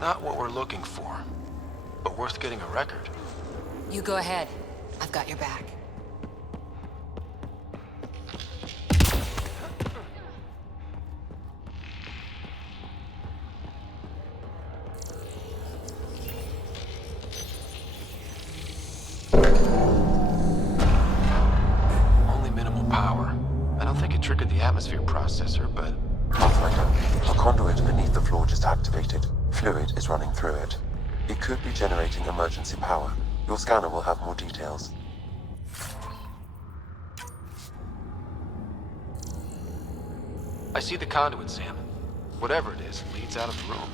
Not what we're looking for, but worth getting a record. You go ahead. I've got your back. Only minimal power. I don't think it triggered the atmosphere processor, but... Pathfinder, a conduit beneath the floor just activated. Fluid is running through it. It could be generating emergency power. Your scanner will have more details. I see the conduit, Sam. Whatever it is, leads out of the room.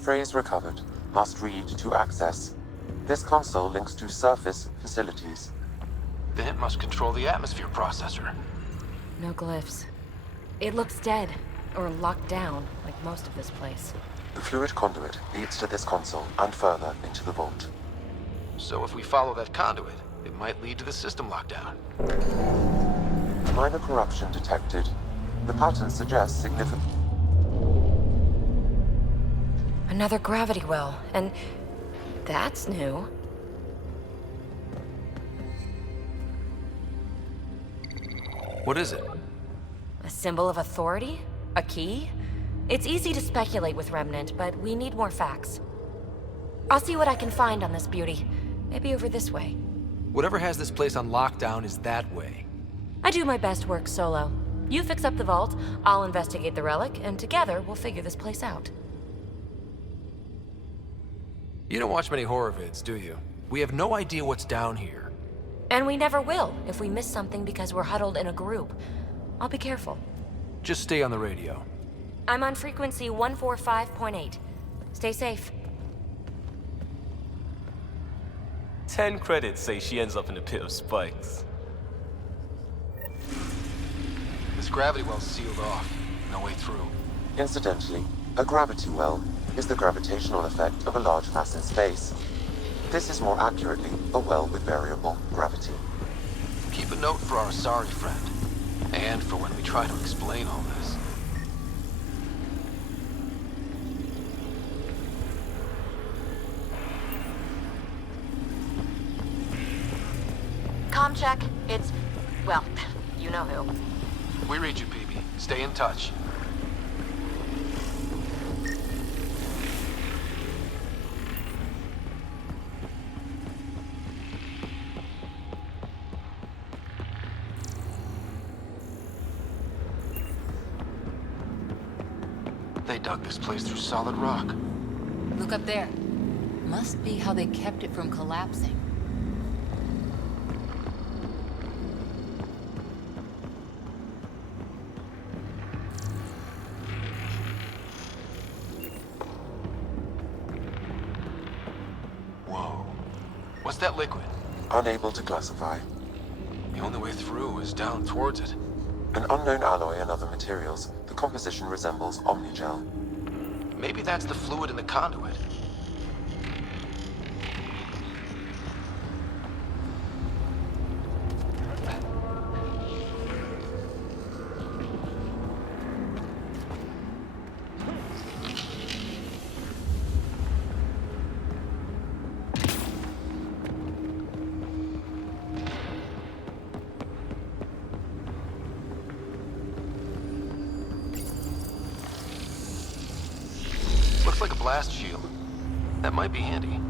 Phrase recovered. Must read to access. This console links to surface facilities. Then it must control the atmosphere processor. No glyphs. It looks dead, or locked down, like most of this place. The fluid conduit leads to this console and further into the vault. So if we follow that conduit, it might lead to the system lockdown. Minor corruption detected. The pattern suggests significant... Another gravity well, and that's new. What is it? A symbol of authority? A key? It's easy to speculate with Remnant, but we need more facts. I'll see what I can find on this beauty. Maybe over this way. Whatever has this place on lockdown is that way. I do my best work solo. You fix up the vault, I'll investigate the relic, and together we'll figure this place out. You don't watch many horror vids, do you? We have no idea what's down here. And we never will if we miss something because we're huddled in a group. I'll be careful. Just stay on the radio. I'm on frequency 145.8. Stay safe. 10 credits say she ends up in a pit of spikes. This gravity well's sealed off. No way through. Incidentally, a gravity well is the gravitational effect of a large mass in space. This is more accurately a well with variable gravity. Keep a note for our sorry friend. And for when we try to explain all this. Comm check. It's... well, you know who. We read you, PB. Stay in touch. They dug this place through solid rock. Look up there. Must be how they kept it from collapsing. Whoa. What's that liquid? Unable to classify. The only way through is down towards it. An unknown alloy and other materials. The composition resembles omnigel. Maybe that's the fluid in the conduit. Looks like a blast shield. That might be handy.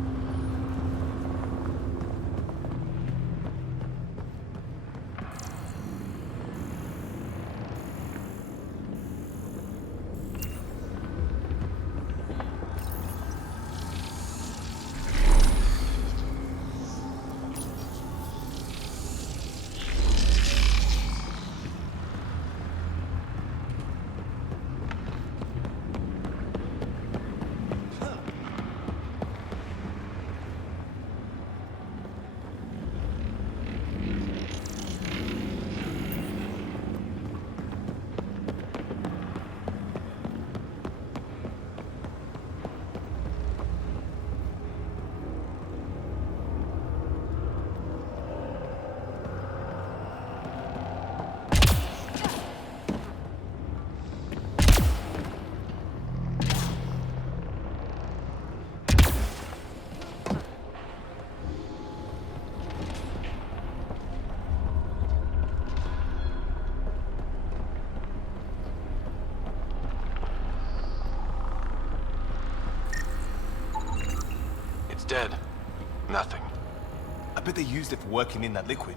dead. Nothing. I bet they used it for working in that liquid.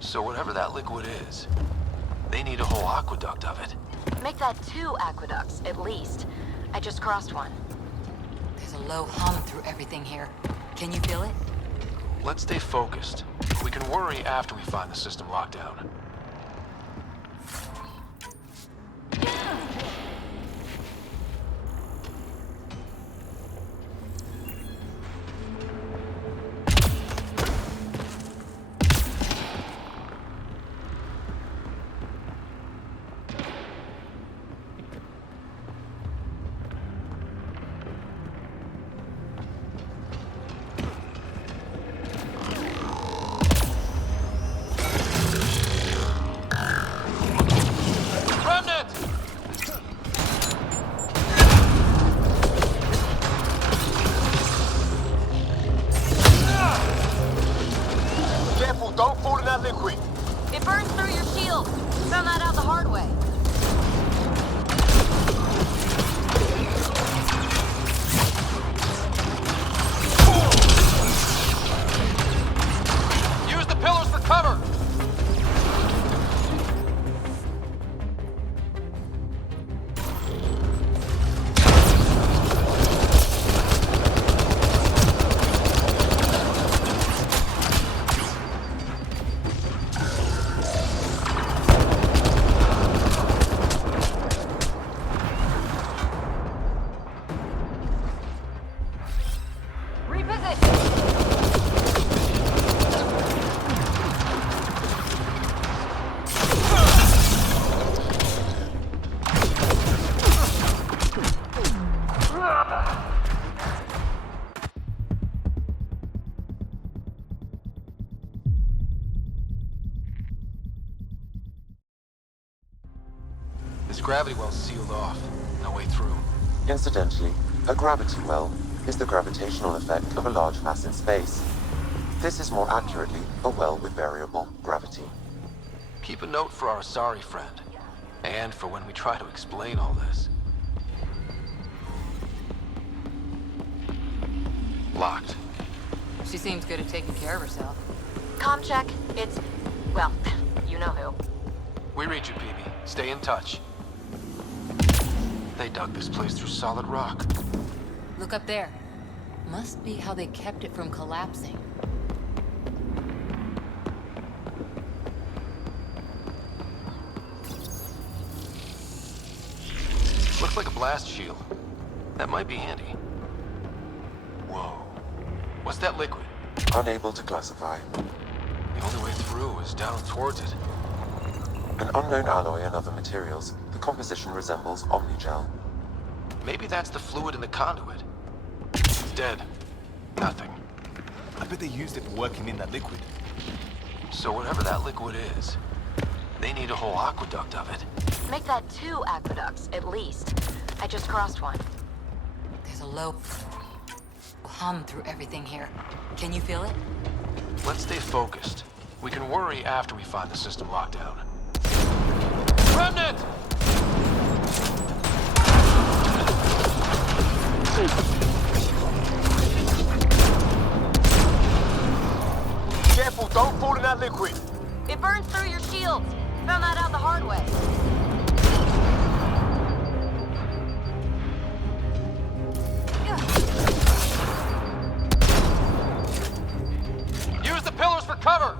So whatever that liquid is, they need a whole aqueduct of it. Make that 2 aqueducts, at least. I just crossed one. There's a low hum through everything here. Can you feel it? Let's stay focused. We can worry after we find the system locked down. Don't fall in that liquid. It burns through your shield. Found that out the hard way. Use the pillars for cover! This gravity well's sealed off. No way through. Incidentally, a gravity well is the gravitational effect of a large mass in space. This is more accurately a well with variable gravity. Keep a note for our sorry friend. And for when we try to explain all this. Locked. She seems good at taking care of herself. Comm check. It's... well, you know who. We read you, BB. Stay in touch. They dug this place through solid rock. Look up there. Must be how they kept it from collapsing. Looks like a blast shield. That might be handy. Whoa. What's that liquid? Unable to classify. The only way through is down towards it. An unknown alloy and other materials, the composition resembles omnigel. Maybe that's the fluid in the conduit. It's dead. Nothing. I bet they used it for working in that liquid. So whatever that liquid is, they need a whole aqueduct of it. Make that 2 aqueducts, at least. I just crossed one. There's a low hum through everything here. Can you feel it? Let's stay focused. We can worry after we find the system locked down. Remnant! Careful, don't fall in that liquid. It burns through your shields. Found that out the hard way. Use the pillars for cover!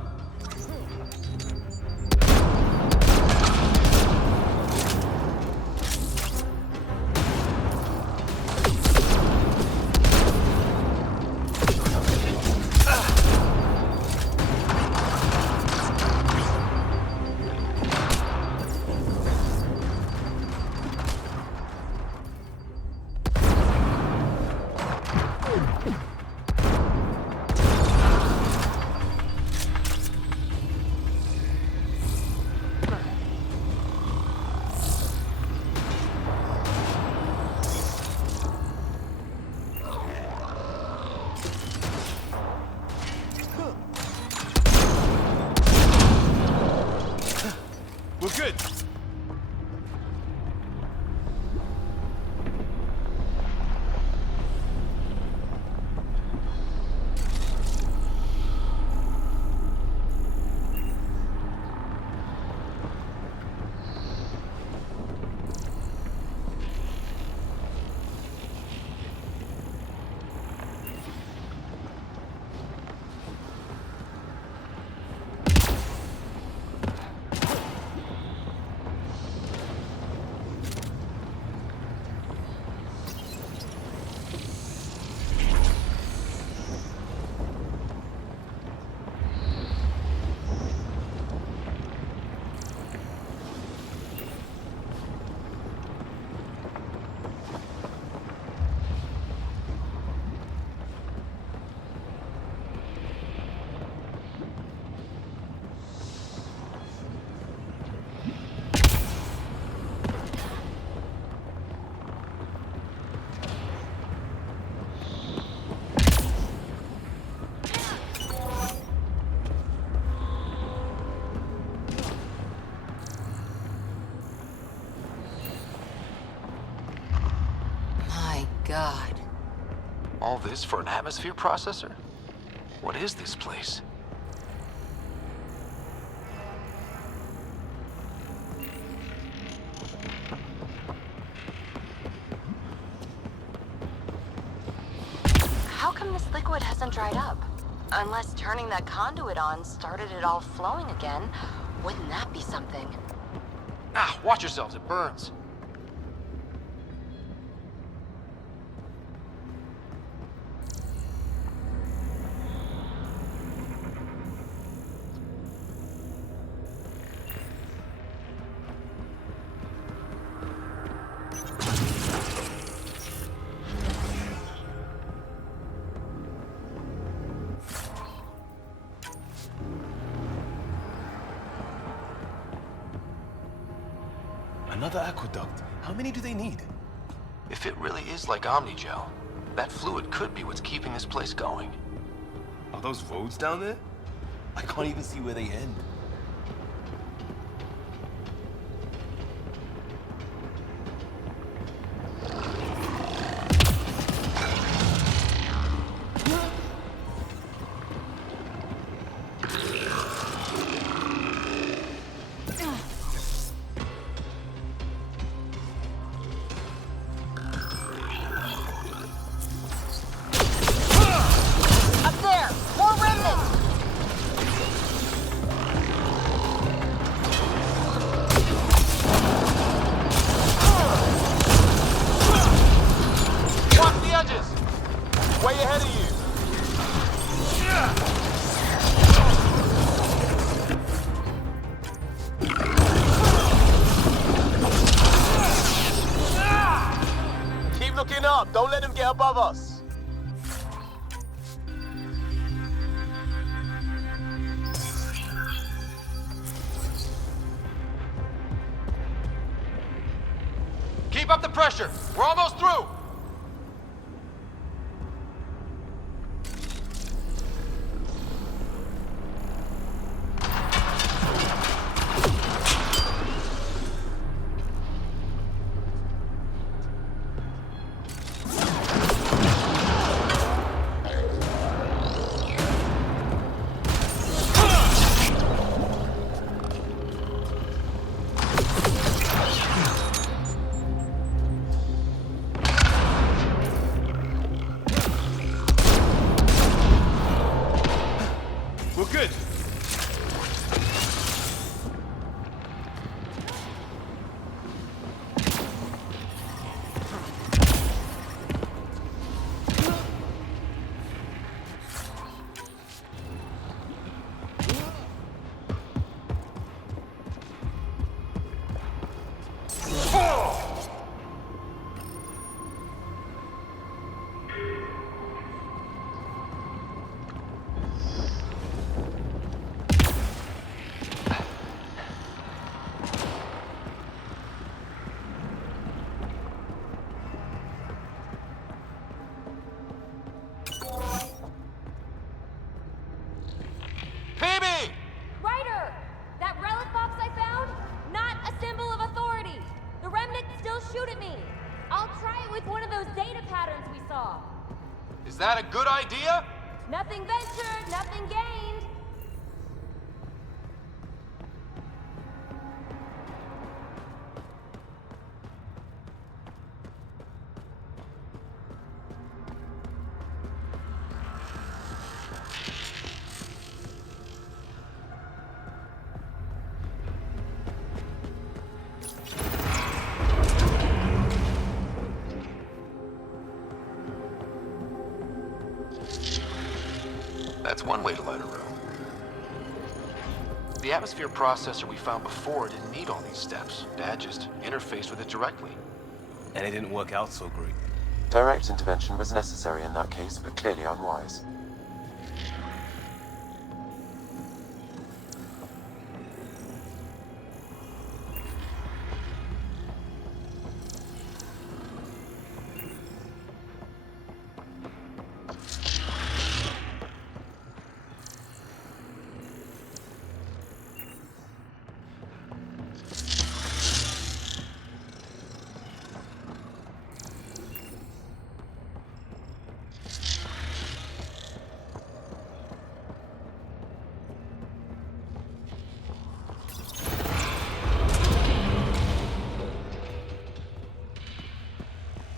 good. God. All this for an atmosphere processor? What is this place? How come this liquid hasn't dried up? Unless turning that conduit on started it all flowing again. Wouldn't that be something? Ah, watch yourselves, it burns. Another aqueduct. How many do they need? If it really is like Omnigel, that fluid could be what's keeping this place going. Are those roads down there? I can't even see where they end. Way ahead of you. Keep looking up. Don't let him get above us. Keep up the pressure. We're almost through. We're good. those data patterns we saw. Is that a good idea? Nothing ventured, nothing gained. That's one way to light a room. The atmosphere processor we found before didn't need all these steps. Dad just interfaced with it directly. And it didn't work out so great. Direct intervention was necessary in that case, but clearly unwise.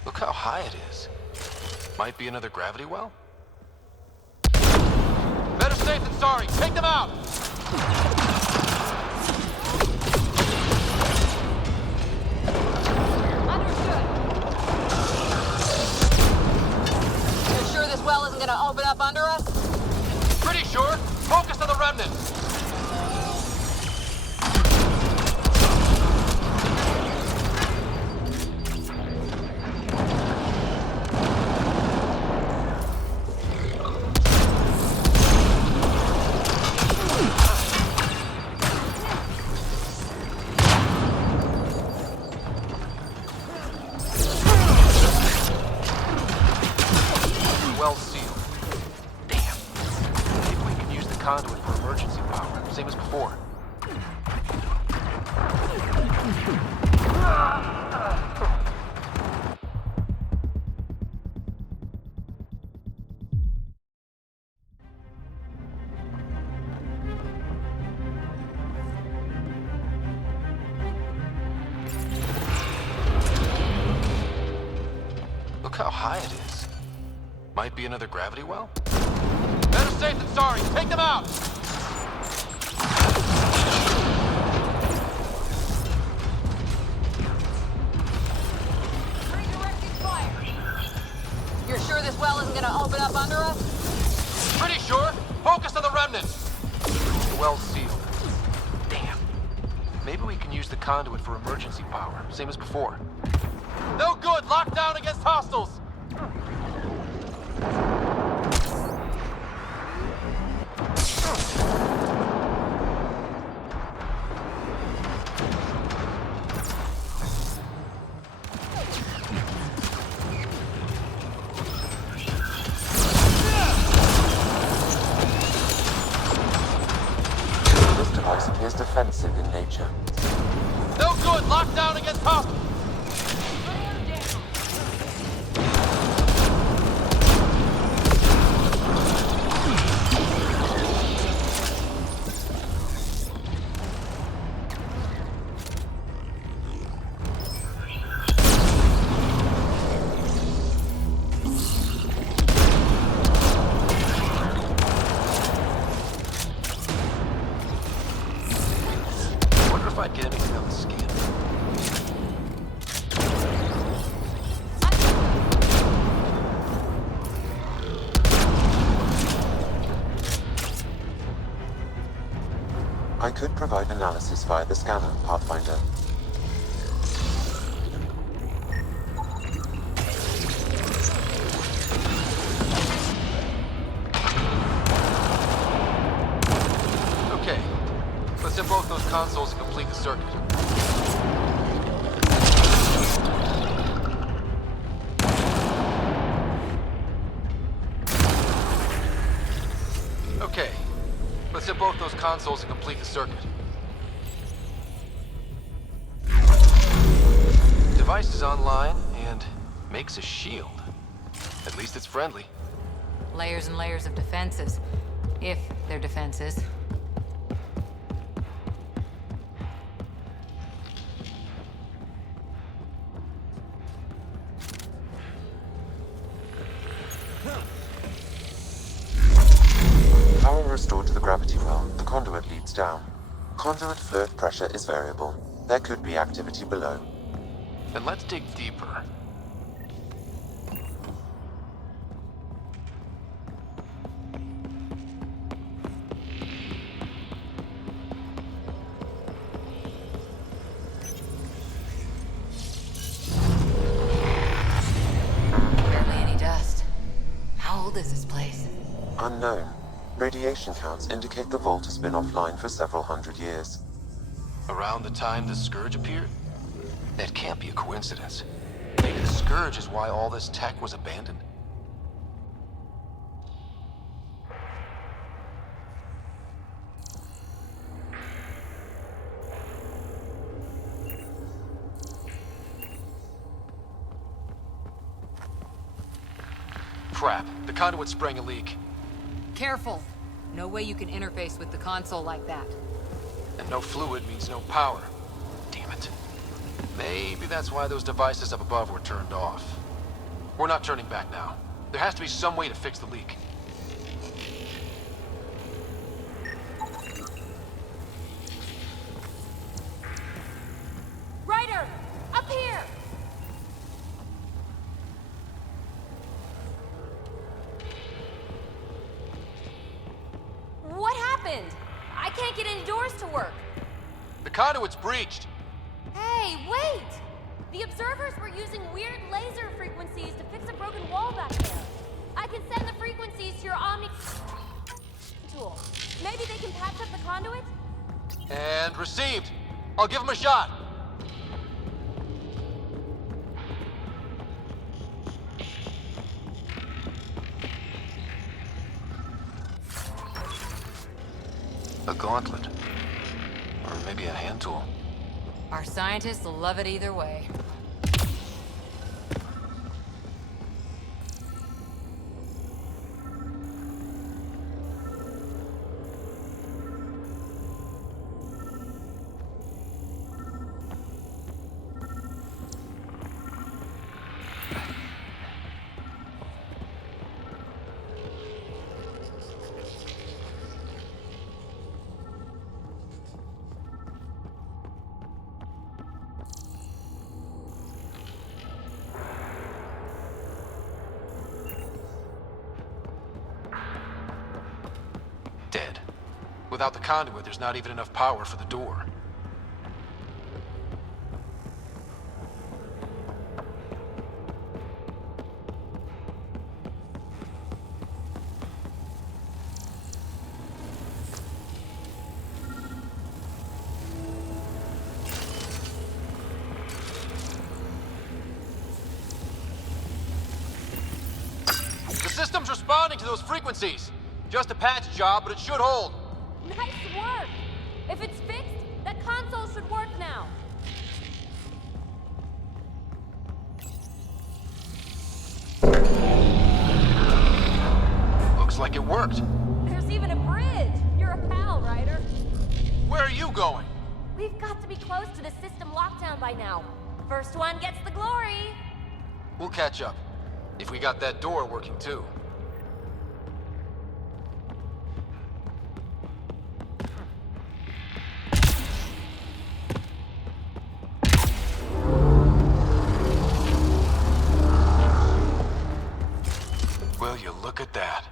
Look how high it is. Might be another gravity well? Better safe than sorry. Take them out! Understood. You're sure this well isn't gonna open up under us? Pretty sure. Focus on the remnant. Well sealed. Damn. Maybe we can use the conduit for emergency power, same as before. Look how high it is. Might be another gravity well? Better safe than sorry. Take them out! Redirecting fire. You're sure this well isn't gonna open up under us? Pretty sure. Focus on the remnant. The well's sealed. Damn. Maybe we can use the conduit for emergency power, same as before. No good. Locked down against hostiles. This device appears defensive in nature. No good. Locked down against hostiles. Wonder if I'd get anything on the skin. I could provide analysis via the scanner, Pathfinder. Okay. Let's hit both those consoles and complete the circuit. Okay. Let's hit both those consoles and complete the circuit. Device is online and makes a shield. At least it's friendly. Layers and layers of defenses. If they're defenses. Power restored to the gravity well. The conduit leads down. Conduit fluid pressure is variable. There could be activity below. Then let's dig deeper. Barely any dust. How old is this place? Unknown. Radiation counts indicate the vault has been offline for several hundred years. Around the time the Scourge appeared? That can't be a coincidence. Maybe the Scourge is why all this tech was abandoned? Crap, the conduit sprang a leak. Careful. No way you can interface with the console like that. And no fluid means no power. Damn it. Maybe that's why those devices up above were turned off. We're not turning back now. There has to be some way to fix the leak. Ryder! Up here! What happened? I can't get any doors to work. The conduit's breached. Hey, wait! The observers were using weird laser frequencies to fix a broken wall back there. I can send the frequencies to your Omni tool. Maybe they can patch up the conduit? And received. I'll give him a shot. A gauntlet. Or maybe a hand tool. Our scientists will love it either way. Dead. Without the conduit, there's not even enough power for the door. The system's responding to those frequencies. Just a patch job, but it should hold. Nice work! If it's fixed, that console should work now. Looks like it worked. There's even a bridge! You're a pal, Ryder. Where are you going? We've got to be close to the system lockdown by now. First one gets the glory! We'll catch up. If we got that door working too. Will you look at that?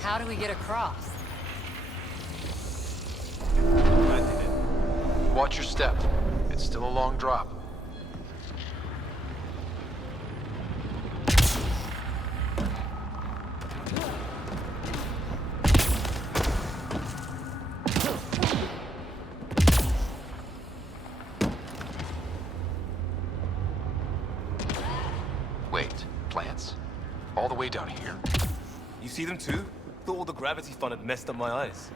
How do we get across? I did it. Watch your step. It's still a long drop. all the way down here. You see them too? Thought all the gravity fun had messed up my eyes.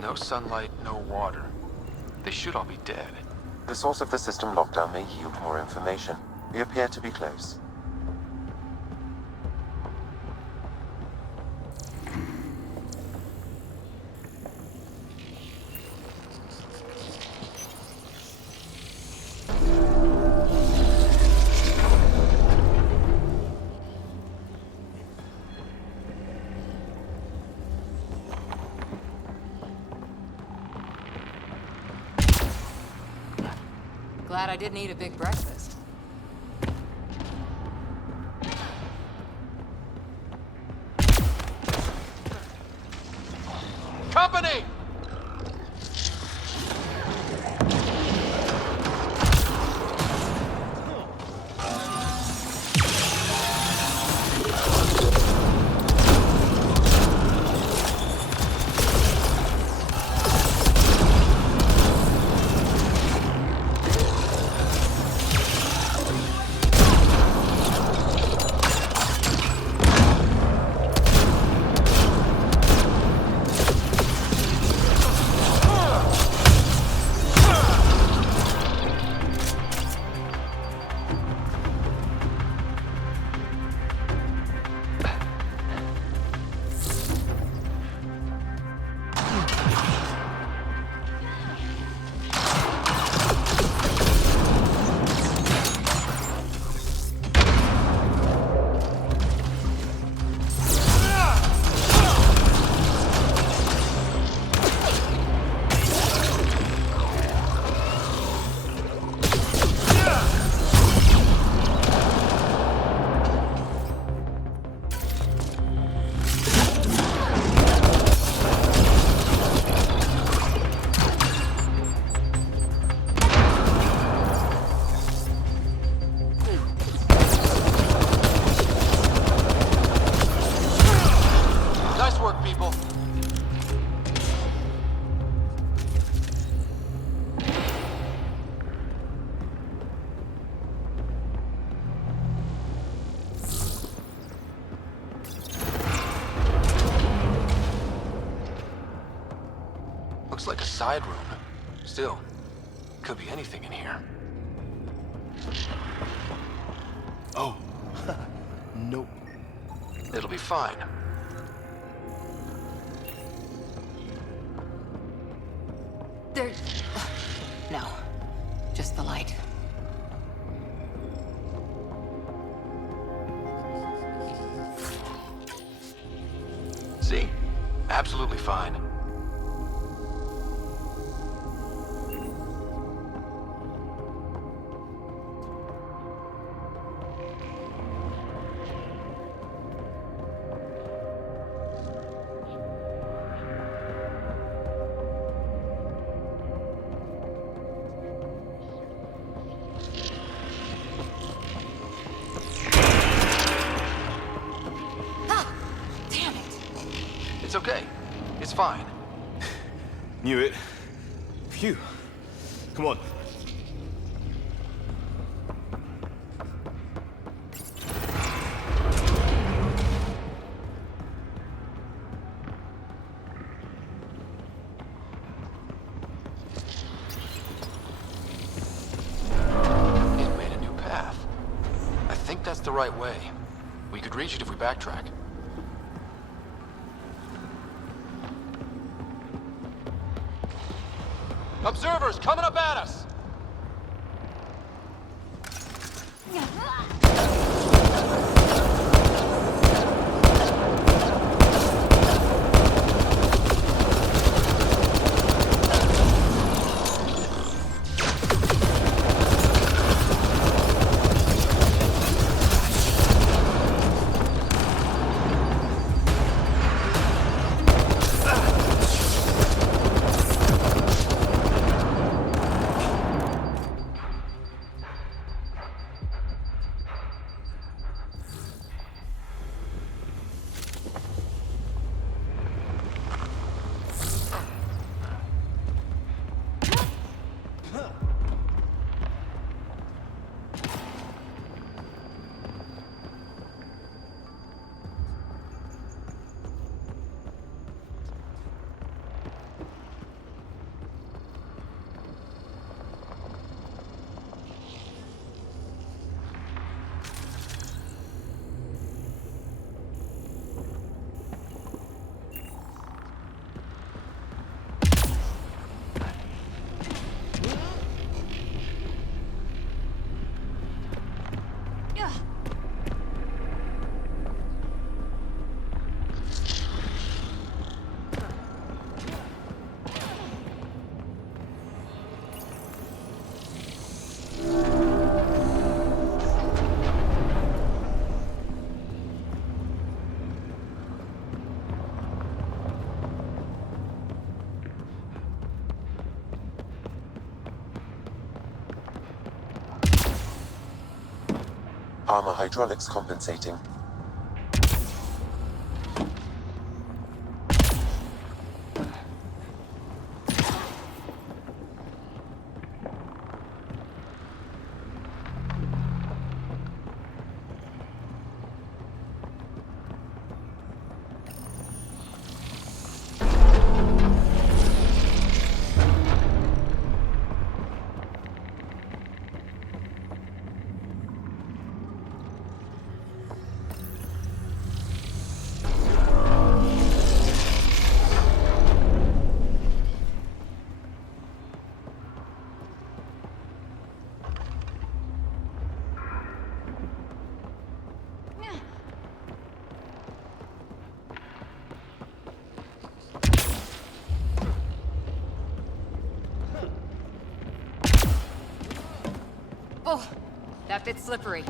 No sunlight, no water. They should all be dead. The source of the system lockdown may yield more information. We appear to be close. Glad I didn't eat a big breakfast. Company! Looks like a side room. Still, could be anything in here. Oh. Nope. It'll be fine. There... No. Just the light. See? Absolutely fine. It's okay. It's fine. Knew it. Phew. Come on. It made a new path. I think that's the right way. We could reach it if we backtrack. Observers coming up at us! Armor hydraulics compensating. Oh, that bit's slippery.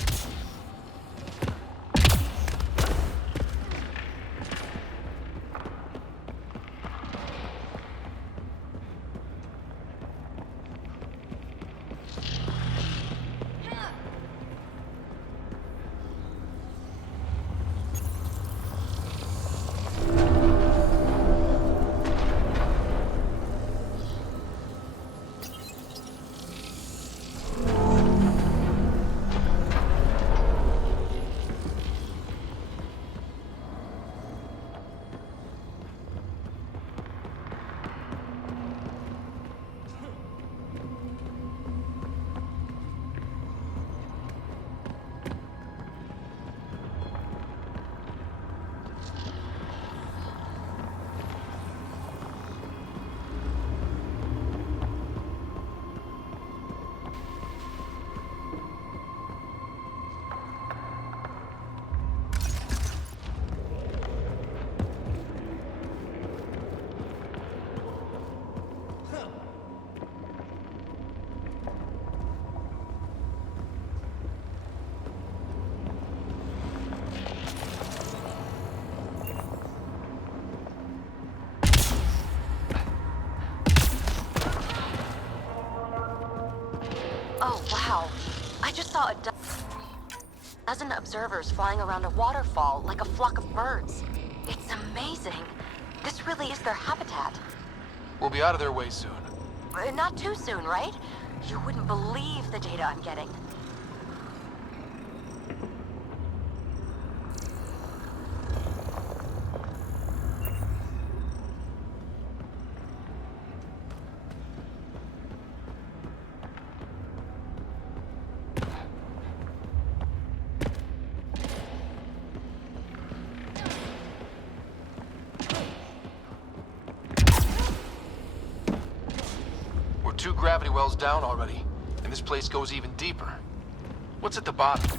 Oh, wow. I just saw a dozen observers flying around a waterfall like a flock of birds. It's amazing. This really is their habitat. We'll be out of their way soon. Not too soon, right? You wouldn't believe the data I'm getting. We're 2 gravity wells down already, and this place goes even deeper. What's at the bottom?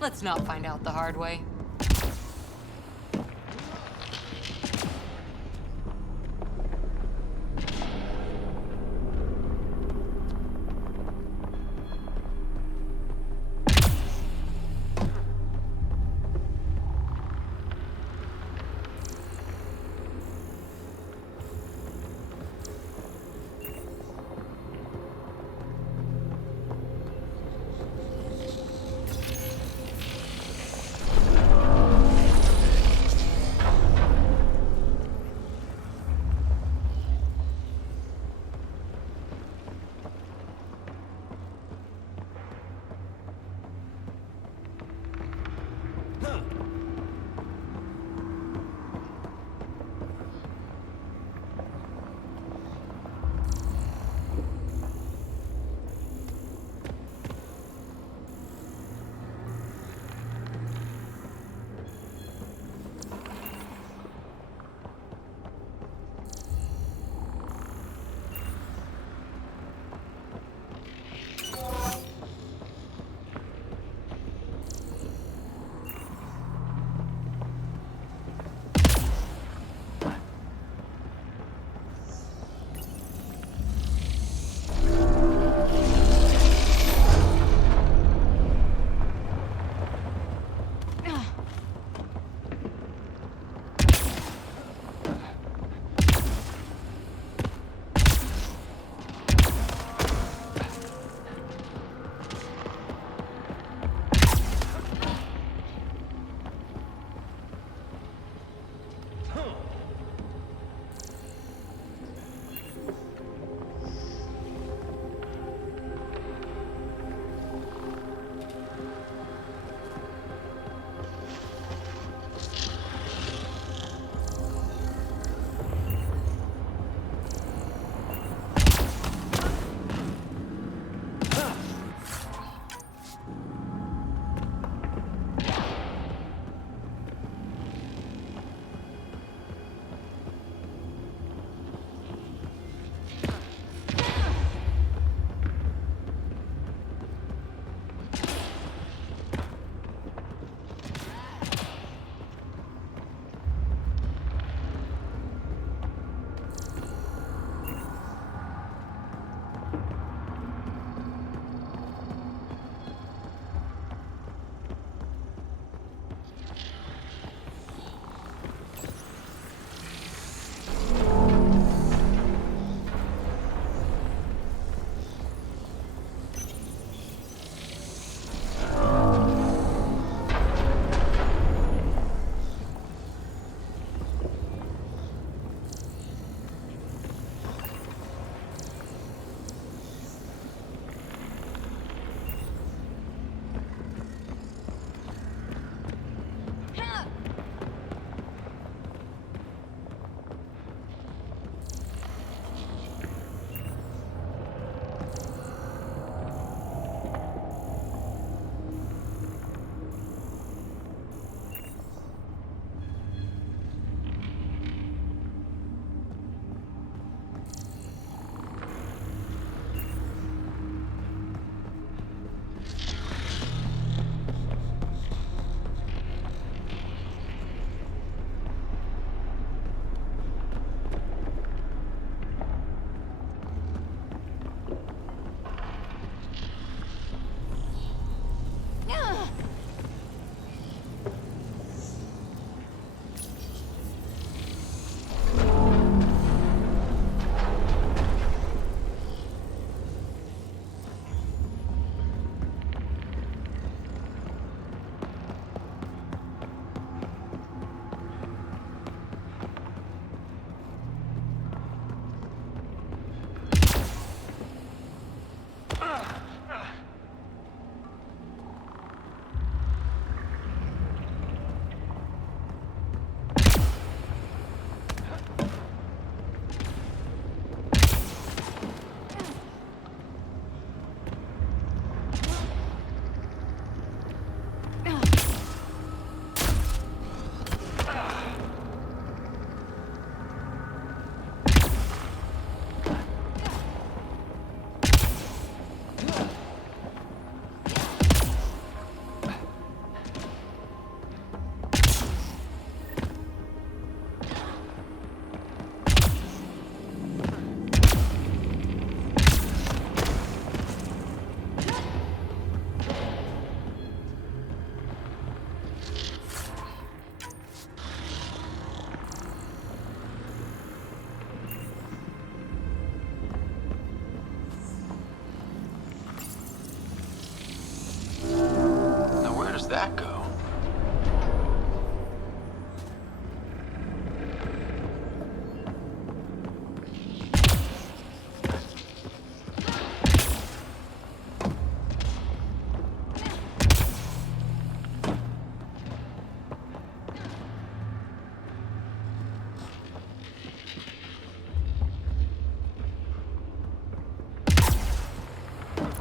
Let's not find out the hard way.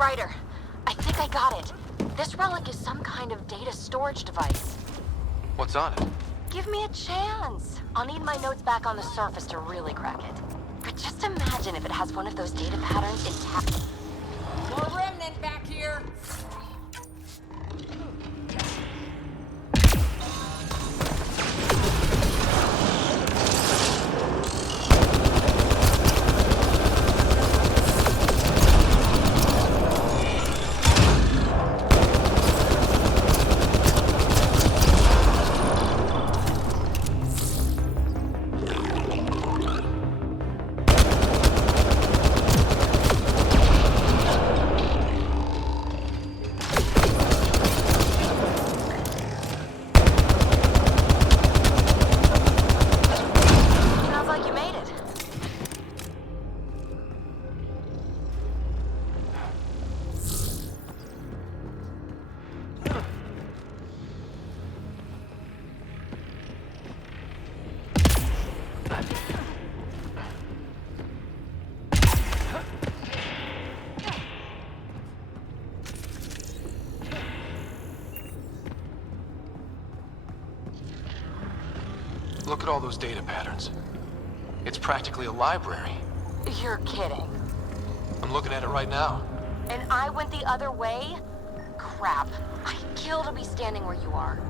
Ryder, I think I got it. This relic is some kind of data storage device. What's on it? Give me a chance. I'll need my notes back on the surface to really crack it. But just imagine if it has one of those data patterns intact. More remnant back here! Sounds like you made it. Look at all those data patterns. It's practically a library. You're kidding. I'm looking at it right now. And I went the other way? Crap. I'd kill to be standing where you are.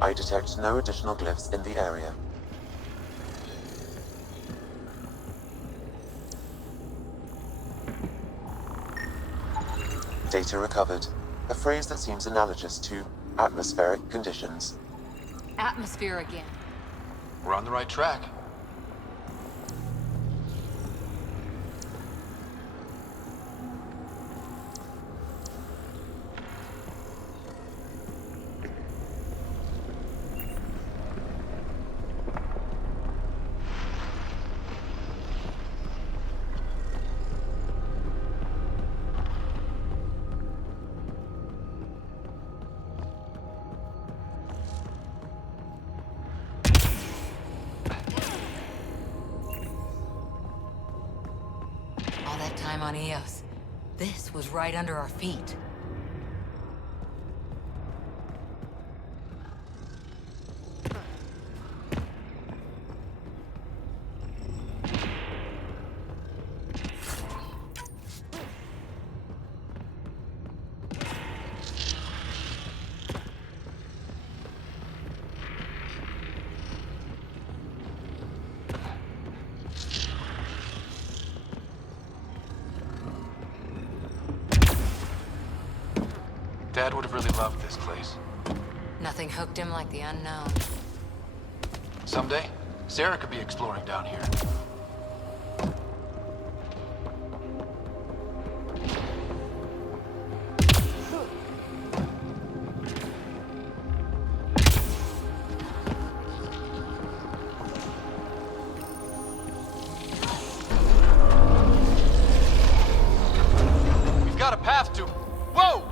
I detect no additional glyphs in the area. Data recovered. A phrase that seems analogous to atmospheric conditions. Atmosphere again. We're on the right track. All that time on Eos. This was right under our feet. Dad would have really loved this place. Nothing hooked him like the unknown. Someday, Sarah could be exploring down here. We've got a path to... Whoa!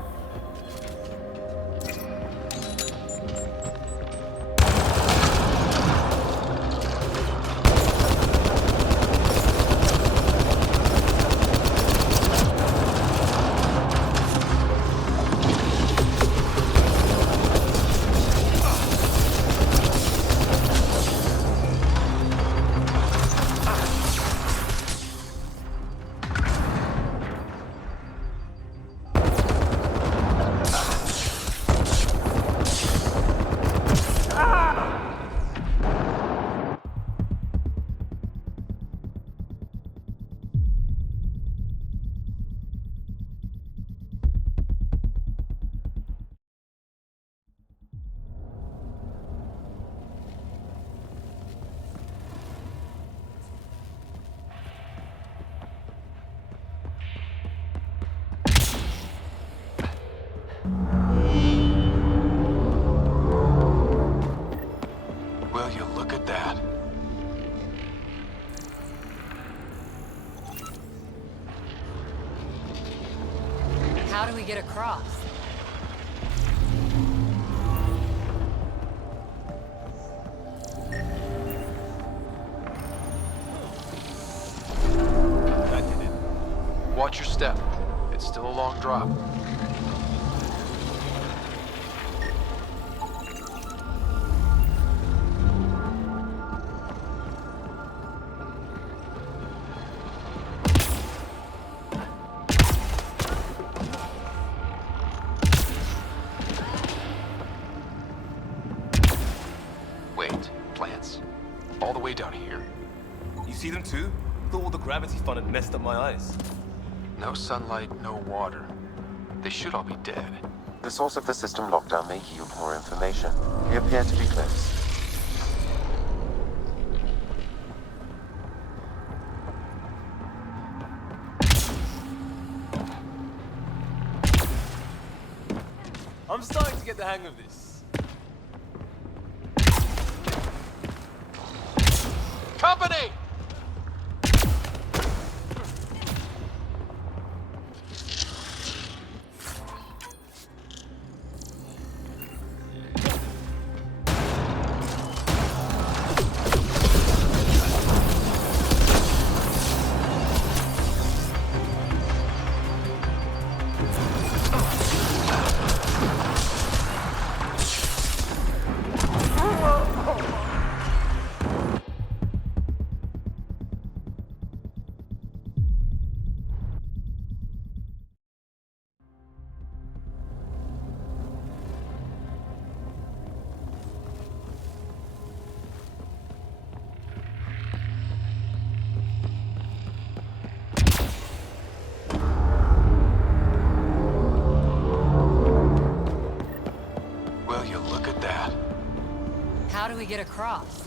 Will you look at that? How do we get across? Watch your step. It's still a long drop. Wait, plants? All the way down here? You see them too? Thought all the gravity fun had messed up my eyes. No sunlight, no water. They should all be dead. The source of the system lockdown may yield more information. We appear to be close. I'm starting to get the hang of this. Company! Will you look at that? How do we get across?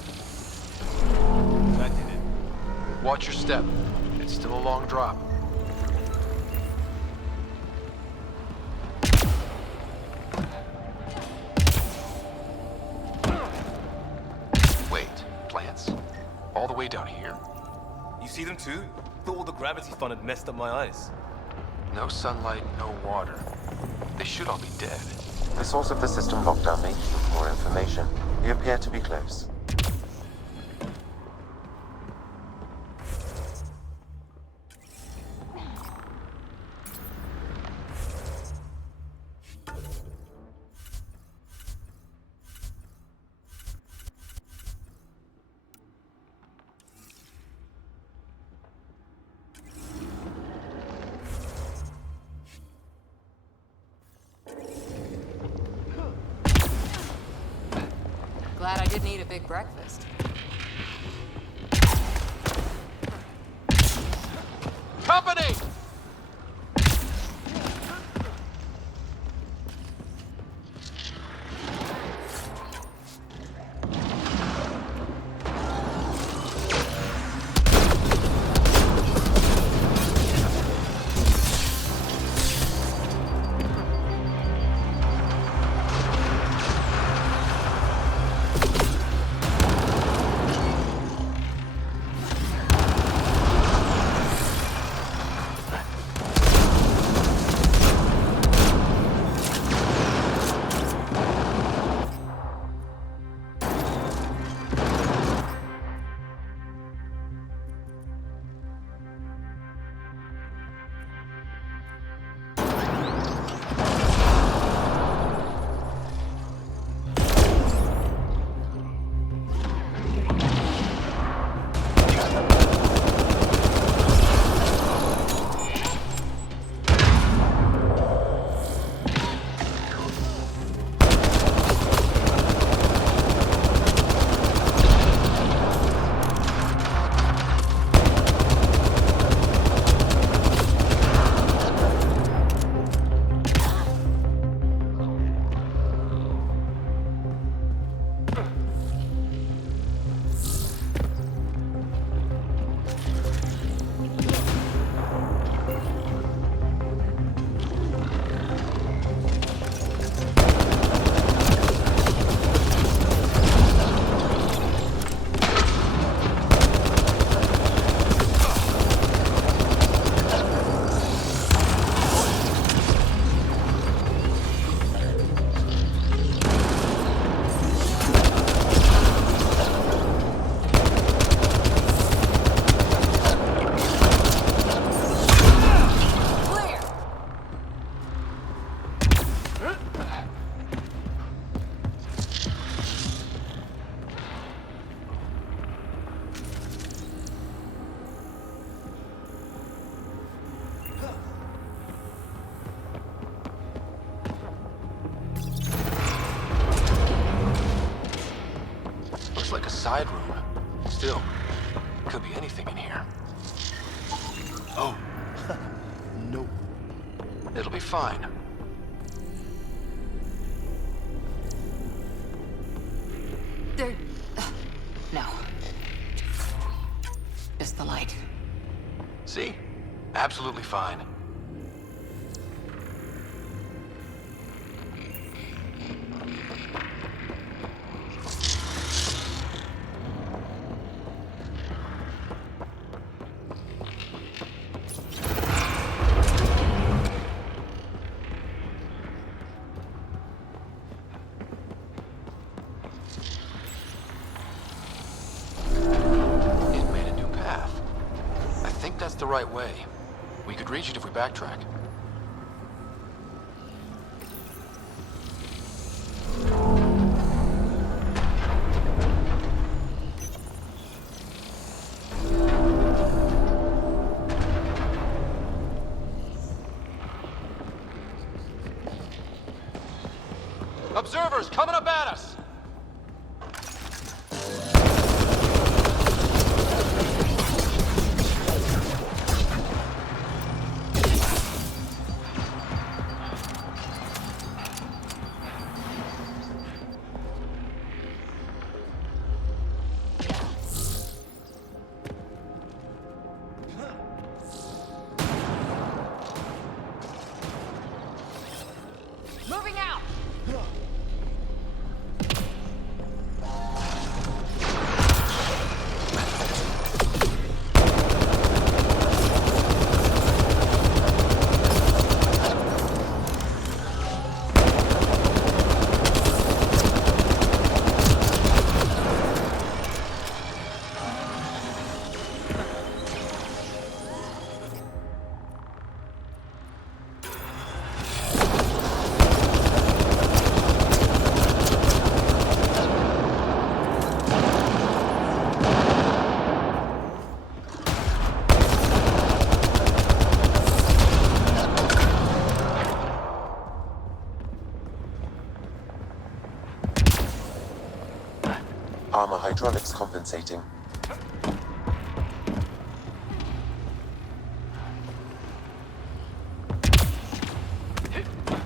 That did it. Watch your step. It's still a long drop. Wait, plants? All the way down here? You see them too? Thought all the gravity fun had messed up my eyes. No sunlight, no water. They should all be dead. The source of the system lockdown may yield more information. We appear to be close. Glad I didn't eat a big breakfast. Company! side room. Still, could be anything in here. Oh. No. It'll be fine. There... No. Just the light. See? Absolutely fine. It made a new path. I think that's the right way. We could reach it if we backtrack. Observers coming up at us! Moving out! Armor hydraulics compensating.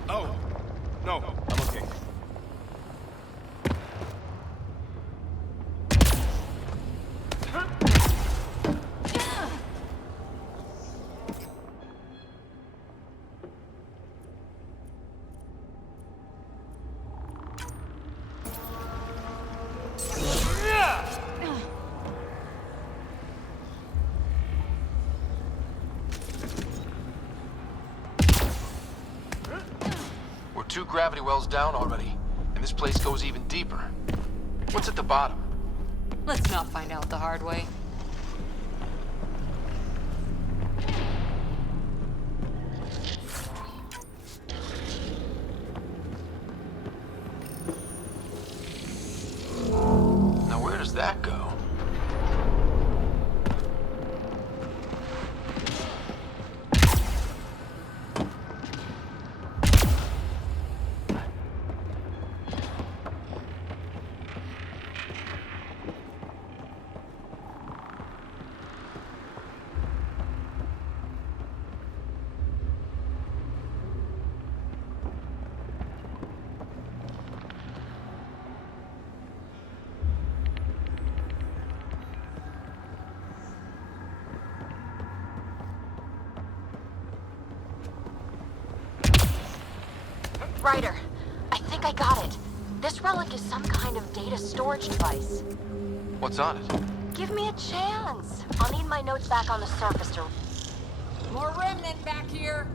Oh. No, I'm okay. We're 2 gravity wells down already, and this place goes even deeper. What's at the bottom? Let's not find out the hard way. Now where does that go? Ryder, I think I got it. This relic is some kind of data storage device. What's on it? Give me a chance. I'll need my notes back on the surface to... More remnant back here!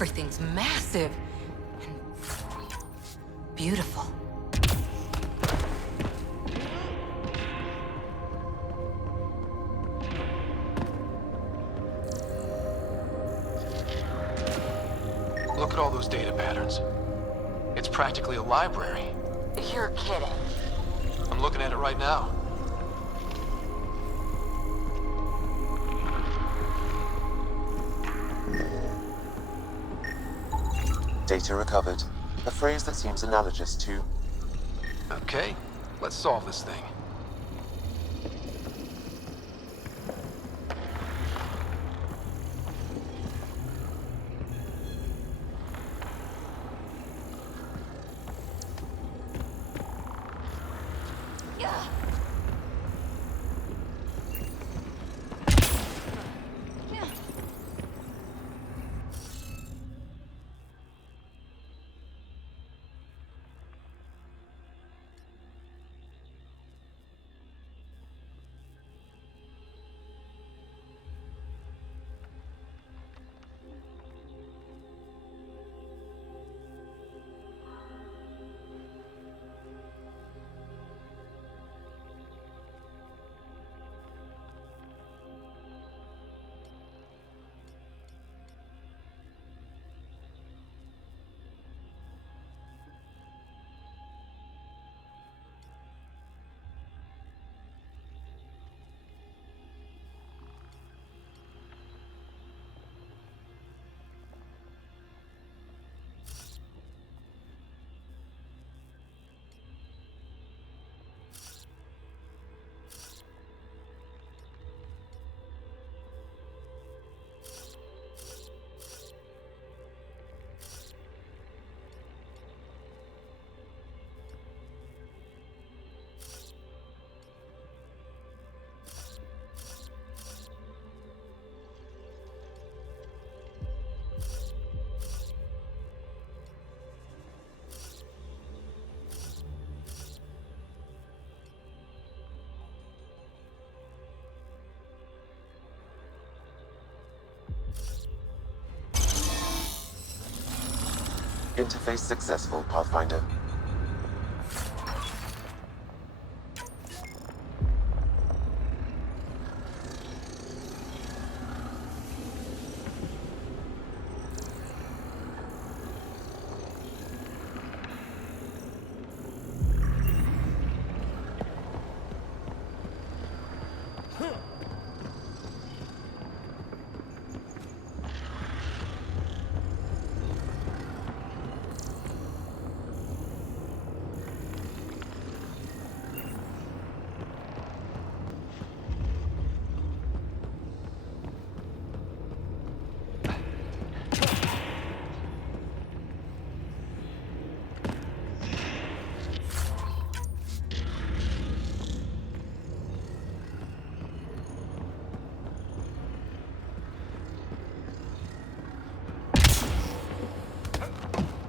Everything's massive and beautiful. Look at all those data patterns. It's practically a library. You're kidding. I'm looking at it right now. Data recovered. A phrase that seems analogous to... Okay, let's solve this thing. Interface successful, Pathfinder.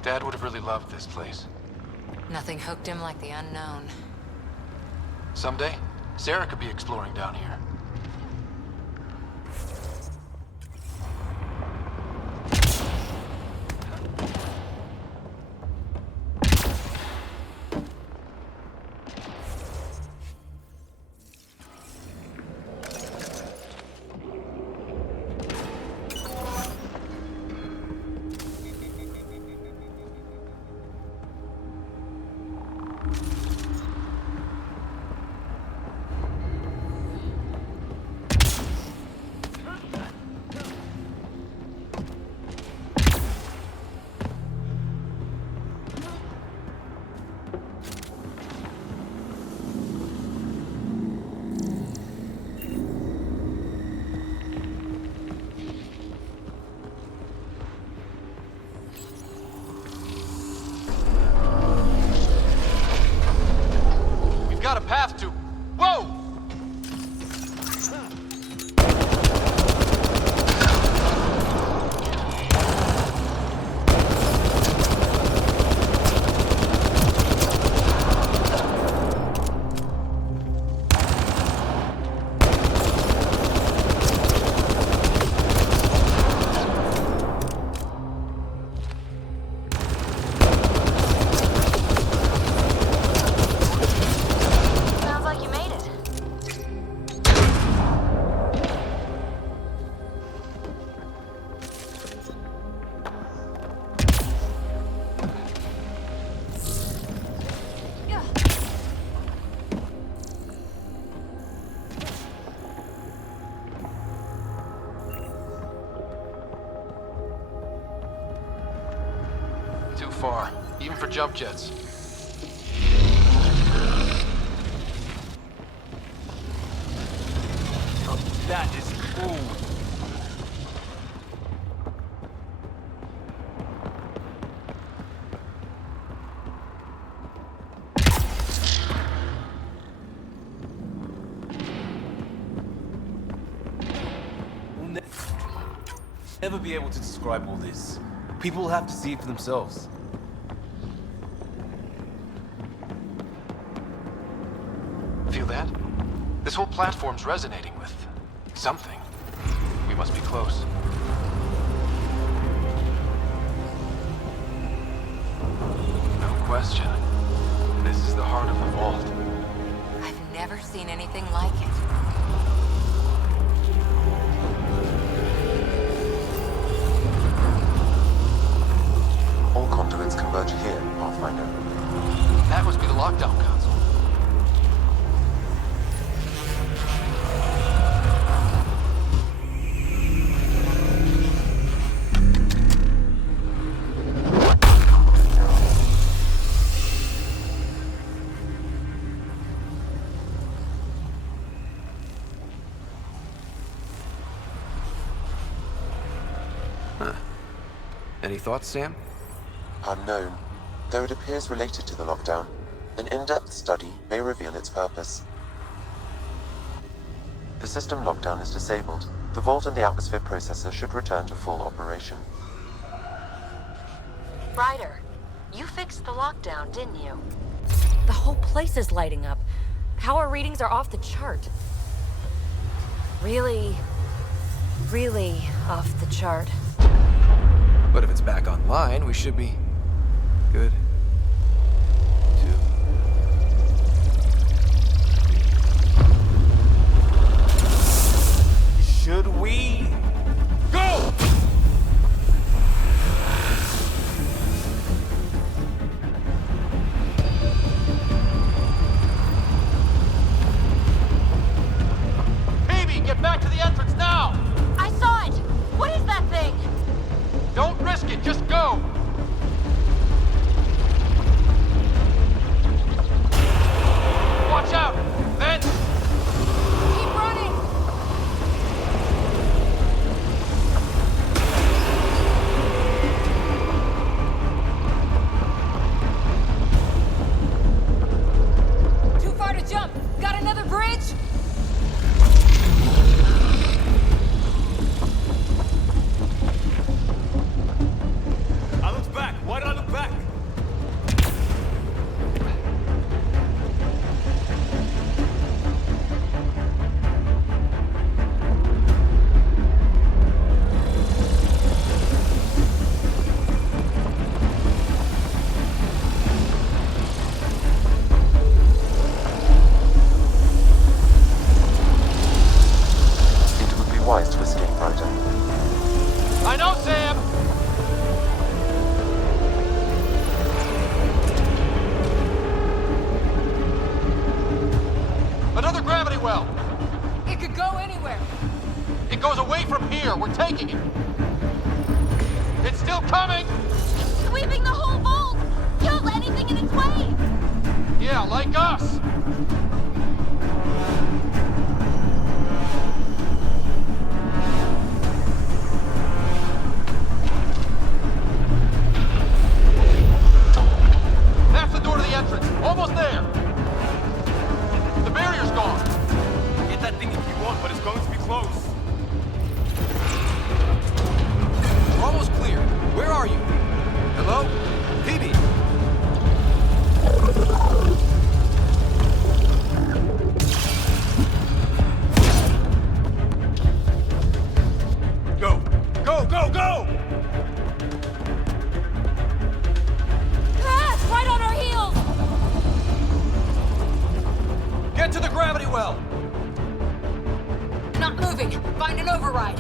Dad would have really loved this place. Nothing hooked him like the unknown. Someday, Sarah could be exploring down here. far, even for jump jets. That is cool. We'll never be able to describe all this. People will have to see it for themselves. Feel that? This whole platform's resonating with something. We must be close. No question. This is the heart of the vault. I've never seen anything like it. All conduits converge here, Pathfinder. That must be the lockdown console. Any thoughts, Sam? Unknown, though it appears related to the lockdown. An in-depth study may reveal its purpose. The system lockdown is disabled. The vault and the atmosphere processor should return to full operation. Ryder, you fixed the lockdown, didn't you? The whole place is lighting up. Power readings are off the chart. Really off the chart. But if it's back online, we should be good. Should we? Go! Phoebe, get back to the entrance now! I saw it! What is that thing? Don't risk it, just go! Watch out! Vent! Keep running! Too far to jump! Got another bridge? I looked back. Why did I look back? It would be wise to escape, Ryder. I know, Sam! Another gravity well! It could go anywhere. It goes away from here. We're taking it. It's still coming! Sweeping the whole vault! Kills anything in its way! Yeah, like us! That's the door to the entrance. Almost there. The barrier's gone. Get that thing if you want, but it's going to be close. We're almost clear. Where are you? Hello? Phoebe? Go! Go, go, go! Ah, it's right on our heels! Get to the gravity well! Not moving. Find an override.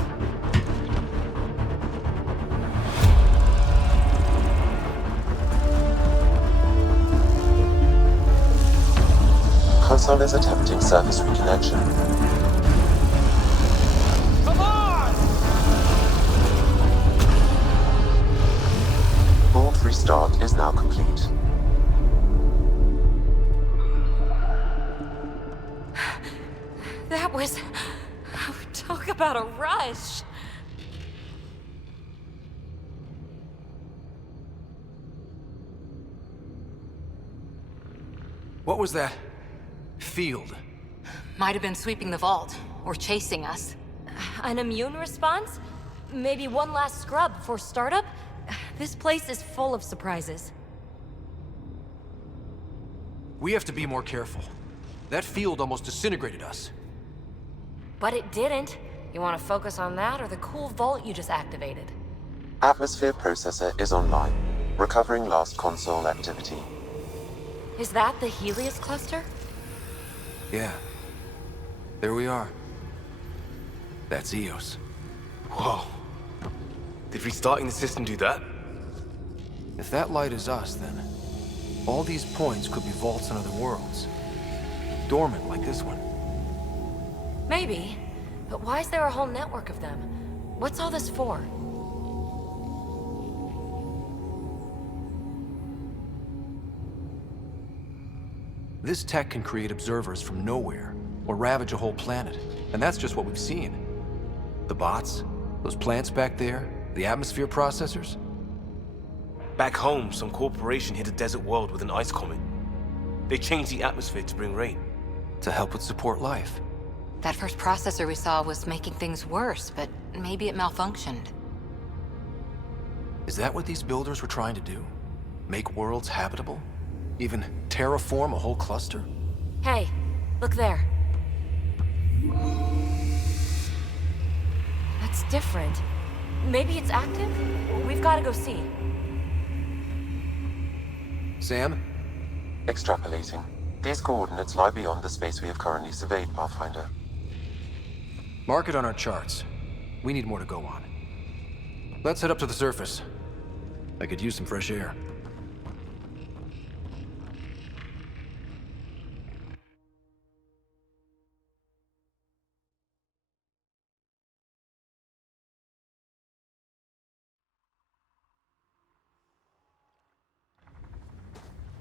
Console is attempting surface reconnection. Come on! Vault restart is now complete. That was... Talk about a rush. What was that field? Might have been sweeping the vault, or chasing us. An immune response? Maybe one last scrub before startup? This place is full of surprises. We have to be more careful. That field almost disintegrated us. But it didn't. You want to focus on that or the cool vault you just activated? Atmosphere processor is online, recovering last console activity. Is that the Helios cluster? Yeah. There we are. That's Eos. Whoa. Did restarting the system do that? If that light is us, then all these points could be vaults in other worlds. Dormant like this one. Maybe. But why is there a whole network of them? What's all this for? This tech can create observers from nowhere, or ravage a whole planet. And that's just what we've seen. The bots, those plants back there, the atmosphere processors. Back home, some corporation hit a desert world with an ice comet. They changed the atmosphere to bring rain. To help it support life. That first processor we saw was making things worse, but maybe it malfunctioned. Is that what these builders were trying to do? Make worlds habitable? Even terraform a whole cluster? Hey, look there. That's different. Maybe it's active? We've got to go see. Sam? Extrapolating. These coordinates lie beyond the space we have currently surveyed, Pathfinder. Mark it on our charts. We need more to go on. Let's head up to the surface. I could use some fresh air.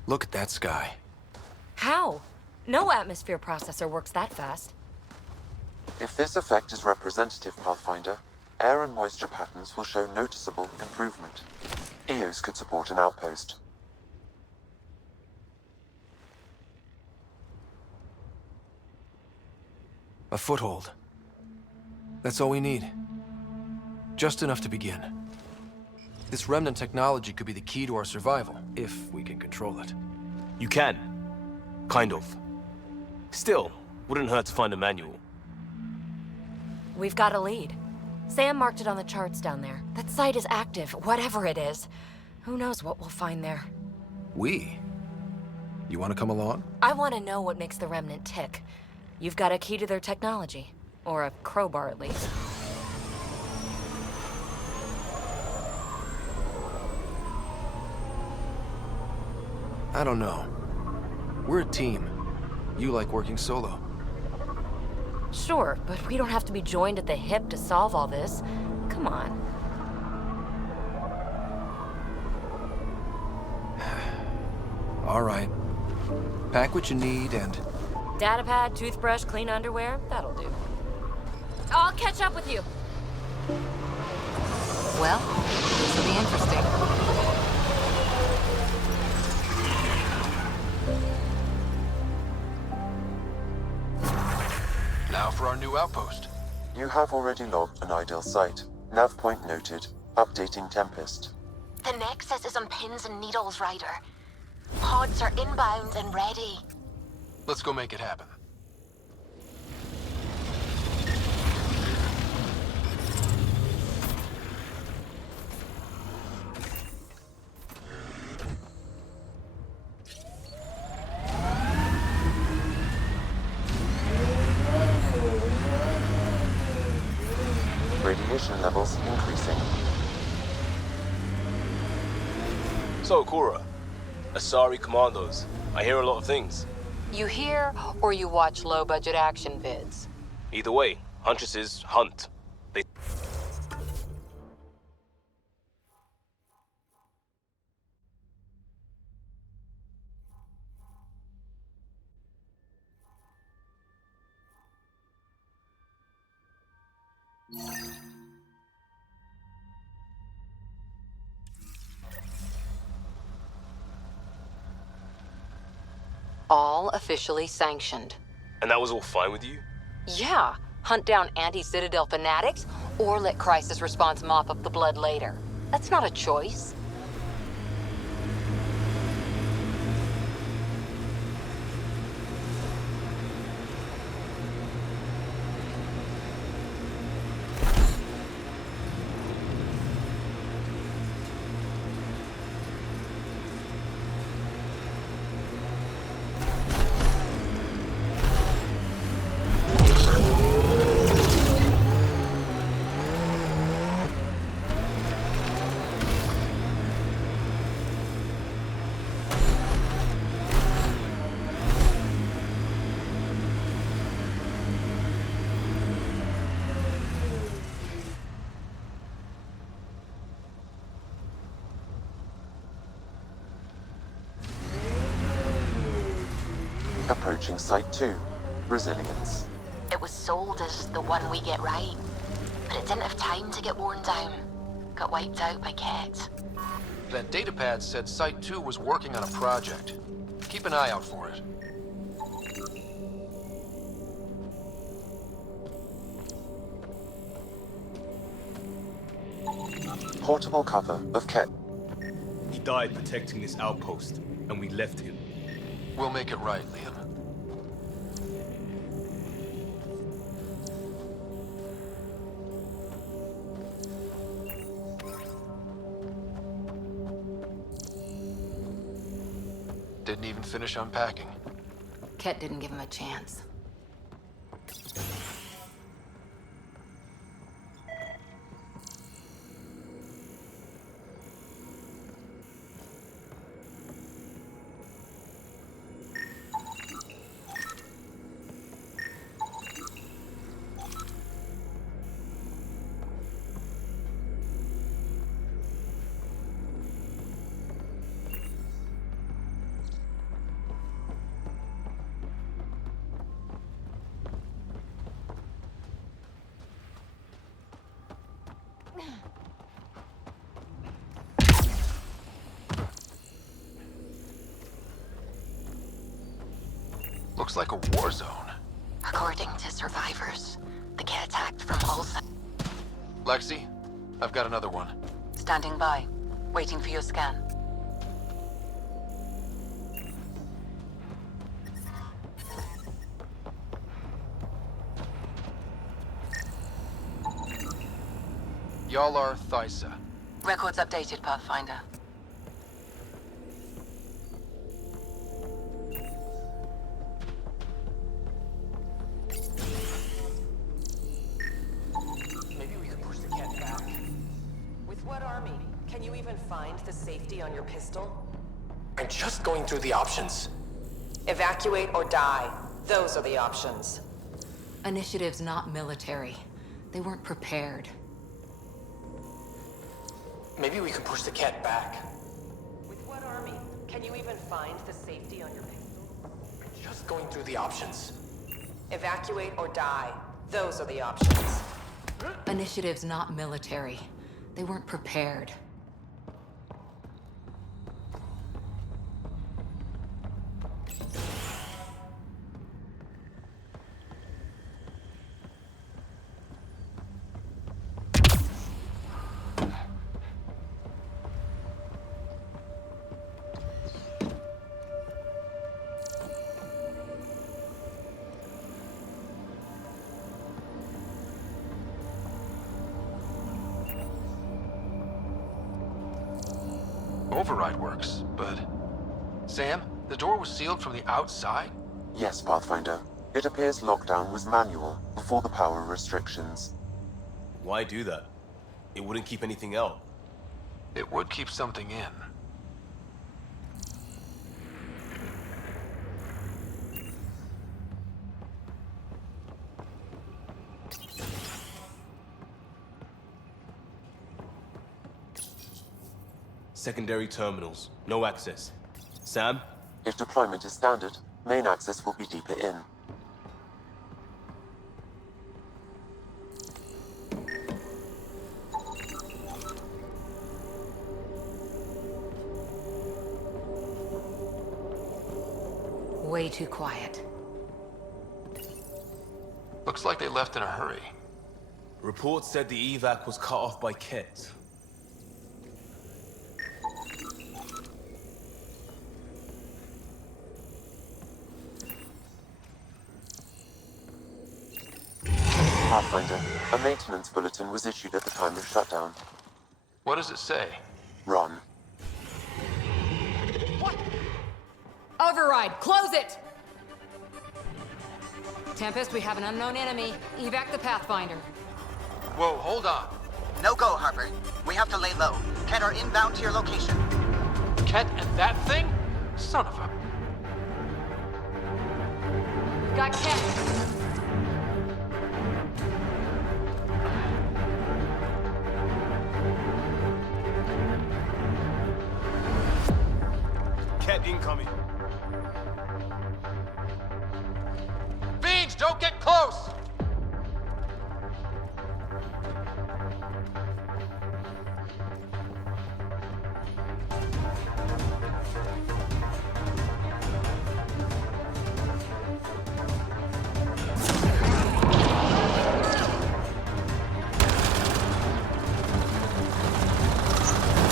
Look at that sky. How? No atmosphere processor works that fast. If this effect is representative, Pathfinder, air and moisture patterns will show noticeable improvement. Eos could support an outpost. A foothold. That's all we need. Just enough to begin. This remnant technology could be the key to our survival, if we can control it. You can. Kind of. Still, wouldn't hurt to find a manual. We've got a lead. Sam marked it on the charts down there. That site is active, whatever it is. Who knows what we'll find there. We? You want to come along? I want to know what makes the Remnant tick. You've got a key to their technology. Or a crowbar, at least. I don't know. We're a team. You like working solo. Sure, but we don't have to be joined at the hip to solve all this. Come on. All right. Pack what you need and... Datapad, toothbrush, clean underwear, that'll do. I'll catch up with you. Well, this will be interesting. Now for our new outpost. You have already logged an ideal site. Nav point noted. Updating Tempest. The Nexus is on pins and needles, Ryder. Pods are inbound and ready. Let's go make it happen. Radiation levels increasing. So, Cora, Asari Commandos. I hear a lot of things. You hear or you watch low-budget action vids? Either way, Huntresses hunt. They... All officially sanctioned. And that was all fine with you? Yeah, hunt down anti-Citadel fanatics, or let crisis response mop up the blood later. That's not a choice. Approaching Site 2. Resilience. It was sold as the one we get right, but it didn't have time to get worn down. Got wiped out by Ket. That datapad said Site 2 was working on a project. Keep an eye out for it. Portable cover of Ket. He died protecting this outpost, and we left him. We'll make it right, Liam. Didn't even finish unpacking. Ket didn't give him a chance. Looks like a war zone. According to survivors, the Ket attacked from all sides. Lexi, I've got another one. Standing by, waiting for your scan. Y'all are Thysa. Records updated, Pathfinder. Maybe we could push the cat back. With what army? Can you even find the safety on your pistol? I'm just going through the options. Evacuate or die. Those are the options. Initiative's not military. They weren't prepared. Maybe we could push the cat back. With what army? Can you even find the safety on your pistol? I'm just going through the options. Evacuate or die. Those are the options. Initiative's not military. They weren't prepared. Override works, but... Sam, the door was sealed from the outside? Yes, Pathfinder. It appears lockdown was manual before the power restrictions. Why do that? It wouldn't keep anything out. It would keep something in. Secondary terminals, no access. Sam? If deployment is standard, main access will be deeper in. way too quiet. Looks like they left in a hurry. Reports said the evac was cut off by Ket. Pathfinder, a maintenance bulletin was issued at the time of shutdown. What does it say? Run. Override! Close it! Tempest, we have an unknown enemy. Evac the Pathfinder. Whoa, hold on. No go, Harper. We have to lay low. Ket are inbound to your location. Ket and that thing? Son of a... Got Ket. Ket incoming. Fiends, don't get close!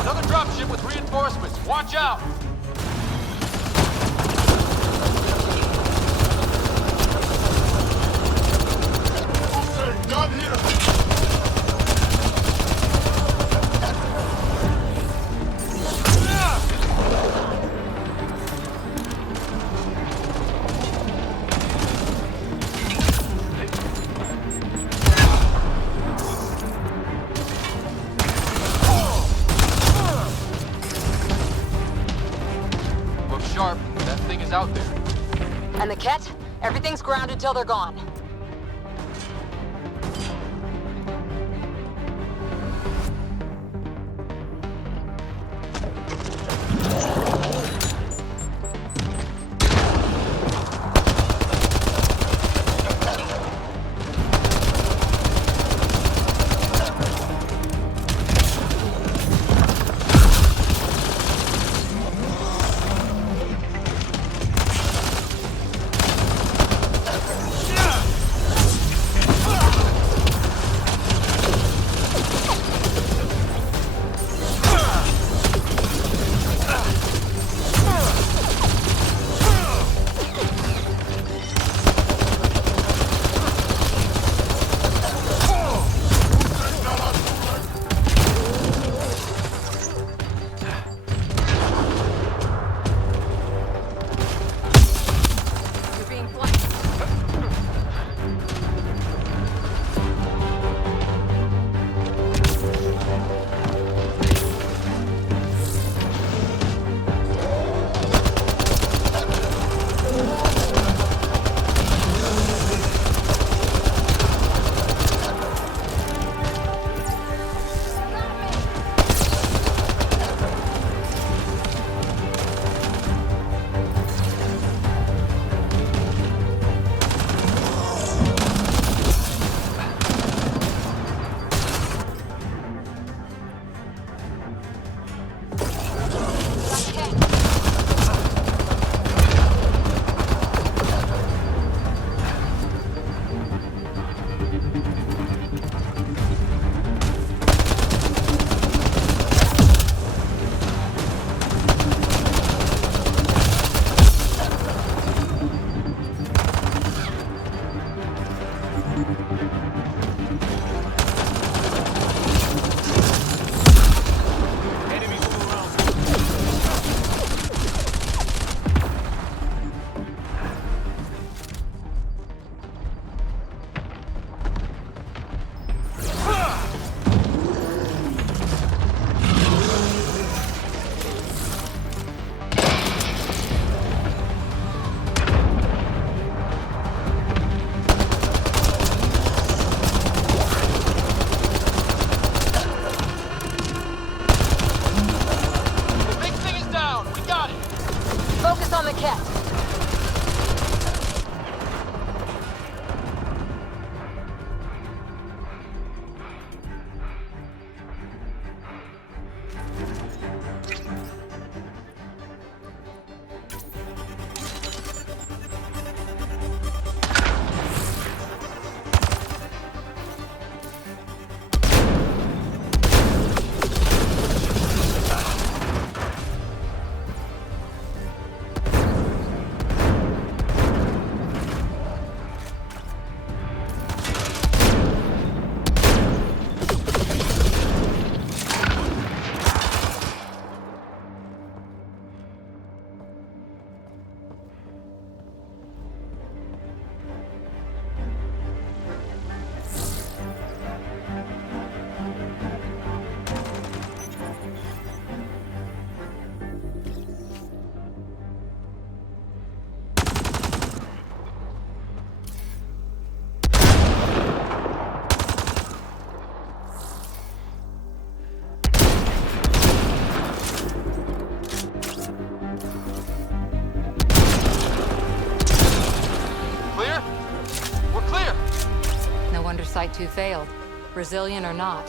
Another dropship with reinforcements. Watch out! Look sharp. That thing is out there. And the Ket? Everything's grounded till they're gone. You're being flanked. Enemies all around. wonder Site 2 failed. Brazilian or not.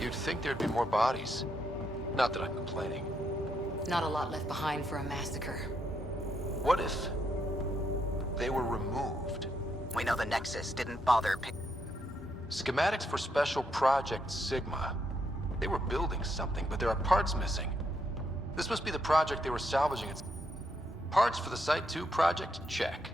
You'd think there'd be more bodies. Not that I'm complaining. Not a lot left behind for a massacre. What if they were removed? We know the Nexus didn't bother Schematics for Special Project Sigma. They were building something, but there are parts missing. This must be the project they were salvaging. Parts for the Site 2 project? Check.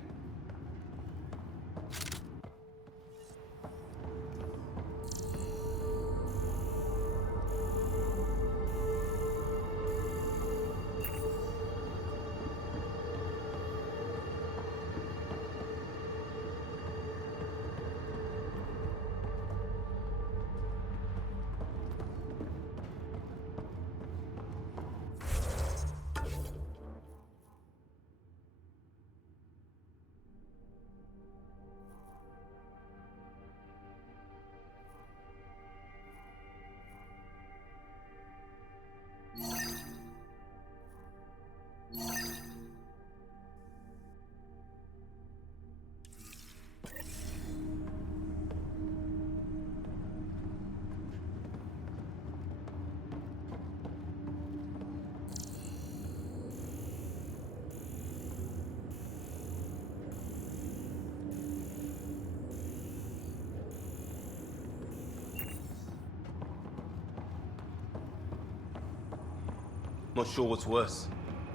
Not sure what's worse.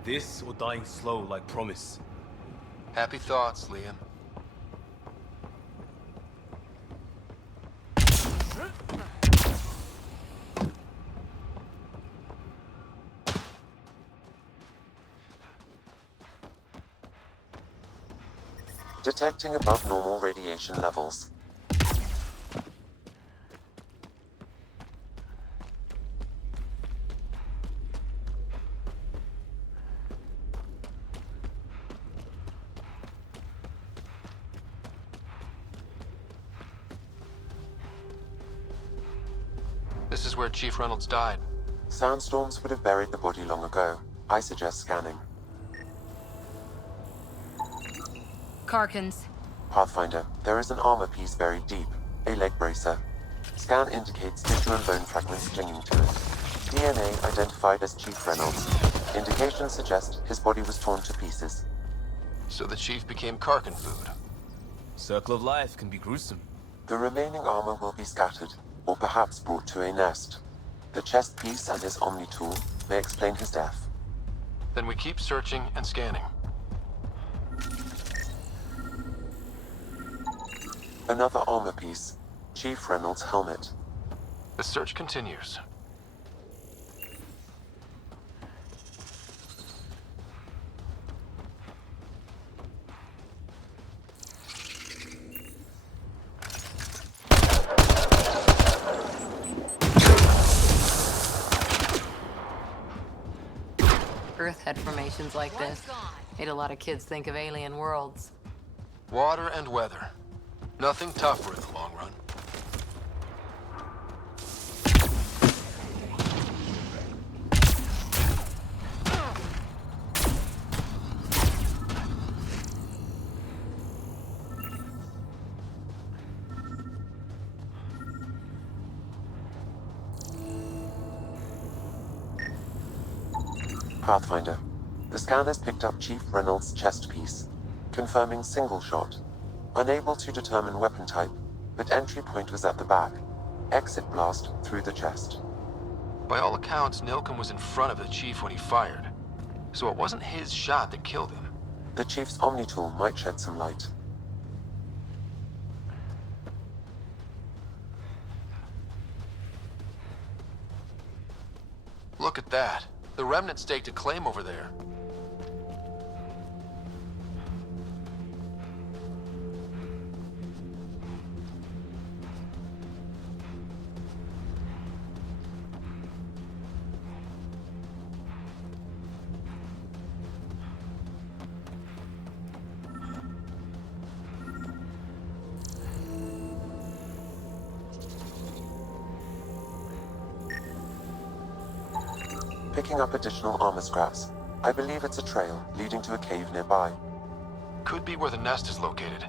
This or dying slow like Promise. Happy thoughts, Liam. Detecting above normal radiation levels. This is where Chief Reynolds died. Sandstorms would have buried the body long ago. I suggest scanning. Karkins. Pathfinder, there is an armor piece buried deep. A leg bracer. Scan indicates tissue and bone fragments clinging to it. DNA identified as Chief Reynolds. Indications suggest his body was torn to pieces. So the Chief became Karkin food. Circle of life can be gruesome. The remaining armor will be scattered, or perhaps brought to a nest. The chest piece and his Omni tool may explain his death. Then we keep searching and scanning. Another armor piece. Chief Reynolds' helmet. The search continues. Earth had formations like this. Made a lot of kids think of alien worlds. Water and weather. Nothing tougher in the long run. Pathfinder. The scanners picked up Chief Reynolds' chest piece, confirming single shot. Unable to determine weapon type, but entry point was at the back. Exit blast through the chest. By all accounts, Nilken was in front of the Chief when he fired. So it wasn't his shot that killed him. The Chief's Omni tool might shed some light. Look at that. The Remnant staked a claim over there. Picking up additional armor scraps. I believe it's a trail leading to a cave nearby. Could be where the nest is located.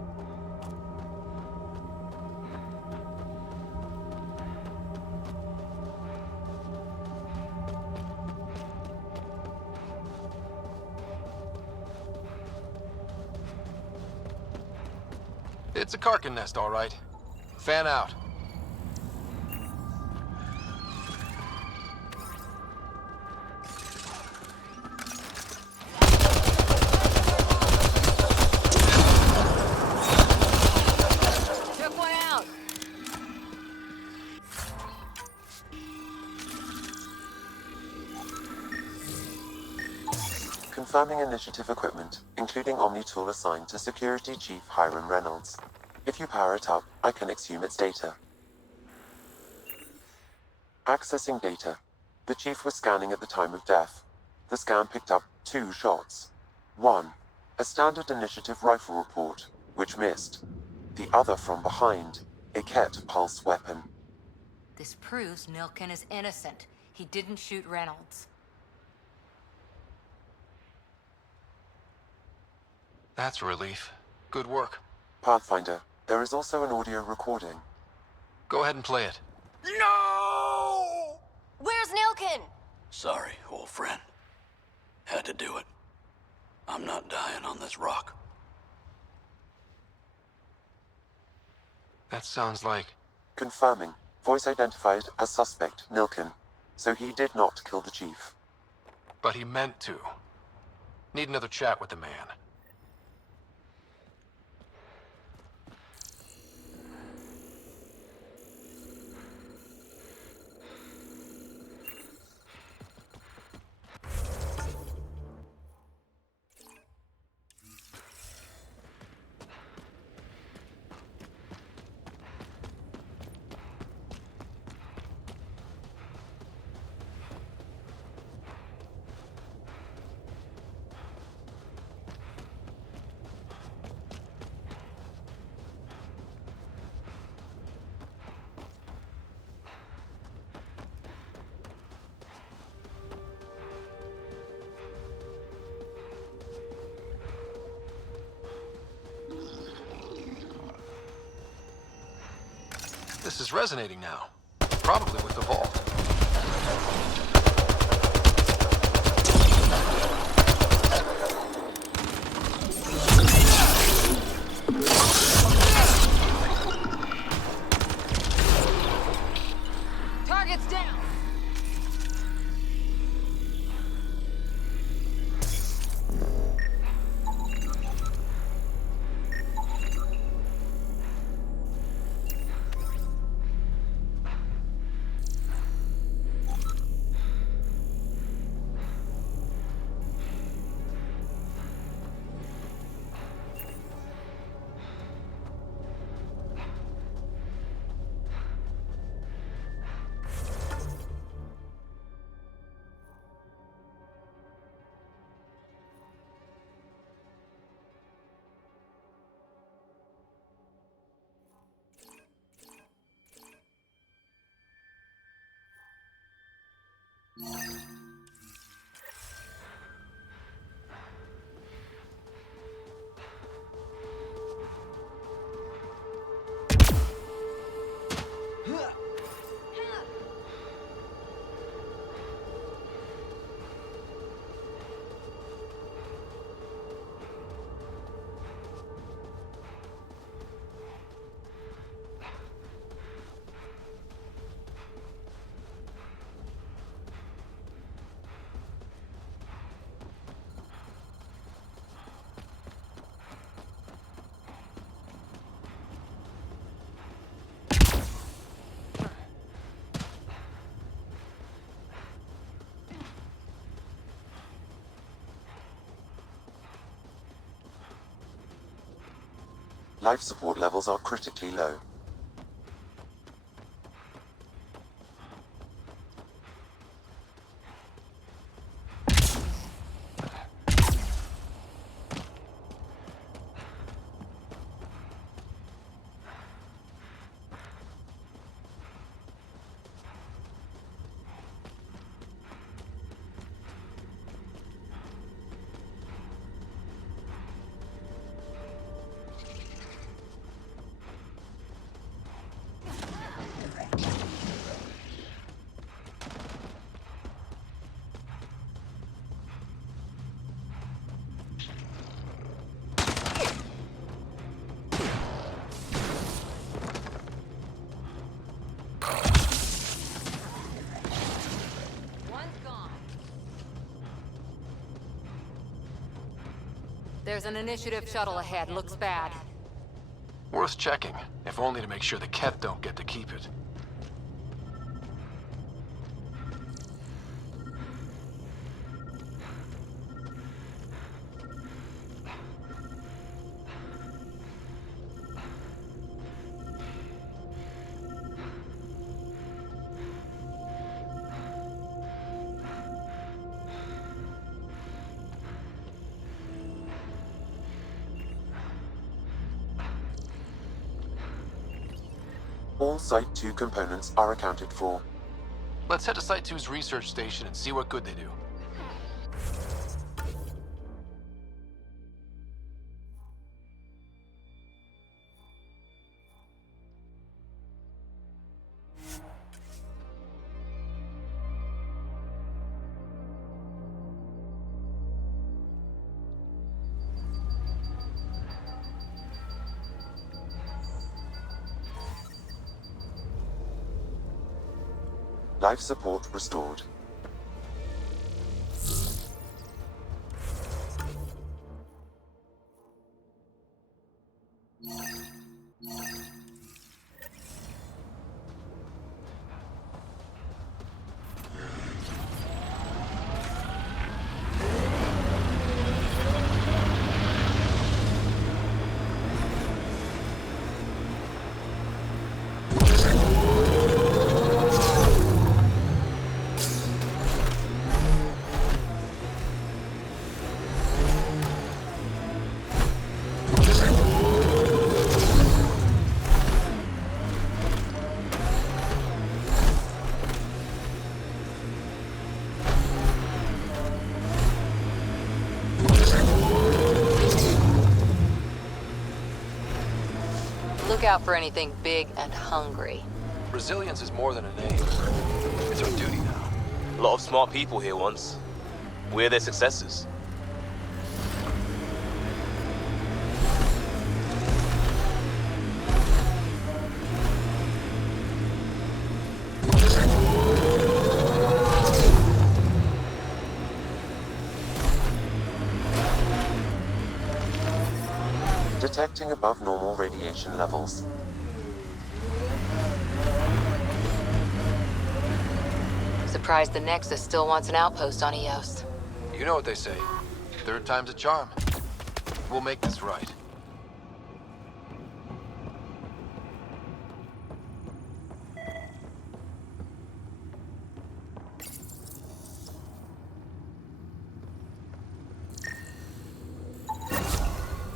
It's a Karkin nest, all right. Fan out. Took one out. Confirming initiative equipment, including Omni tool assigned to Security Chief Hiram Reynolds. If you power it up, I can exhume its data. Accessing data. The Chief was scanning at the time of death. The scan picked up 2 shots. One, a standard initiative rifle report, which missed. The other from behind, a Ket pulse weapon. This proves Nilken is innocent. He didn't shoot Reynolds. That's a relief. Good work. Pathfinder, there is also an audio recording. Go ahead and play it. No! Where's Nilken? Sorry, old friend. Had to do it. I'm not dying on this rock. That sounds like... Confirming. Voice identified as suspect Nilken. So he did not kill the Chief. But he meant to. Need another chat with the man. This is resonating now. Probably with the vault. Target's down. Life support levels are critically low. There's an initiative shuttle ahead. Looks bad. Worth checking, if only to make sure the Kett don't get to keep it. All Site 2 components are accounted for. Let's head to Site 2's research station and see what good they do. Life support restored. Look out for anything big and hungry. Resilience is more than a name. It's our duty now. A lot of smart people here once. We're their successors. Detecting above normal radiation levels. Surprised the Nexus still wants an outpost on Eos. You know what they say. Third time's a charm. We'll make this right.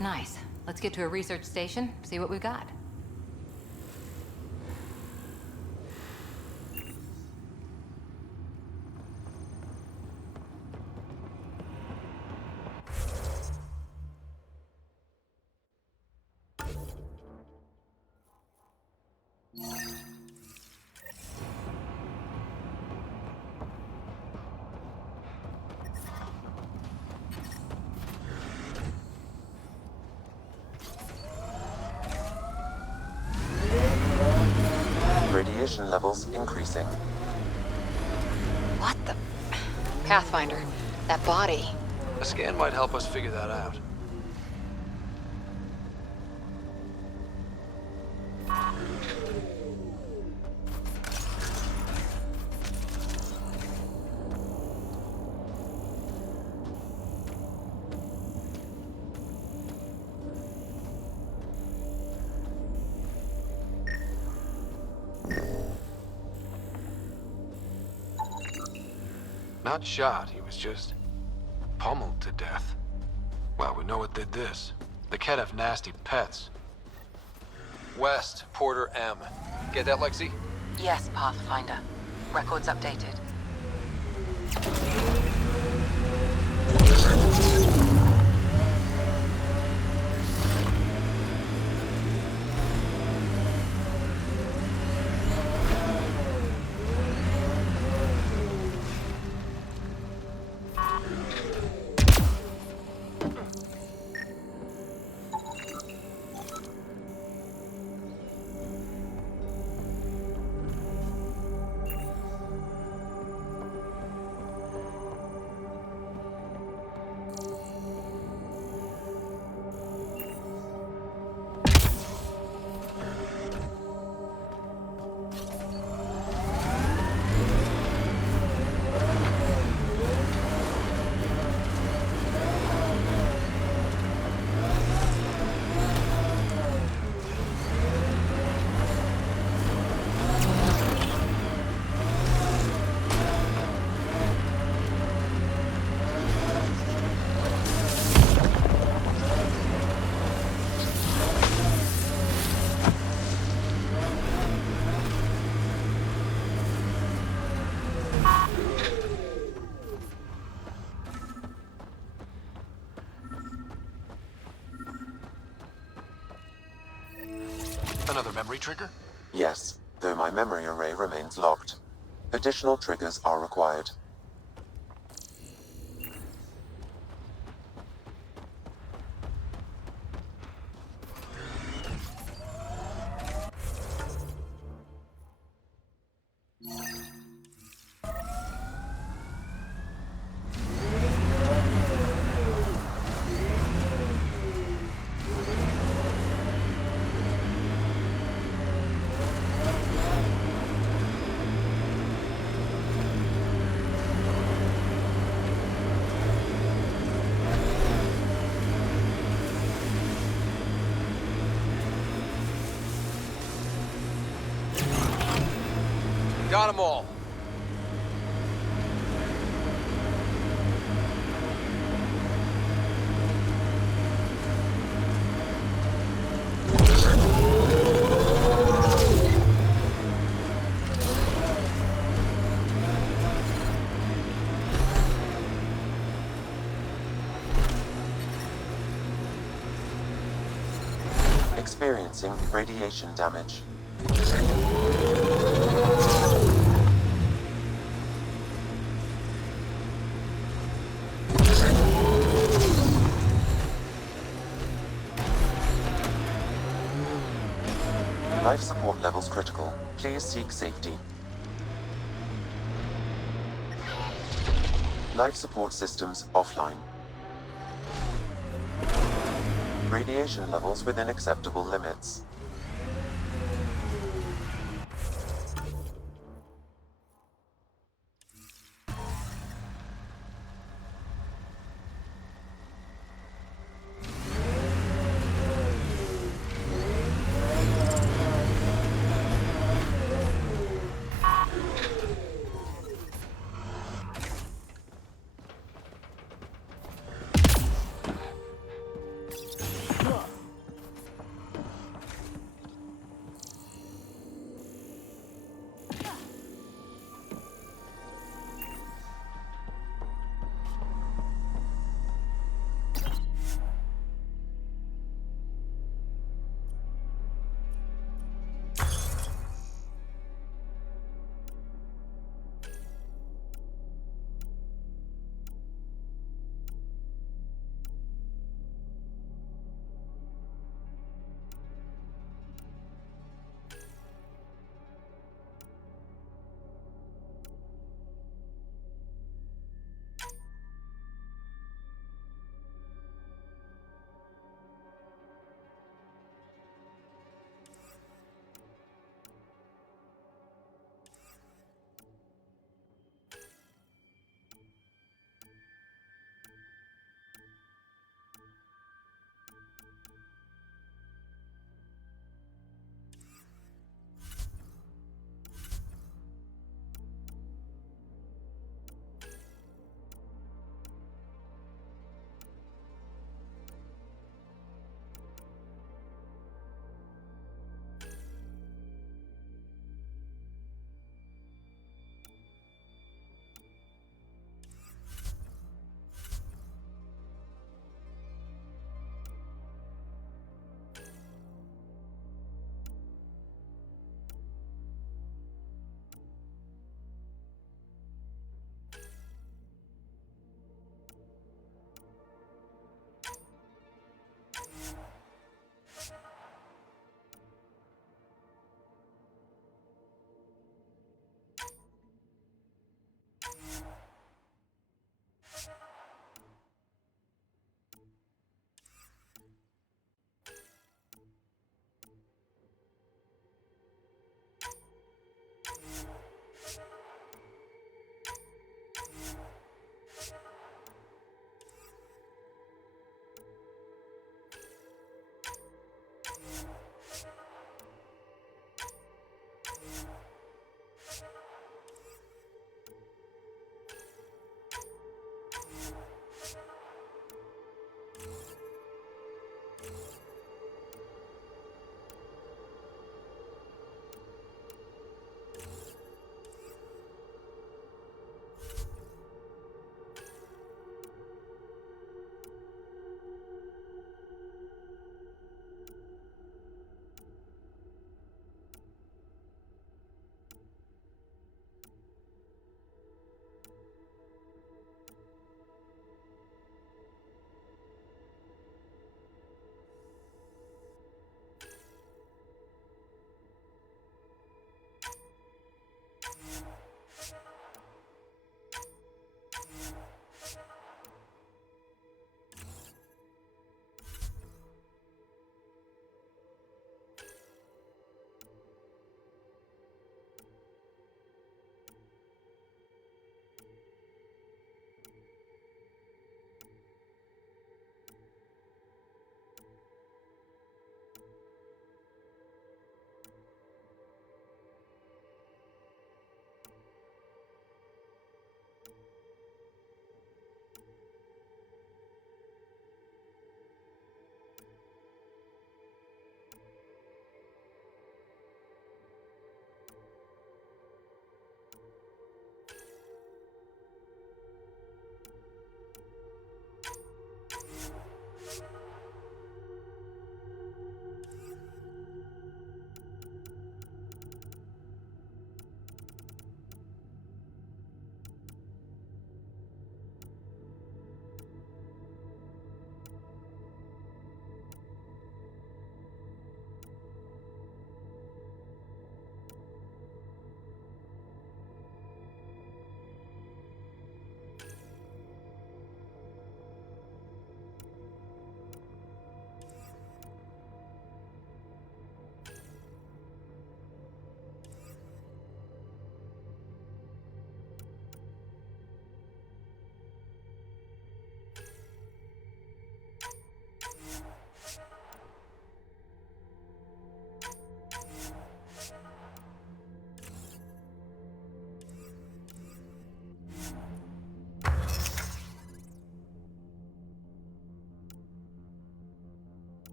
Nice. Let's get to a research station, see what we've got. Radiation levels increasing. What the... Pathfinder, that body. A scan might help us figure that out. Not shot, he was just pummeled to death. Well, we know what did this. The Kett have nasty pets. West, Porter M. Get that, Lexi? Yes, Pathfinder. Records updated. Another memory trigger? Yes, though my memory array remains locked. Additional triggers are required. Got them all. Experiencing radiation damage. Life support levels critical. Please seek safety. Life support systems offline. Radiation levels within acceptable limits.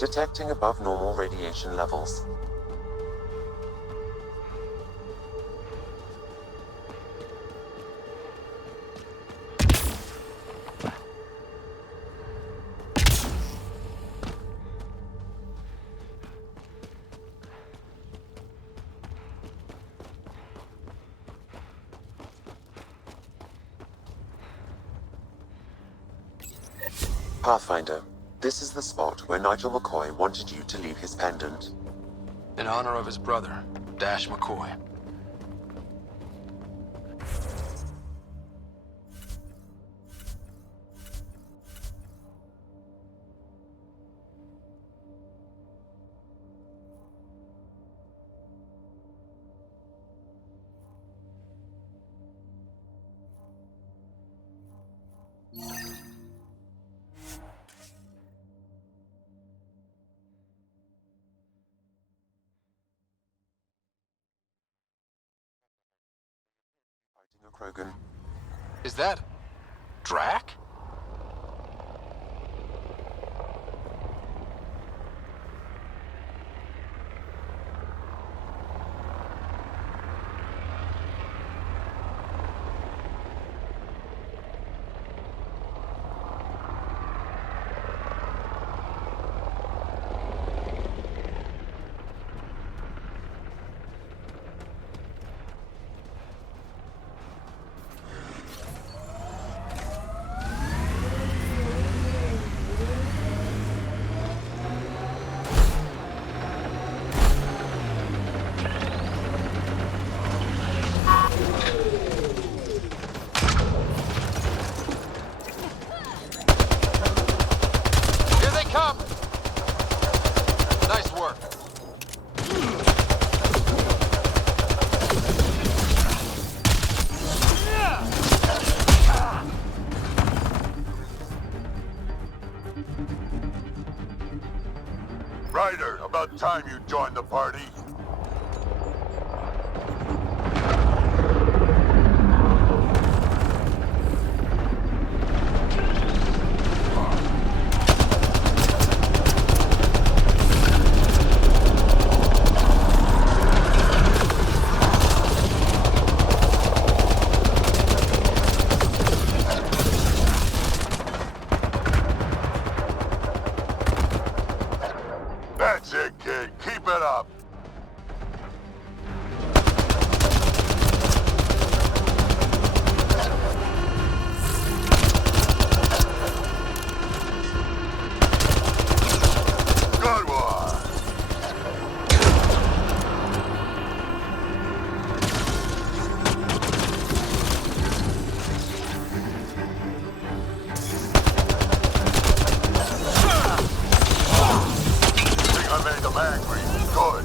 detecting above normal radiation levels. Pathfinder, this is the spot where Nigel McCoy wanted you to leave his pendant. In honor of his brother, Dash McCoy. Krogan. Is that Drac? Ryder, about time you joined the party. That's it, kid. Keep it up. Good one. I made them angry. Good.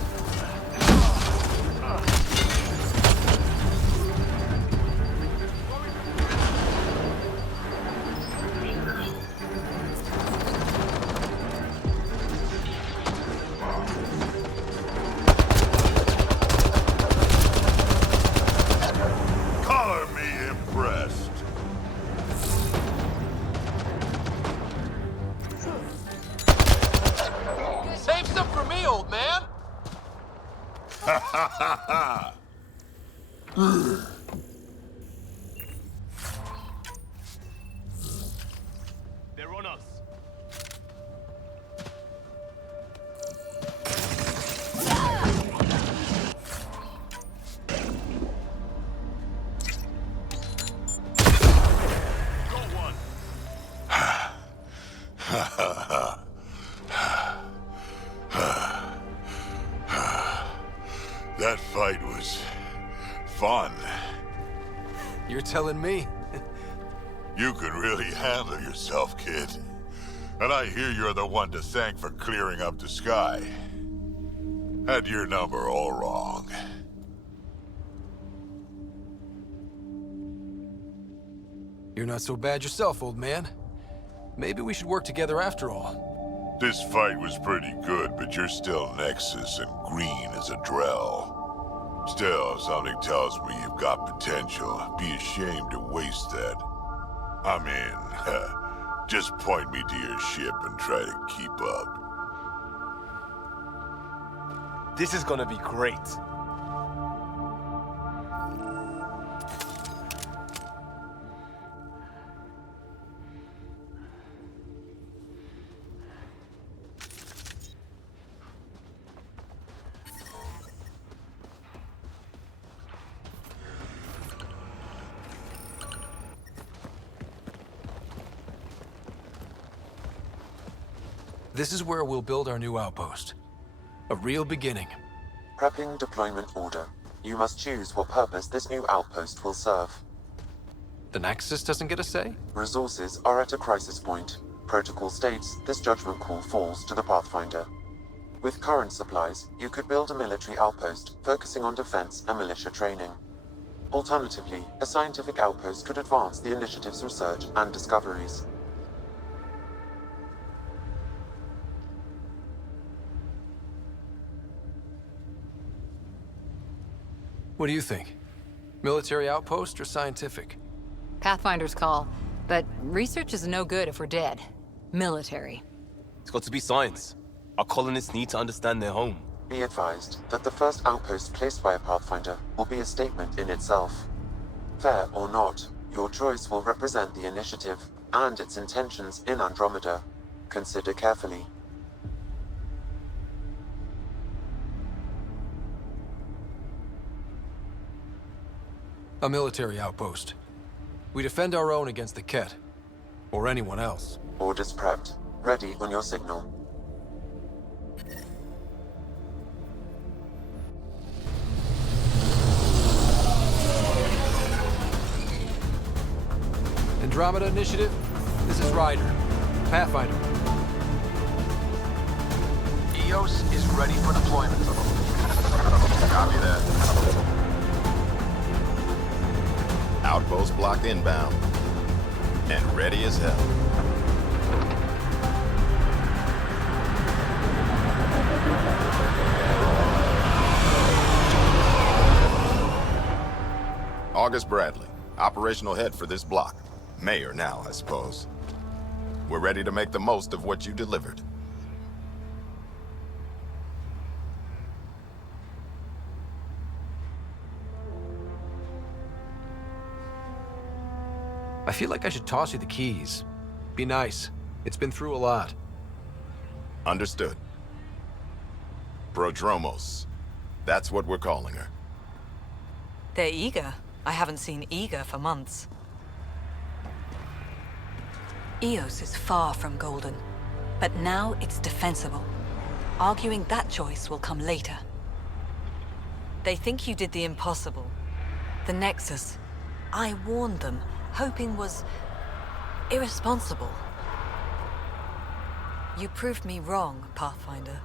Color me impressed. Save some for me, old man! Ha ha ha ha! They're on us. Got one. That fight was fun. You're telling me? You can really handle yourself, kid. And I hear you're the one to thank for clearing up the sky. Had your number all wrong. You're not so bad yourself, old man. Maybe we should work together after all. This fight was pretty good, but you're still Nexus and green as a Drell. Still, something tells me you've got potential. Be ashamed to waste that. I'm in. Just point me to your ship and try to keep up. This is gonna be great. This is where we'll build our new outpost. A real beginning. Prepping deployment order. You must choose what purpose this new outpost will serve. The Nexus doesn't get a say? Resources are at a crisis point. Protocol states this judgment call falls to the Pathfinder. With current supplies, you could build a military outpost focusing on defense and militia training. Alternatively, a scientific outpost could advance the initiative's research and discoveries. What do you think? Military outpost or scientific? Pathfinder's call, but research is no good if we're dead. Military. It's got to be science. Our colonists need to understand their home. Be advised that the first outpost placed by a Pathfinder will be a statement in itself. Fair or not, your choice will represent the initiative and its intentions in Andromeda. Consider carefully. A military outpost. We defend our own against the Ket. Or anyone else. Orders prepped. Ready on your signal. Andromeda Initiative, this is Ryder. Pathfinder. EOS is ready for deployment. Copy that. Outpost block inbound. And ready as hell. August Bradley, operational head for this block. Mayor now, I suppose. We're ready to make the most of what you delivered. I feel like I should toss you the keys. Be nice. It's been through a lot. Understood. Prodromos. That's what we're calling her. They're eager. I haven't seen eager for months. EOS is far from golden, but now it's defensible. Arguing that choice will come later. They think you did the impossible. The Nexus. I warned them, hoping was irresponsible. You proved me wrong, Pathfinder.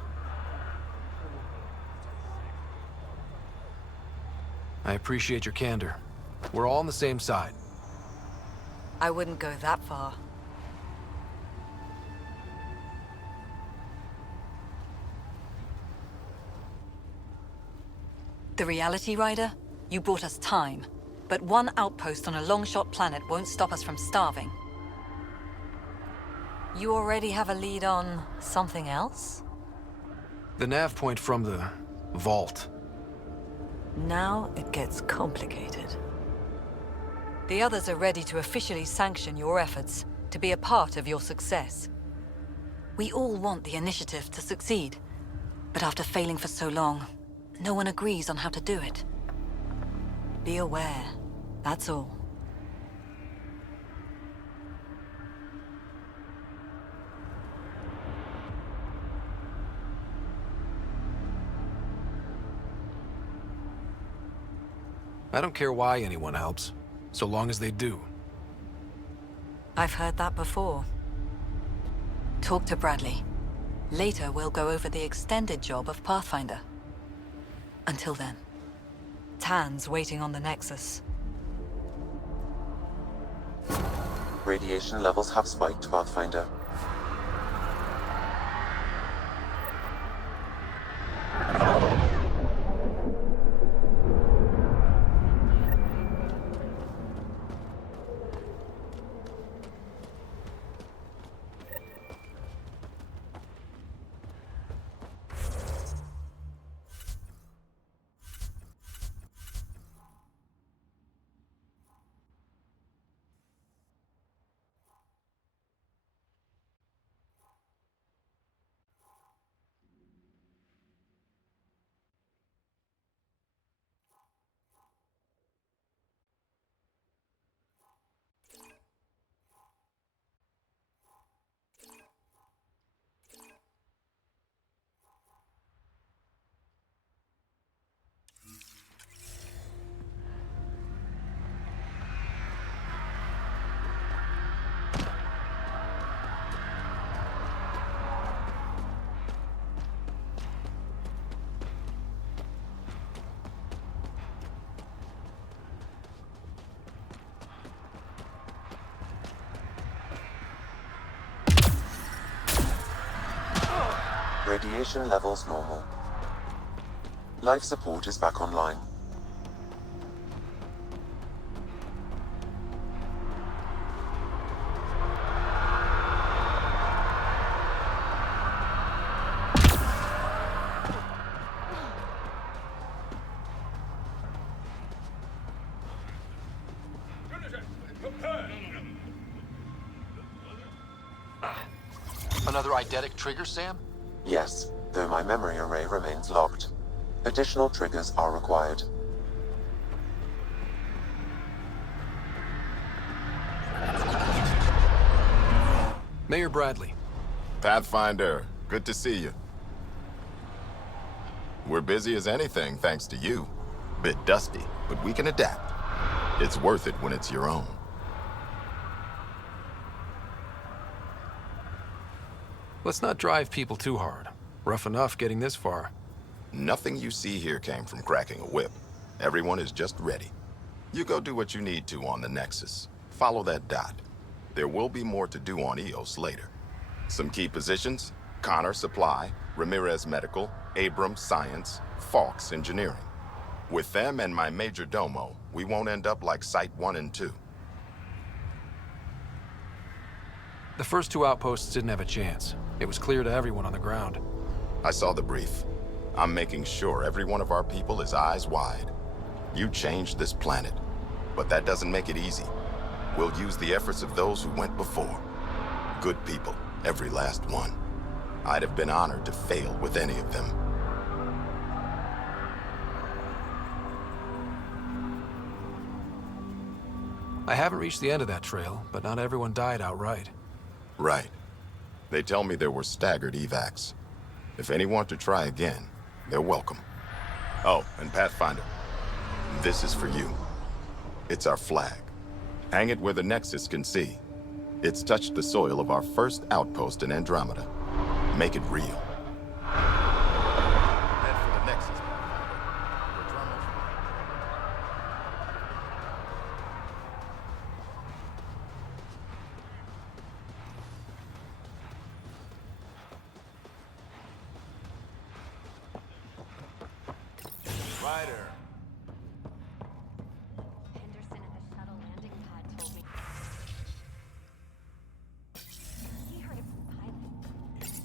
I appreciate your candor. We're all on the same side. I wouldn't go that far. The Reality Rider? You brought us time. But one outpost on a long-shot planet won't stop us from starving. You already have a lead on something else? The nav point from the vault. Now it gets complicated. The others are ready to officially sanction your efforts, to be a part of your success. We all want the initiative to succeed, but after failing for so long, no one agrees on how to do it. Be aware, that's all. I don't care why anyone helps, so long as they do. I've heard that before. Talk to Bradley. Later, we'll go over the extended job of Pathfinder. Until then, Tan's waiting on the Nexus. Radiation levels have spiked, Pathfinder. Radiation levels normal. Life support is back online. Another eidetic trigger, Sam? Yes, though my memory array remains locked. Additional triggers are required. Mayor Bradley. Pathfinder, good to see you. We're busy as anything thanks to you. Bit dusty, but we can adapt. It's worth it when it's your own. Let's not drive people too hard. Rough enough getting this far. Nothing you see here came from cracking a whip. Everyone is just ready. You go do what you need to on the Nexus. Follow that dot. There will be more to do on EOS later. Some key positions: Connor Supply, Ramirez Medical, Abrams Science, Falks Engineering. With them and my major domo, we won't end up like Site 1 and 2. The first two outposts didn't have a chance. It was clear to everyone on the ground. I saw the brief. I'm making sure every one of our people is eyes wide. You changed this planet, but that doesn't make it easy. We'll use the efforts of those who went before. Good people, every last one. I'd have been honored to fail with any of them. I haven't reached the end of that trail, but not everyone died outright. Right. They tell me there were staggered evacs. If any want to try again, they're welcome. Oh, and Pathfinder, this is for you. It's our flag. Hang it where the Nexus can see. It's touched the soil of our first outpost in Andromeda. Make it real. Head for the Nexus, Pathfinder. Ryder. Henderson at the shuttle landing pad told me. He heard it from pilots.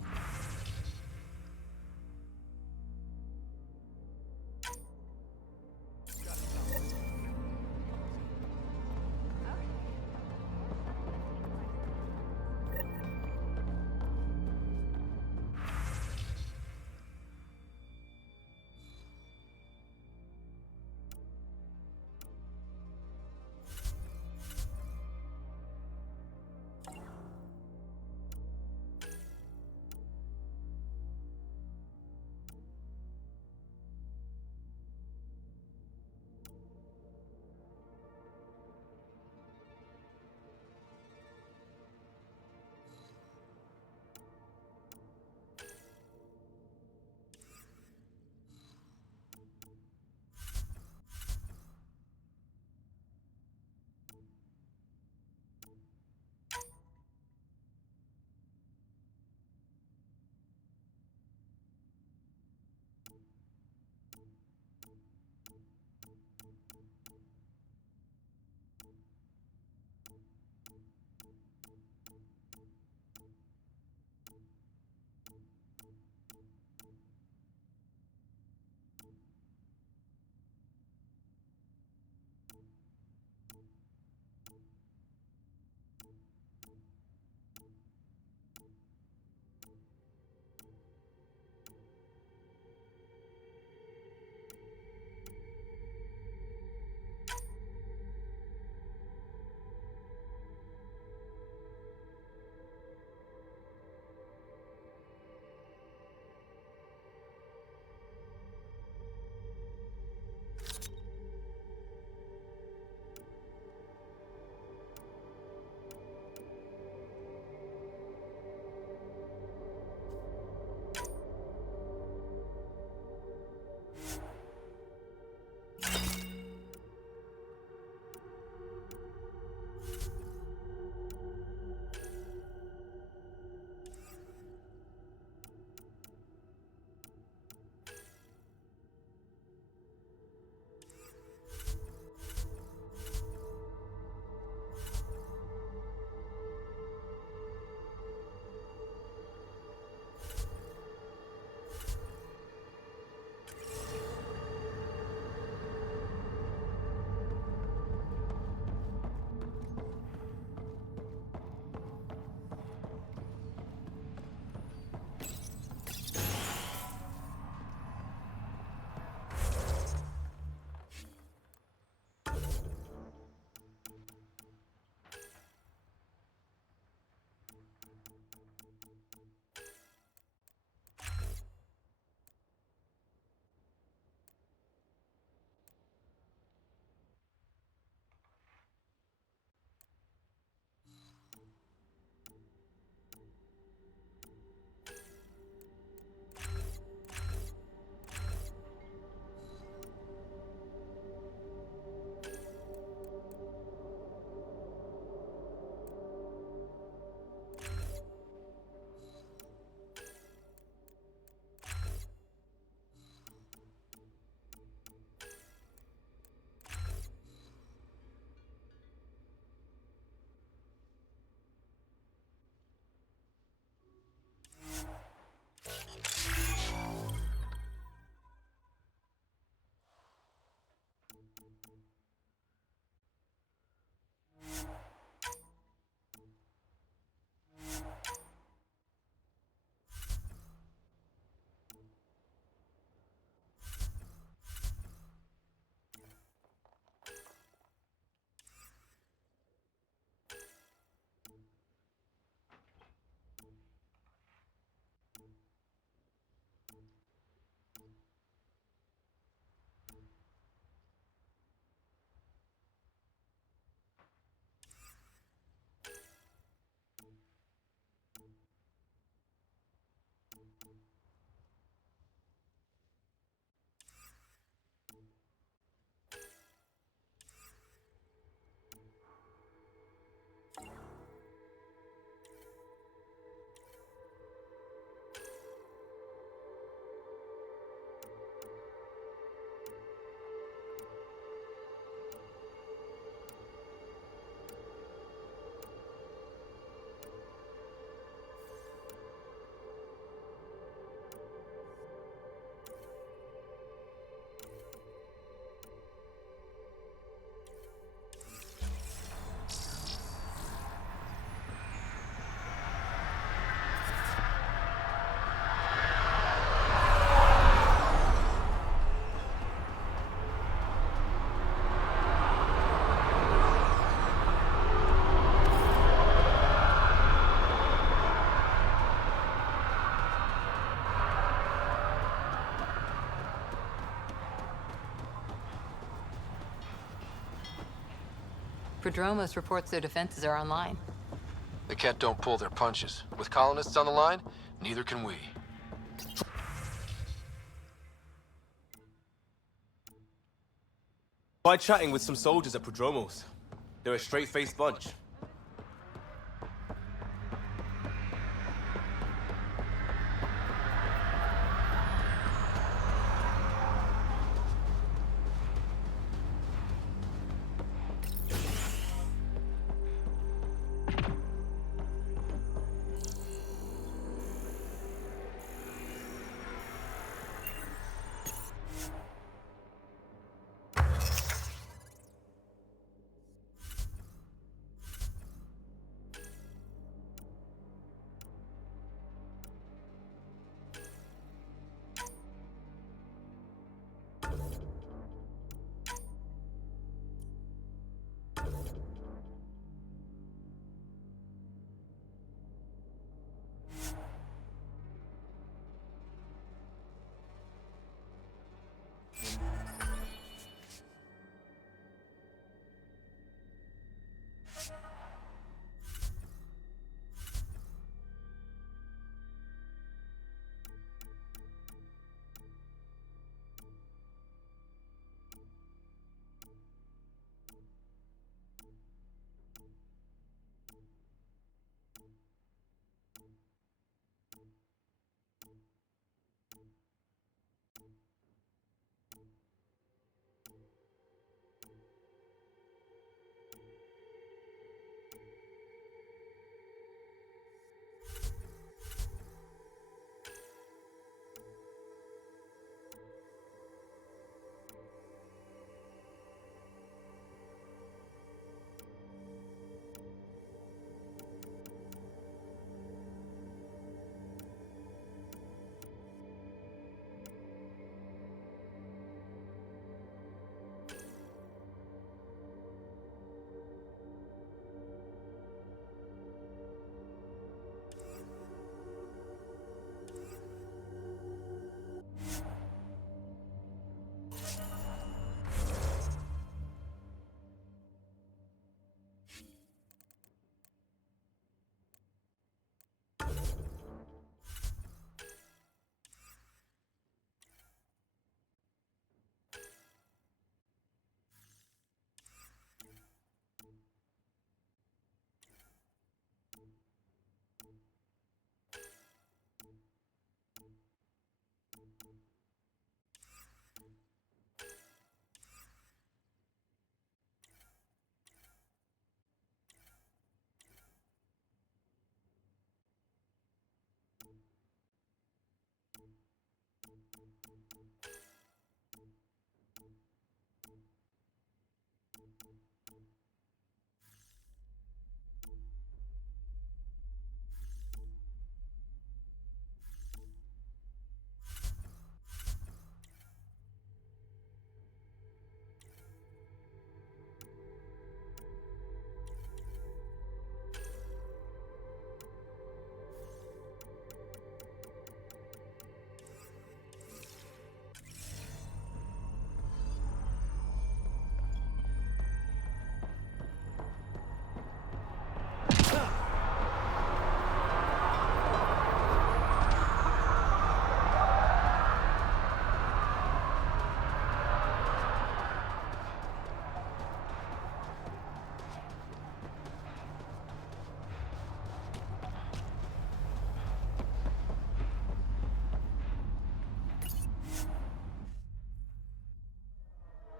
Prodromos reports their defenses are online. The Kett don't pull their punches. With colonists on the line, neither can we. By chatting with some soldiers at Prodromos. They're a straight-faced bunch.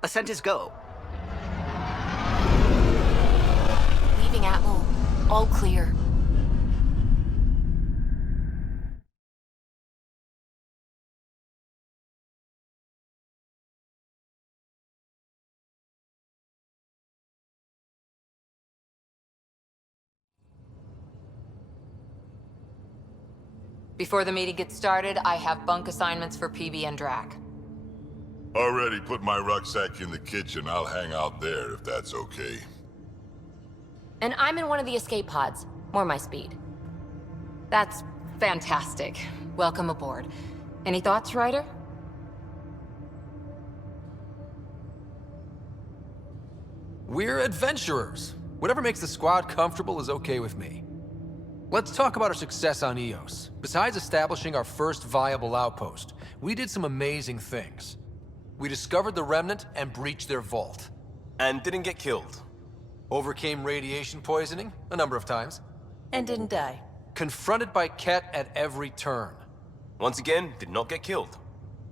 Ascent is go. Leaving Atmo. All clear. Before the meeting gets started, I have bunk assignments for PB and Drac. Already put my rucksack in the kitchen. I'll hang out there if that's okay. And I'm in one of the escape pods. More my speed. That's fantastic. Welcome aboard. Any thoughts, Ryder? We're adventurers. Whatever makes the squad comfortable is okay with me. Let's talk about our success on Eos. Besides establishing our first viable outpost, we did some amazing things. We discovered the Remnant and breached their vault. And didn't get killed. Overcame radiation poisoning a number of times. And didn't die. Confronted by Ket at every turn. Once again, did not get killed.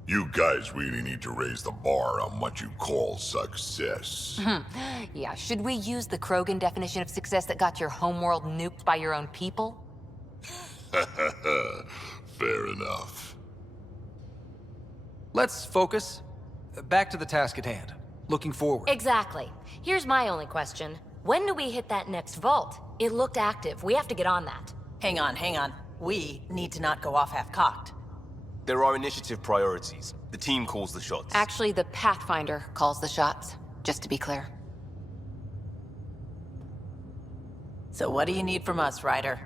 You guys really need to raise the bar on what you call success. Yeah, should we use the Krogan definition of success that got your homeworld nuked by your own people? Fair enough. Let's focus. Back to the task at hand. Looking forward. Exactly. Here's my only question. When do we hit that next vault? It looked active. We have to get on that. Hang on. We need to not go off half-cocked. There are initiative priorities. The team calls the shots. Actually, the Pathfinder calls the shots, just to be clear. So what do you need from us, Ryder?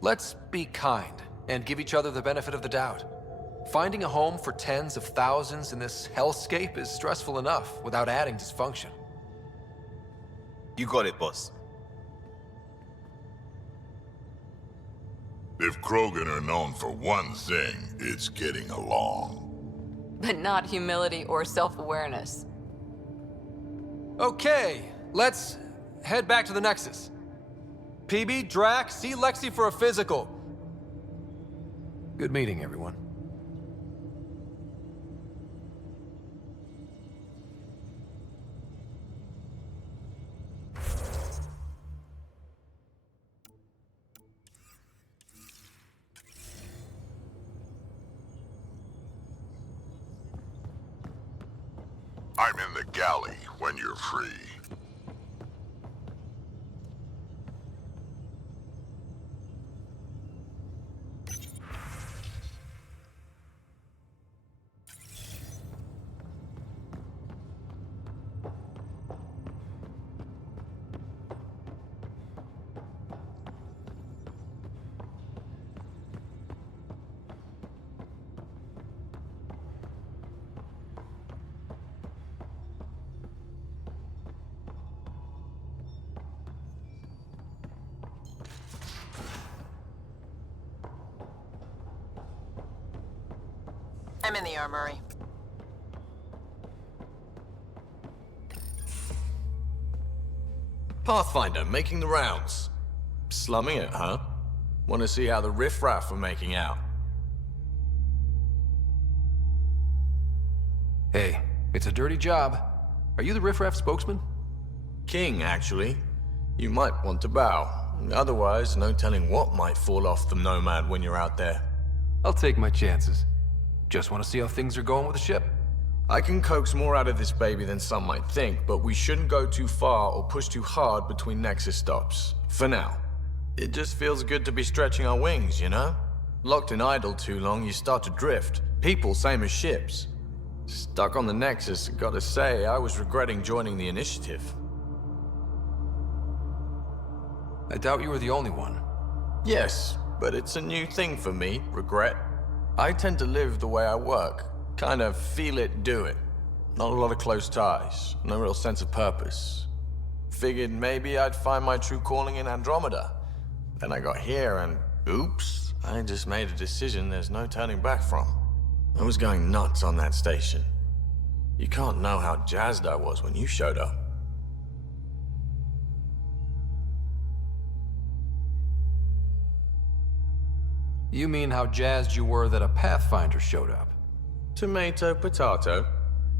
Let's be kind and give each other the benefit of the doubt. Finding a home for tens of thousands in this hellscape is stressful enough without adding dysfunction. You got it, boss. If Krogan are known for one thing, it's getting along. But not humility or self-awareness. Okay, let's head back to the Nexus. PB, Drac, see Lexi for a physical. Good meeting, everyone. I'm in the galley when you're free. I'm in the armory. Pathfinder, making the rounds. Slumming it, huh? Want to see how the riffraff are making out? Hey, it's a dirty job. Are you the riffraff spokesman? King, actually. You might want to bow. Otherwise, no telling what might fall off the Nomad when you're out there. I'll take my chances. Just want to see how things are going with the ship. I can coax more out of this baby than some might think, but we shouldn't go too far or push too hard between Nexus stops. For now. It just feels good to be stretching our wings, you know? Locked in idle too long, you start to drift. People, same as ships. Stuck on the Nexus, gotta say, I was regretting joining the Initiative. I doubt you were the only one. Yes, but it's a new thing for me, regret. I tend to live the way I work. Kind of feel it, do it. Not a lot of close ties, no real sense of purpose. Figured maybe I'd find my true calling in Andromeda. Then I got here and, oops, I just made a decision there's no turning back from. I was going nuts on that station. You can't know how jazzed I was when you showed up. You mean how jazzed you were that a Pathfinder showed up? Tomato, potato.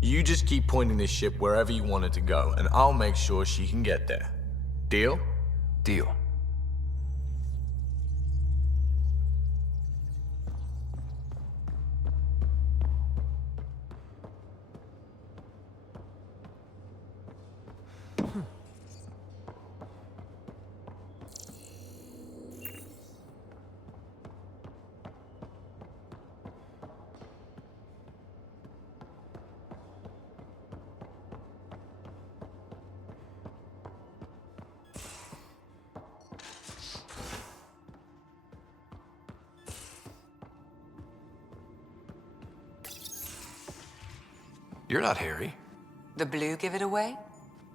You just keep pointing this ship wherever you want it to go, and I'll make sure she can get there. Deal? Deal. You're not Harry. The blue give it away?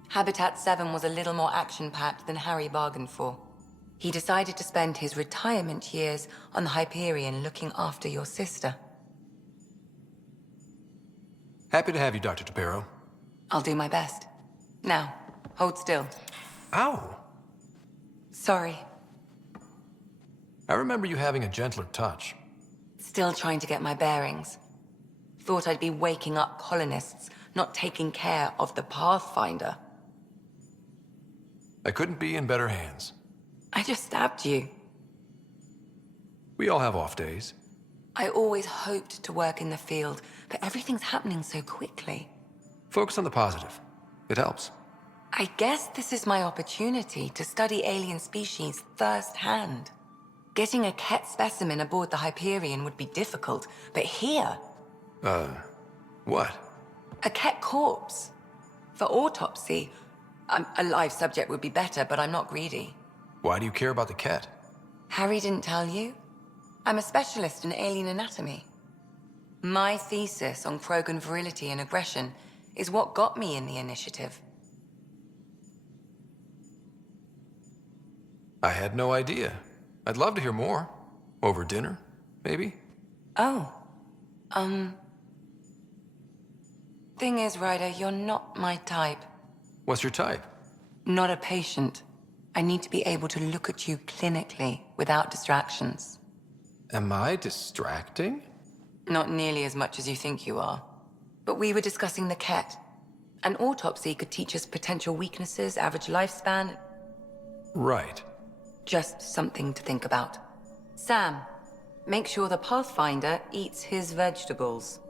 Habitat 7 was a little more action-packed than Harry bargained for. He decided to spend his retirement years on the Hyperion looking after your sister. Happy to have you, Dr. Tapero. I'll do my best. Now, hold still. Ow! Sorry. I remember you having a gentler touch. Still trying to get my bearings. Thought I'd be waking up colonists, not taking care of the Pathfinder. I couldn't be in better hands. I just stabbed you. We all have off days. I always hoped to work in the field, but everything's happening so quickly. Focus on the positive. It helps. I guess this is my opportunity to study alien species firsthand. Getting a Ket specimen aboard the Hyperion would be difficult, but here... What? A Ket corpse. For autopsy. A live subject would be better, but I'm not greedy. Why do you care about the Ket? Harry didn't tell you? I'm a specialist in alien anatomy. My thesis on Krogan virility and aggression is what got me in the initiative. I had no idea. I'd love to hear more. Over dinner, maybe? Oh. Thing is, Ryder, you're not my type. What's your type? Not a patient. I need to be able to look at you clinically without distractions. Am I distracting? Not nearly as much as you think you are. But we were discussing the Ket. An autopsy could teach us potential weaknesses, average lifespan. Right. Just something to think about. Sam, make sure the Pathfinder eats his vegetables.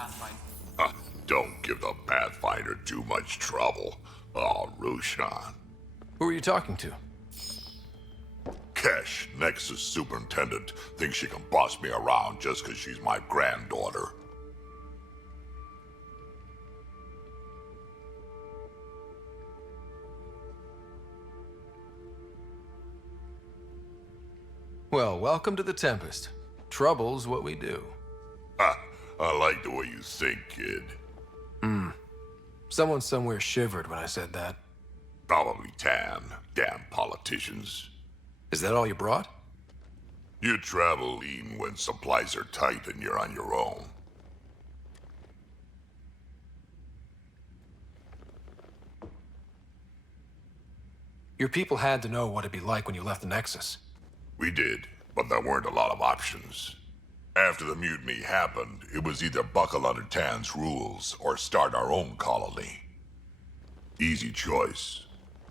Pathfinder. Don't give the Pathfinder too much trouble. Oh, Rushan. Who are you talking to? Kesh, Nexus Superintendent, thinks she can boss me around just because she's my granddaughter. Well, welcome to the Tempest. Trouble's what we do. Ha! I like the way you think, kid. Someone somewhere shivered when I said that. Probably Tan. Damn politicians. Is that all you brought? You travel lean when supplies are tight and you're on your own. Your people had to know what it'd be like when you left the Nexus. We did, but there weren't a lot of options. After the mutiny happened, it was either buckle under Tan's rules or start our own colony. Easy choice.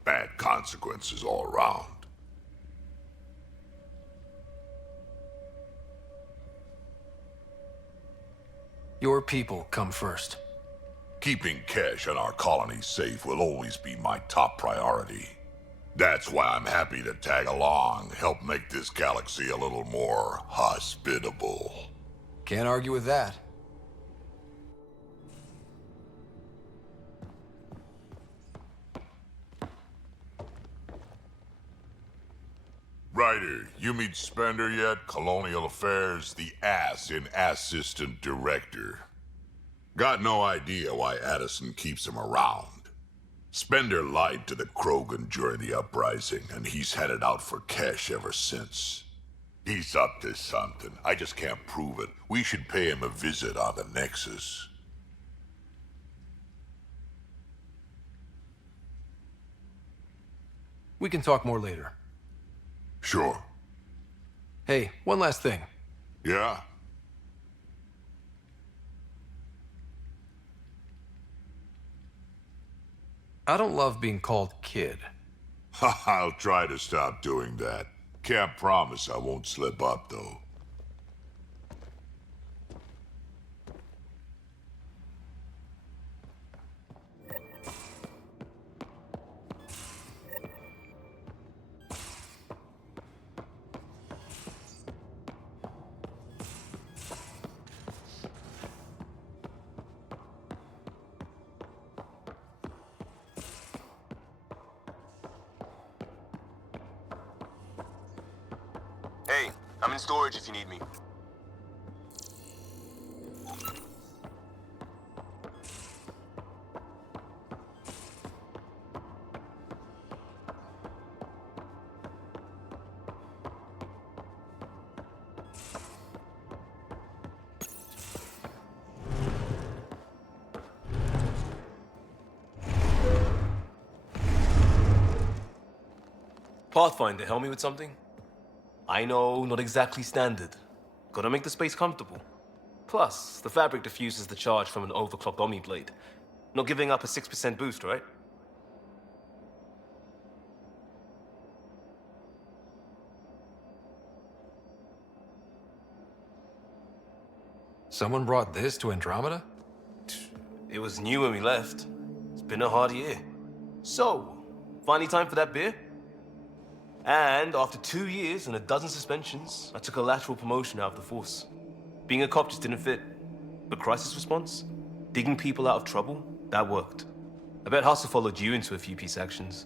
Bad consequences all around. Your people come first. Keeping Kesh and our colony safe will always be my top priority. That's why I'm happy to tag along, help make this galaxy a little more hospitable. Can't argue with that. Ryder, you meet Spender yet? Colonial Affairs, the ass in Assistant Director. Got no idea why Addison keeps him around. Spender lied to the Krogan during the uprising, and he's headed out for Kesh ever since. He's up to something. I just can't prove it. We should pay him a visit on the Nexus. We can talk more later. Sure. Hey, one last thing. Yeah? I don't love being called kid. I'll try to stop doing that. Can't promise I won't slip up, though. Hey, I'm in storage if you need me. Pathfinder, help me with something? I know, not exactly standard. Gotta make the space comfortable. Plus, the fabric diffuses the charge from an overclocked Omniblade. Not giving up a 6% boost, right? Someone brought this to Andromeda? It was new when we left. It's been a hard year. So, finally time for that beer? And after 2 years and a dozen suspensions, I took a lateral promotion out of the force. Being a cop just didn't fit. But crisis response? Digging people out of trouble? That worked. I bet Hustle followed you into a few peace actions.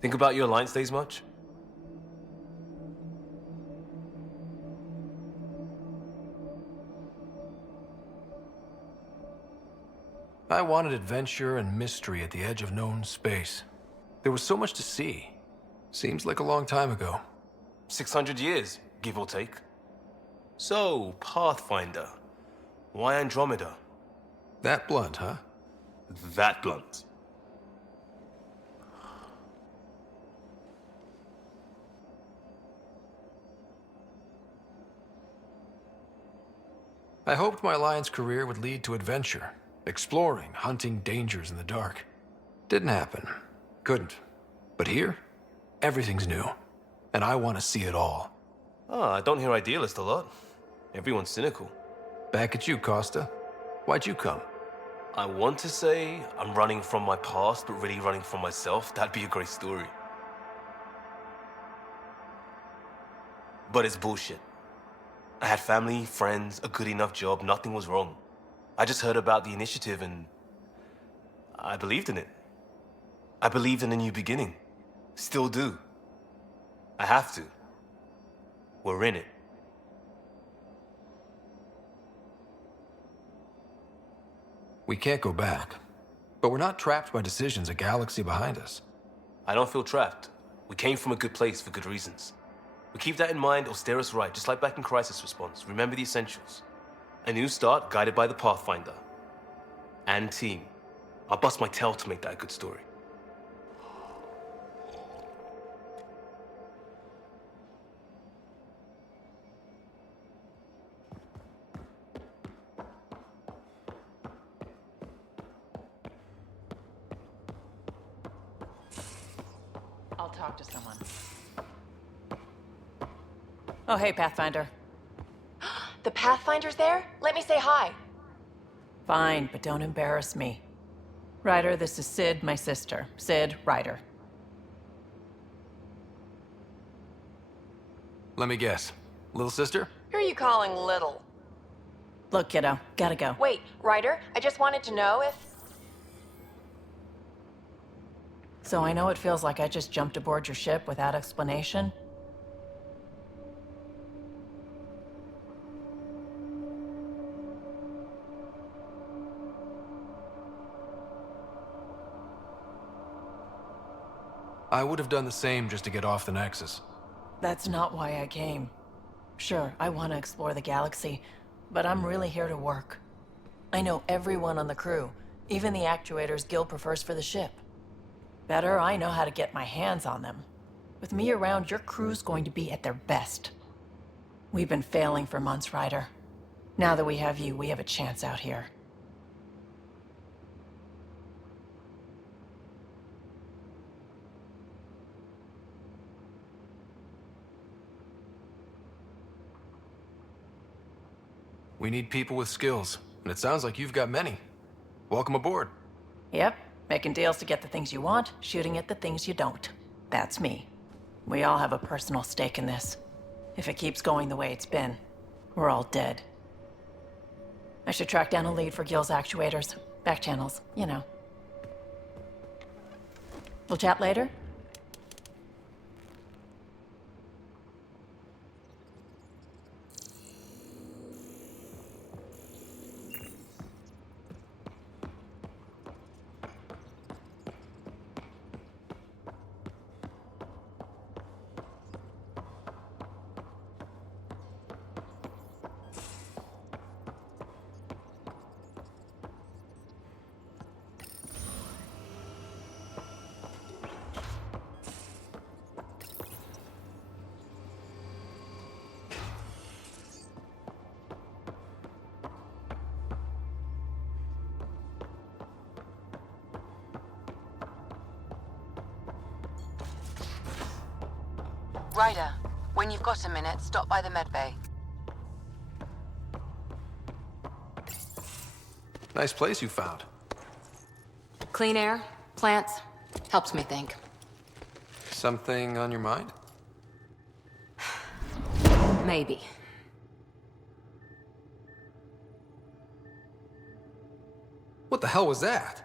Think about your Alliance days much? I wanted adventure and mystery at the edge of known space. There was so much to see. Seems like a long time ago. 600 years, give or take. So, Pathfinder. Why Andromeda? That blunt, huh? That blunt. I hoped my Alliance career would lead to adventure. Exploring, hunting dangers in the dark. Didn't happen. Couldn't. But here? Everything's new, and I want to see it all. I don't hear idealist a lot. Everyone's cynical. Back at you, Costa. Why'd you come? I want to say I'm running from my past, but really running from myself. That'd be a great story. But it's bullshit. I had family, friends, a good enough job, nothing was wrong. I just heard about the initiative and I believed in it. I believed in a new beginning. Still do. I have to. We're in it. We can't go back. But we're not trapped by decisions a galaxy behind us. I don't feel trapped. We came from a good place for good reasons. We keep that in mind or steer us right, just like back in Crisis Response. Remember the essentials. A new start guided by the Pathfinder. And team. I'll bust my tail to make that a good story. I'll talk to someone. Oh, hey, Pathfinder. The Pathfinder's there? Let me say hi. Fine, but don't embarrass me. Ryder, this is Sid, my sister. Sid, Ryder. Let me guess. Little sister? Who are you calling little? Look, kiddo, gotta go. Wait, Ryder, I just wanted to know if... So I know it feels like I just jumped aboard your ship without explanation. I would have done the same just to get off the Nexus. That's not why I came. Sure, I want to explore the galaxy, but I'm really here to work. I know everyone on the crew, even the actuators Gil prefers for the ship. Better, I know how to get my hands on them. With me around, your crew's going to be at their best. We've been failing for months, Ryder. Now that we have you, we have a chance out here. We need people with skills, and it sounds like you've got many. Welcome aboard. Yep, making deals to get the things you want, shooting at the things you don't. That's me. We all have a personal stake in this. If it keeps going the way it's been, we're all dead. I should track down a lead for Gil's actuators. Back channels, you know. We'll chat later? Ryder, when you've got a minute, stop by the medbay. Nice place you found. Clean air, plants, helps me think. Something on your mind? Maybe. What the hell was that?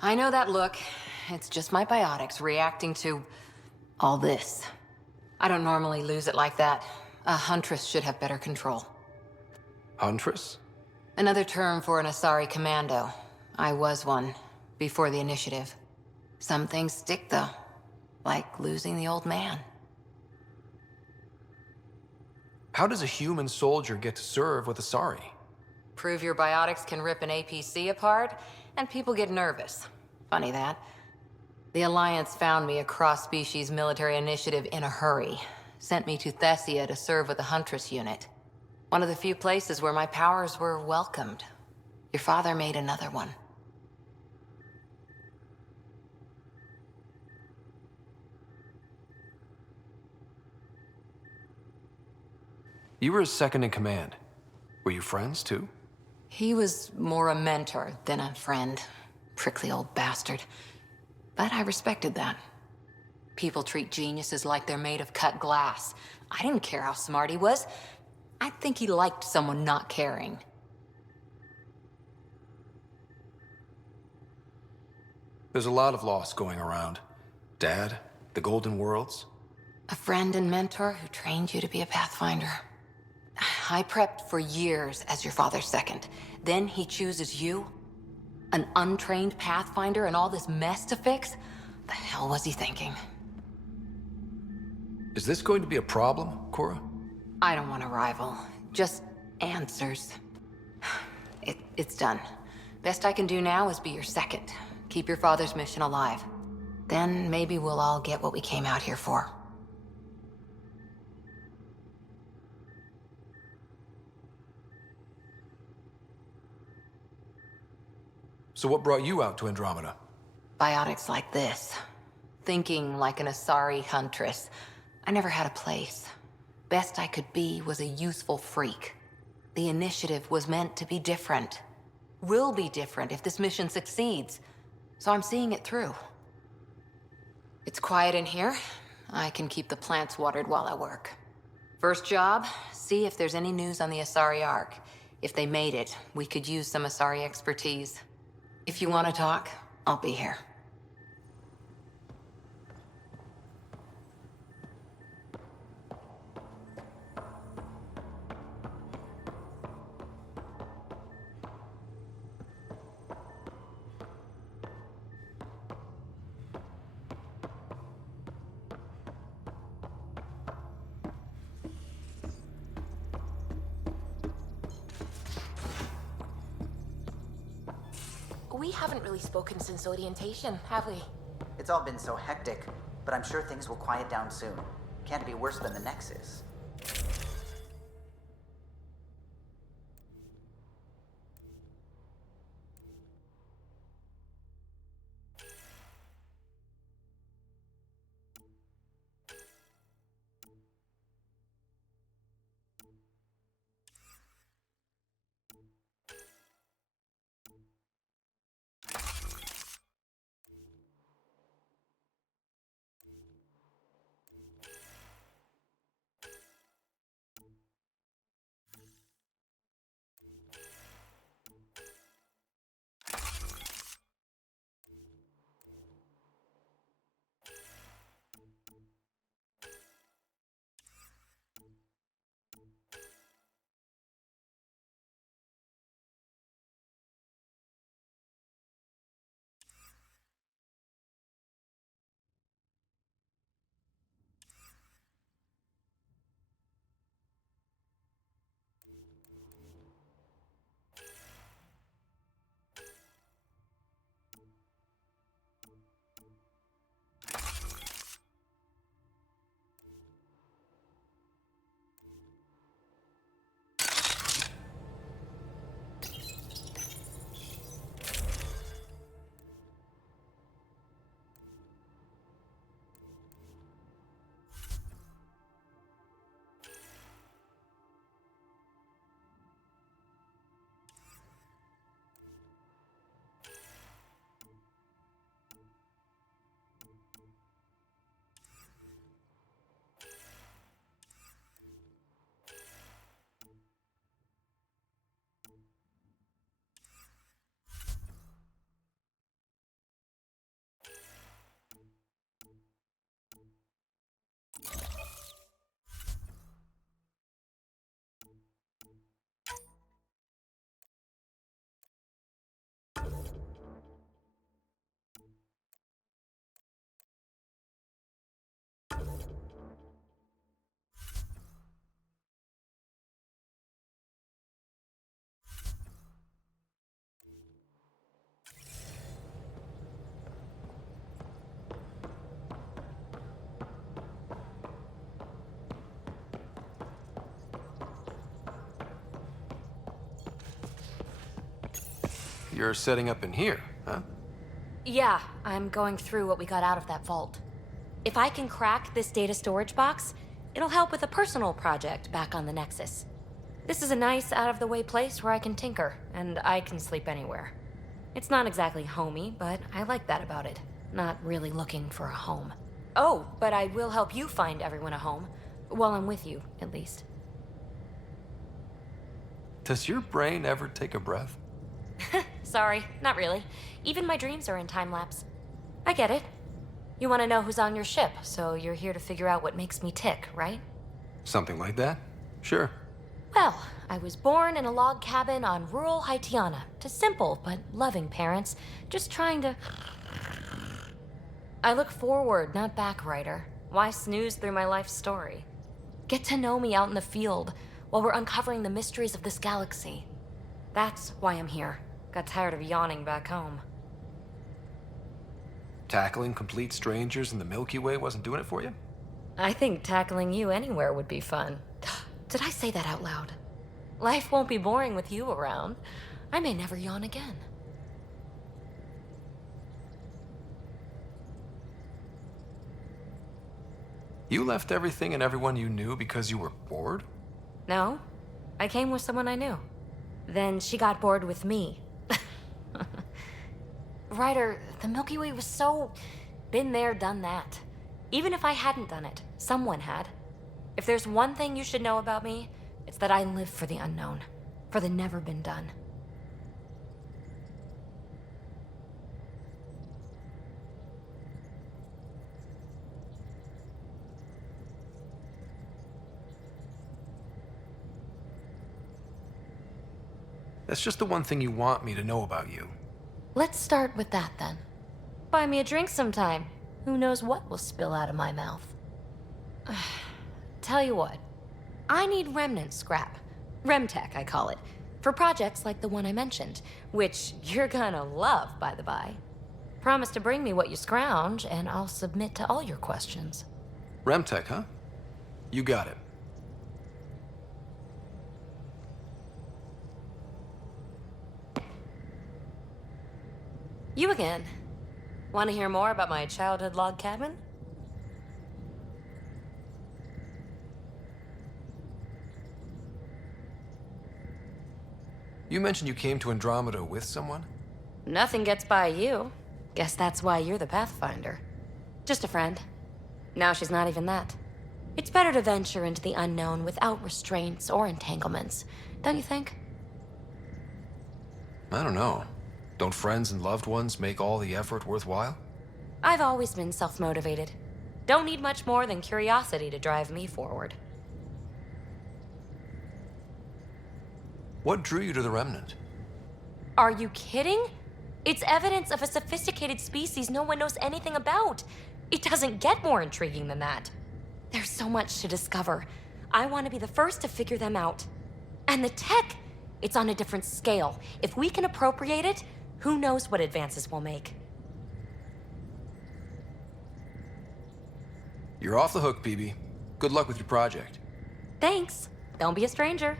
I know that look. It's just my biotics reacting to all this. I don't normally lose it like that. A huntress should have better control. Huntress? Another term for an Asari commando. I was one, before the initiative. Some things stick, though. Like losing the old man. How does a human soldier get to serve with Asari? Prove your biotics can rip an APC apart, and people get nervous. Funny that. The Alliance found me a cross-species military initiative in a hurry. Sent me to Thessia to serve with the Huntress unit. One of the few places where my powers were welcomed. Your father made another one. You were his second in command. Were you friends, too? He was more a mentor than a friend. Prickly old bastard. But I respected that. People treat geniuses like they're made of cut glass. I didn't care how smart he was. I think he liked someone not caring. There's a lot of loss going around. Dad, the Golden Worlds. A friend and mentor who trained you to be a Pathfinder. I prepped for years as your father's second. Then he chooses you? An untrained Pathfinder and all this mess to fix? The hell was he thinking? Is this going to be a problem, Cora? I don't want a rival. Just answers. It's done. Best I can do now is be your second. Keep your father's mission alive. Then maybe we'll all get what we came out here for. So what brought you out to Andromeda? Biotics like this. Thinking like an Asari huntress. I never had a place. Best I could be was a useful freak. The initiative was meant to be different. Will be different if this mission succeeds. So I'm seeing it through. It's quiet in here. I can keep the plants watered while I work. First job, see if there's any news on the Asari Ark. If they made it, we could use some Asari expertise. If you want to talk, I'll be here. We haven't really spoken since orientation, have we? It's all been so hectic, but I'm sure things will quiet down soon. Can't be worse than the Nexus. You're setting up in here, huh? Yeah, I'm going through what we got out of that vault. If I can crack this data storage box, It'll help with a personal project back on the Nexus. This is a nice, out-of-the-way place where I can tinker, and I can sleep anywhere. It's not exactly homey, but I like that about it. Not really looking for a home. Oh, but I will help you find everyone a home. While I'm with you, at least. Does your brain ever take a breath? Sorry, not really. Even my dreams are in time-lapse. I get it. You want to know who's on your ship, so you're here to figure out what makes me tick, right? Something like that? Sure. Well, I was born in a log cabin on rural Haitiana to simple but loving parents, just trying to... I look forward, not back, writer. Why snooze through my life story? Get to know me out in the field while we're uncovering the mysteries of this galaxy. That's why I'm here. Got tired of yawning back home. Tackling complete strangers in the Milky Way wasn't doing it for you? I think tackling you anywhere would be fun. Did I say that out loud? Life won't be boring with you around. I may never yawn again. You left everything and everyone you knew because you were bored? No, I came with someone I knew. Then she got bored with me. Ryder, the Milky Way was so... been there, done that. Even if I hadn't done it, someone had. If there's one thing you should know about me, it's that I live for the unknown. For the never been done. That's just the one thing you want me to know about you. Let's start with that then. Buy me a drink sometime. Who knows what will spill out of my mouth. Tell you what, I need remnant scrap. Remtech, I call it. For projects like the one I mentioned, which you're gonna love, by the by. Promise to bring me what you scrounge, and I'll submit to all your questions. Remtech, huh? You got it. You again. Want to hear more about my childhood log cabin? You mentioned you came to Andromeda with someone? Nothing gets by you. Guess that's why you're the Pathfinder. Just a friend. Now she's not even that. It's better to venture into the unknown without restraints or entanglements, don't you think? I don't know. Don't friends and loved ones make all the effort worthwhile? I've always been self-motivated. Don't need much more than curiosity to drive me forward. What drew you to the Remnant? Are you kidding? It's evidence of a sophisticated species no one knows anything about. It doesn't get more intriguing than that. There's so much to discover. I want to be the first to figure them out. And the tech, it's on a different scale. If we can appropriate it, who knows what advances we'll make. You're off the hook, PB. Good luck with your project. Thanks. Don't be a stranger.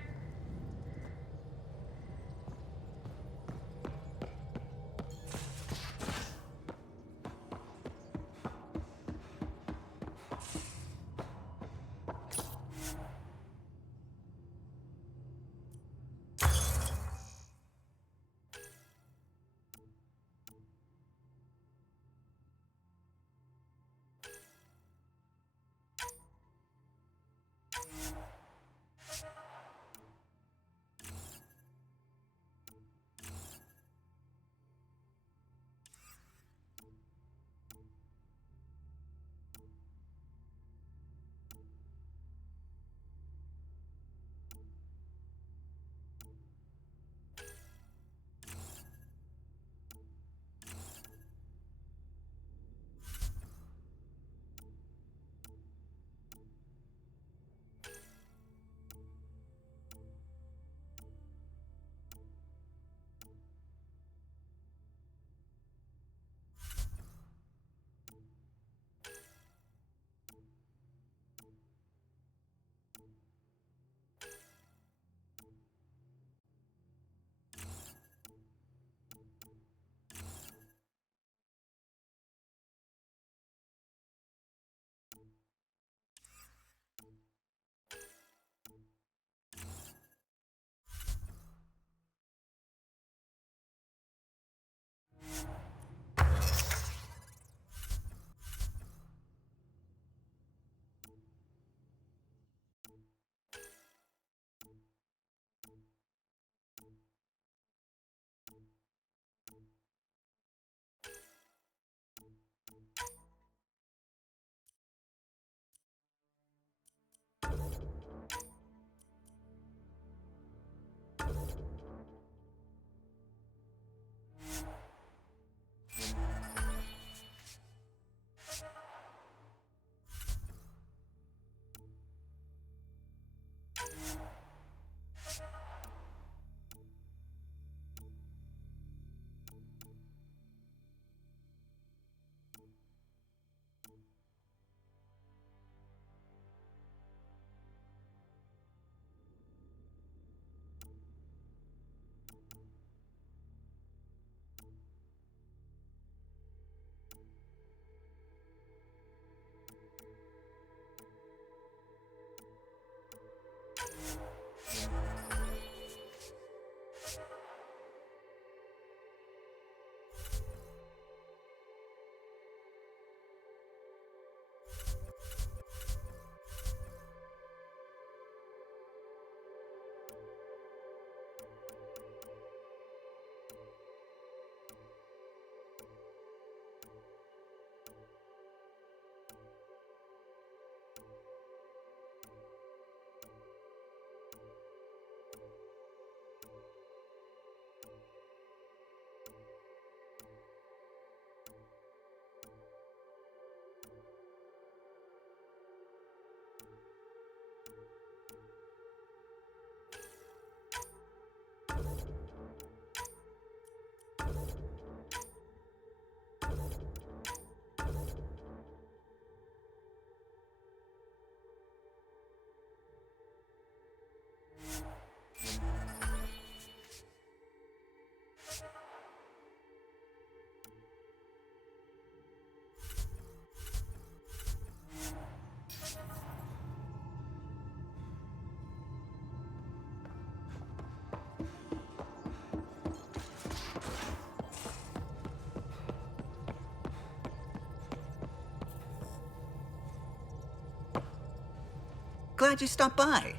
Glad you stopped by.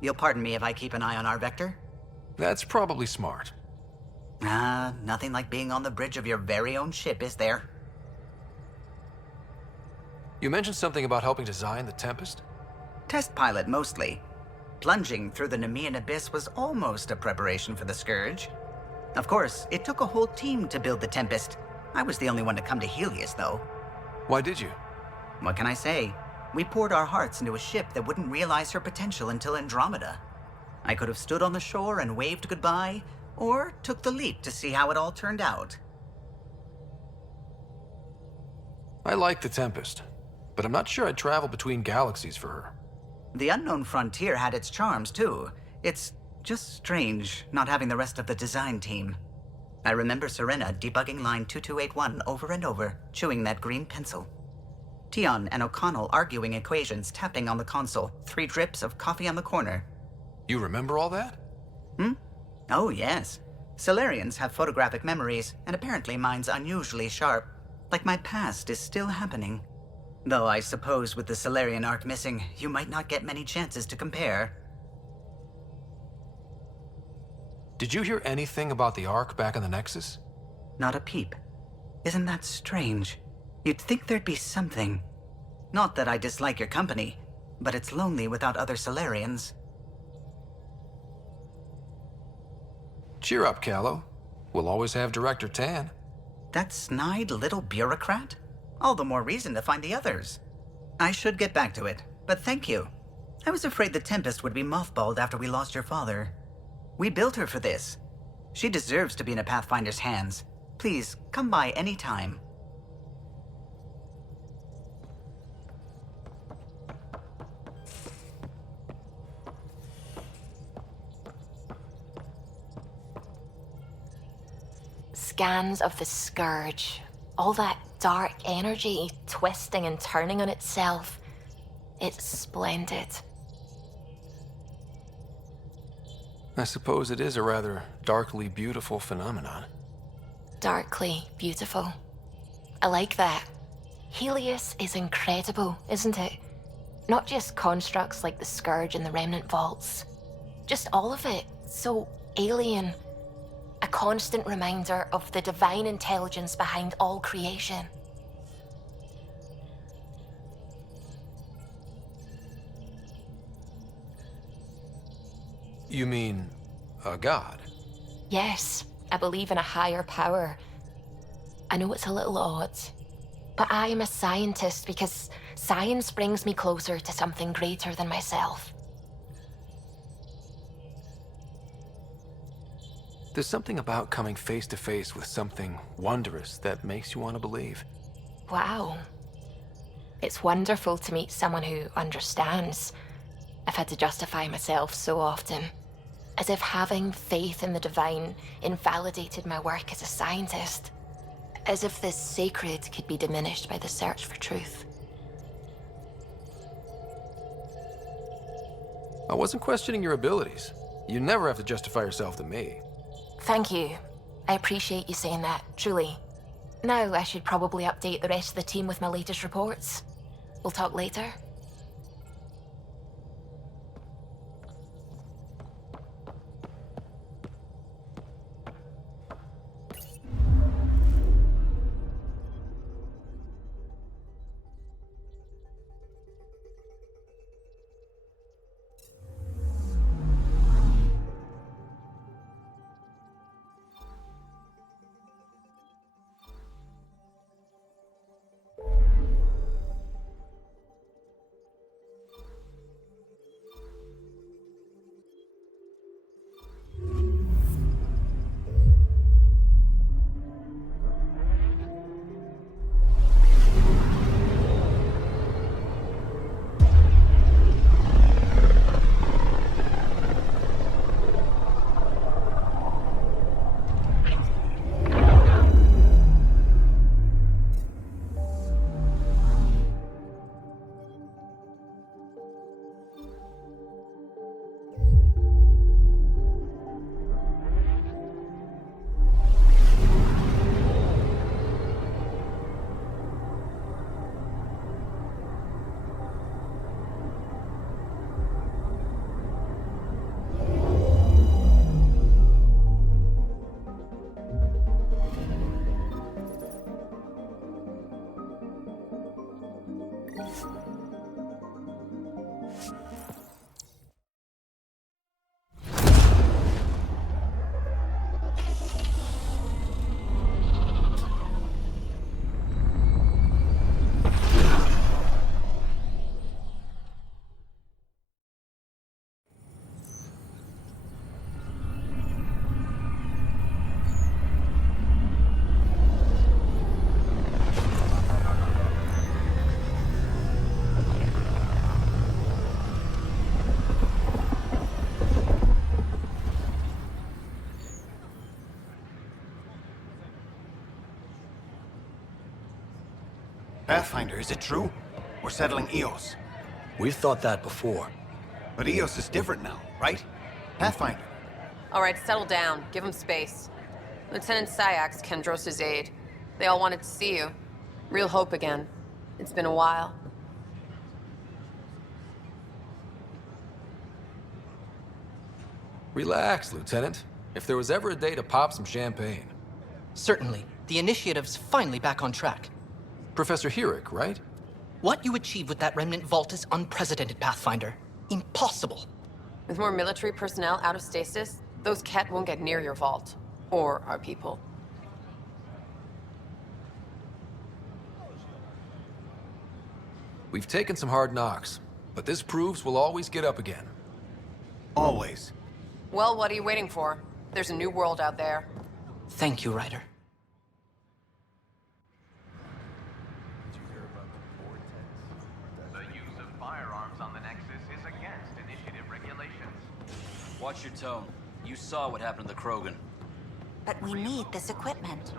You'll pardon me if I keep an eye on our vector? That's probably smart. Nothing like being on the bridge of your very own ship, is there? You mentioned something about helping design the Tempest? Test pilot, mostly. Plunging through the Nemean abyss was almost a preparation for the Scourge. Of course, it took a whole team to build the Tempest. I was the only one to come to Helios, though. Why did you? What can I say? We poured our hearts into a ship that wouldn't realize her potential until Andromeda. I could have stood on the shore and waved goodbye, or took the leap to see how it all turned out. I like the Tempest, but I'm not sure I'd travel between galaxies for her. The unknown frontier had its charms, too. It's just strange not having the rest of the design team. I remember Serena debugging line 2281 over and over, chewing that green pencil. Tion and O'Connell arguing equations, tapping on the console, 3 drips of coffee on the corner. You remember all that? Oh, yes. Solarians have photographic memories, and apparently mine's unusually sharp. Like my past is still happening. Though I suppose with the Solarian arc missing, you might not get many chances to compare. Did you hear anything about the Ark back in the Nexus? Not a peep. Isn't that strange? You'd think there'd be something. Not that I dislike your company, but it's lonely without other Solarians. Cheer up, Callow. We'll always have Director Tan. That snide little bureaucrat? All the more reason to find the others. I should get back to it, but thank you. I was afraid the Tempest would be mothballed after we lost your father. We built her for this. She deserves to be in a Pathfinder's hands. Please, come by any time. Scans of the Scourge. All that dark energy twisting and turning on itself. It's splendid. I suppose it is a rather darkly beautiful phenomenon. Darkly beautiful. I like that. Helios is incredible, isn't it? Not just constructs like the Scourge and the Remnant Vaults. Just all of it. So alien. A constant reminder of the divine intelligence behind all creation. You mean a god? Yes, I believe in a higher power. I know it's a little odd, but I am a scientist because science brings me closer to something greater than myself. There's something about coming face to face with something wondrous that makes you want to believe. Wow. It's wonderful to meet someone who understands. I've had to justify myself so often, as if having faith in the divine invalidated my work as a scientist. As if the sacred could be diminished by the search for truth. I wasn't questioning your abilities. You never have to justify yourself to me. Thank you. I appreciate you saying that, truly. Now I should probably update the rest of the team with my latest reports. We'll talk later. Pathfinder, is it true? We're settling Eos. We've thought that before. But Eos is different now, right? Pathfinder. All right, settle down. Give him space. Lieutenant Syax, Kendros' aide. They all wanted to see you. Real hope again. It's been a while. Relax, Lieutenant. If there was ever a day to pop some champagne. Certainly. The initiative's finally back on track. Professor Herrick, right? What you achieved with that remnant vault is unprecedented, Pathfinder. Impossible. With more military personnel out of stasis, those Ket won't get near your vault. Or our people. We've taken some hard knocks, but this proves we'll always get up again. Always. Well, what are you waiting for? There's a new world out there. Thank you, Ryder. The use of firearms on the Nexus is against initiative regulations. Watch your tone. You saw what happened to the Krogan. But we need this equipment.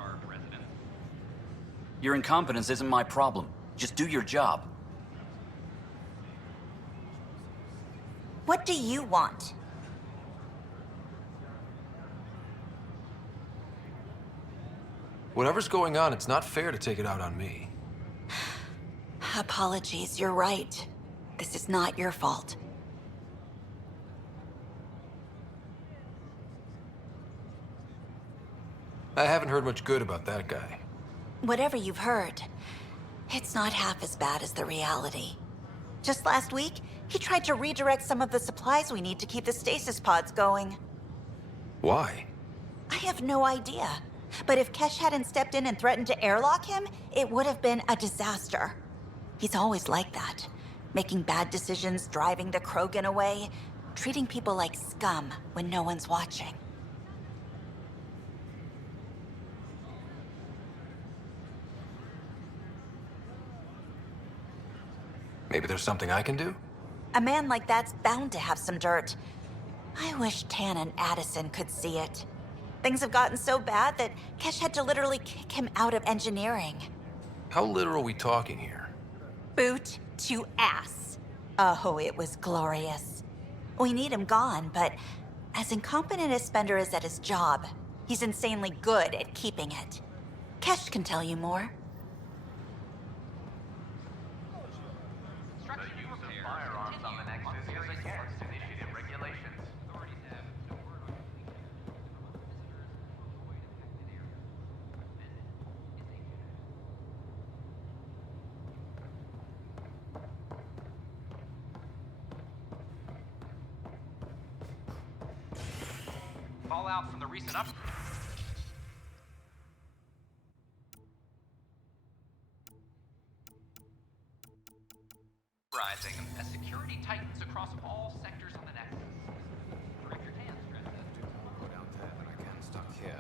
Your incompetence isn't my problem. Just do your job. What do you want? Whatever's going on, it's not fair to take it out on me. Apologies, you're right. This is not your fault. I haven't heard much good about that guy. Whatever you've heard, it's not half as bad as the reality. Just last week, he tried to redirect some of the supplies we need to keep the stasis pods going. Why? I have no idea. But if Kesh hadn't stepped in and threatened to airlock him, it would have been a disaster. He's always like that. Making bad decisions, driving the Krogan away, treating people like scum when no one's watching. Maybe there's something I can do? A man like that's bound to have some dirt. I wish Tan and Addison could see it. Things have gotten so bad that Kesh had to literally kick him out of engineering. How literal are we talking here? Boot to ass. Oh, it was glorious. We need him gone, but as incompetent as Spender is at his job, he's insanely good at keeping it. Kesh can tell you more. The use of firearms on the Nexus is against initiative regulations. Fallout from the recent up. Rising as security tightens across all sectors on the Nexus. Director Tan stressed that. I'll go down there, but I can't stuck here.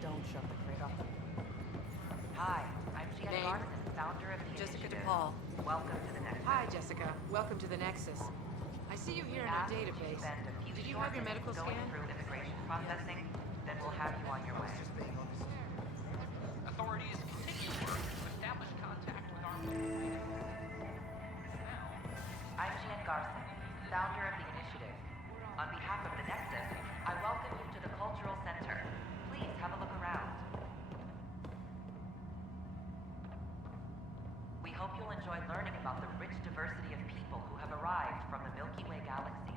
Don't shut the crate off. Hi, I'm Jan Name? Garson, founder of the Jessica initiative. DePaul. Welcome to the Nexus. Hi, Jessica. Welcome to the Nexus. I see you here in our database. Did you have your medical going scan? through immigration processing? Then we'll have you on your way. Authorities continue work to establish contact with our I'm Jan Garson, founder of the initiative. On behalf of the Nexus, I welcome you to the Cultural Center. Please have a look around. We hope you'll enjoy learning about the rich diversity of people who have arrived from the Milky Way galaxy.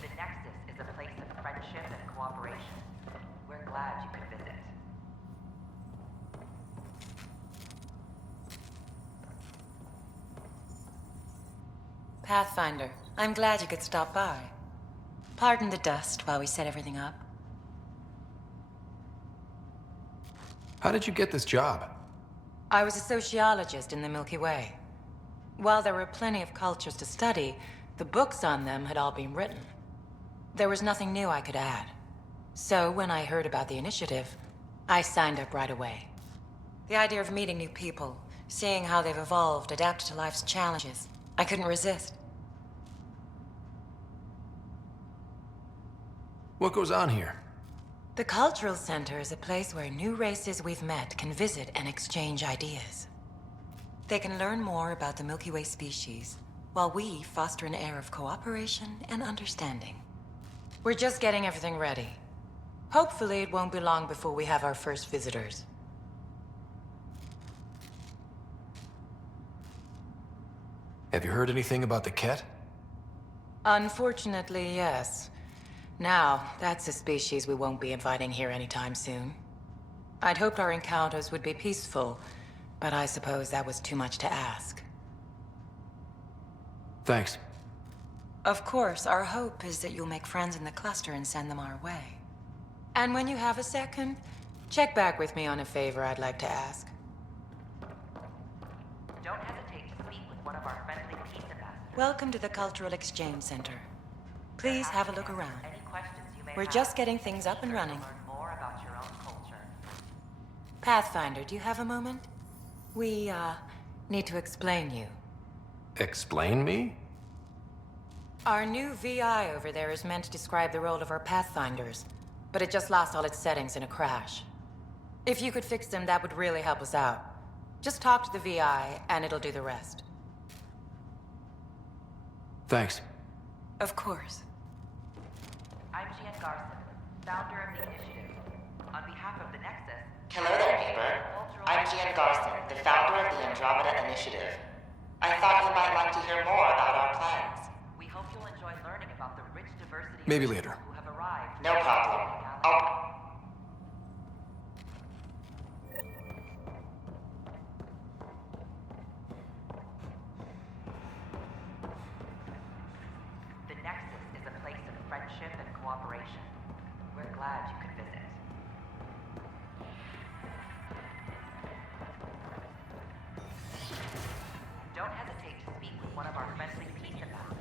The Nexus is a place of friendship and cooperation. We're glad you could visit. Pathfinder, I'm glad you could stop by. Pardon the dust while we set everything up. How did you get this job? I was a sociologist in the Milky Way. While there were plenty of cultures to study, the books on them had all been written. There was nothing new I could add. So when I heard about the initiative, I signed up right away. The idea of meeting new people, seeing how they've evolved, adapted to life's challenges, I couldn't resist. What goes on here? The Cultural Center is a place where new races we've met can visit and exchange ideas. They can learn more about the Milky Way species, while we foster an air of cooperation and understanding. We're just getting everything ready. Hopefully, it won't be long before we have our first visitors. Have you heard anything about the Ket? Unfortunately, yes. Now, that's a species we won't be inviting here anytime soon. I'd hoped our encounters would be peaceful, but I suppose that was too much to ask. Thanks. Of course, our hope is that you'll make friends in the cluster and send them our way. And when you have a second, check back with me on a favor I'd like to ask. Don't hesitate to speak with one of our friendly peace ambassadors. Welcome to the Cultural Exchange Center. Please have a look around. Any questions you may We're have, just getting things up and running. learn more about your own culture. Pathfinder, do you have a moment? We, need to explain you. Explain me? Our new VI over there is meant to describe the role of our Pathfinders, but it just lost all its settings in a crash. If you could fix them, that would really help us out. Just talk to the VI, and it'll do the rest. Thanks. Of course. I'm Jan Garson, founder of the initiative. On behalf of the Nexus... Hello there, neighbor. I'm Jan Garson, the founder of the Andromeda Initiative. I thought you might like to hear more about our plans. We hope you'll enjoy learning about the rich diversity Maybe of later. people who have arrived. No problem. The Nexus is a place of friendship and cooperation. We're glad you could visit. Don't hesitate to speak with one of our friendly peace ambassadors.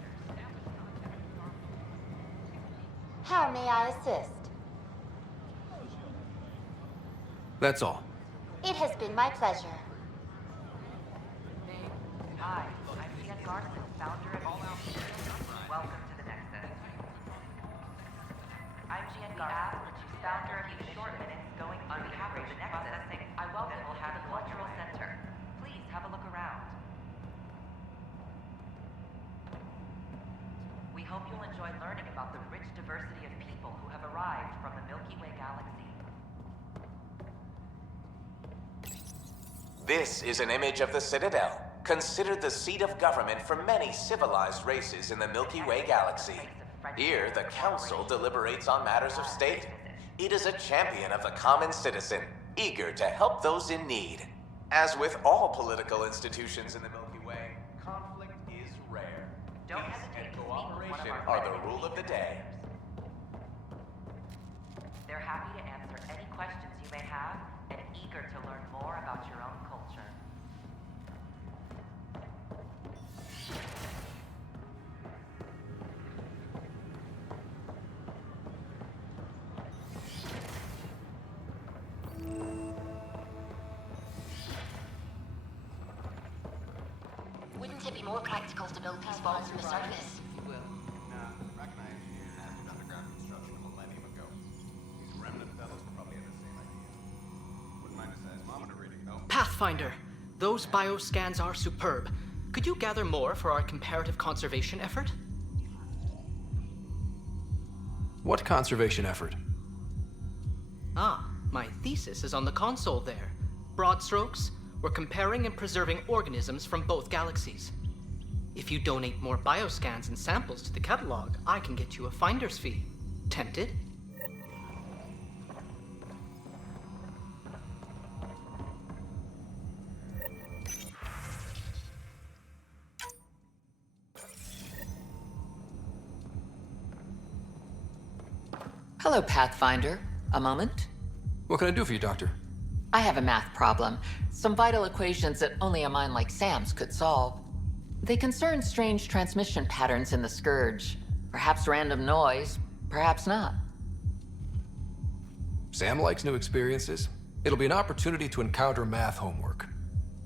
How may I assist? That's all. It has been my pleasure. Hi, I'm Jan Garson, founder of the initiative. Welcome to the Nexus. you'll enjoy learning about the rich diversity of people who have arrived from the Milky Way galaxy. This is an image of the Citadel, considered the seat of government for many civilized races in the Milky Way galaxy. Here, the Council deliberates on matters of state. It is a champion of the common citizen, eager to help those in need. As with all political institutions in the Milky Way, conflict is rare. Peace and cooperation are the rule of the day. They're happy to answer any questions you may have and eager to learn more about your own culture. Wouldn't it be more practical to build these vaults from the surface? Underground construction a millennium ago. These remnant fellows probably had the same idea. Wouldn't mind a seismometer reading, though. Pathfinder, those bioscans are superb. Could you gather more for our comparative conservation effort? What conservation effort? Ah, my thesis is on the console there. Broad strokes, we're comparing and preserving organisms from both galaxies. If you donate more bioscans and samples to the catalog, I can get you a finder's fee. Tempted? Hello, Pathfinder. A moment? What can I do for you, Doctor? I have a math problem. Some vital equations that only a mind like Sam's could solve. They concern strange transmission patterns in the Scourge. Perhaps random noise, perhaps not. Sam likes new experiences. It'll be an opportunity to encounter math homework.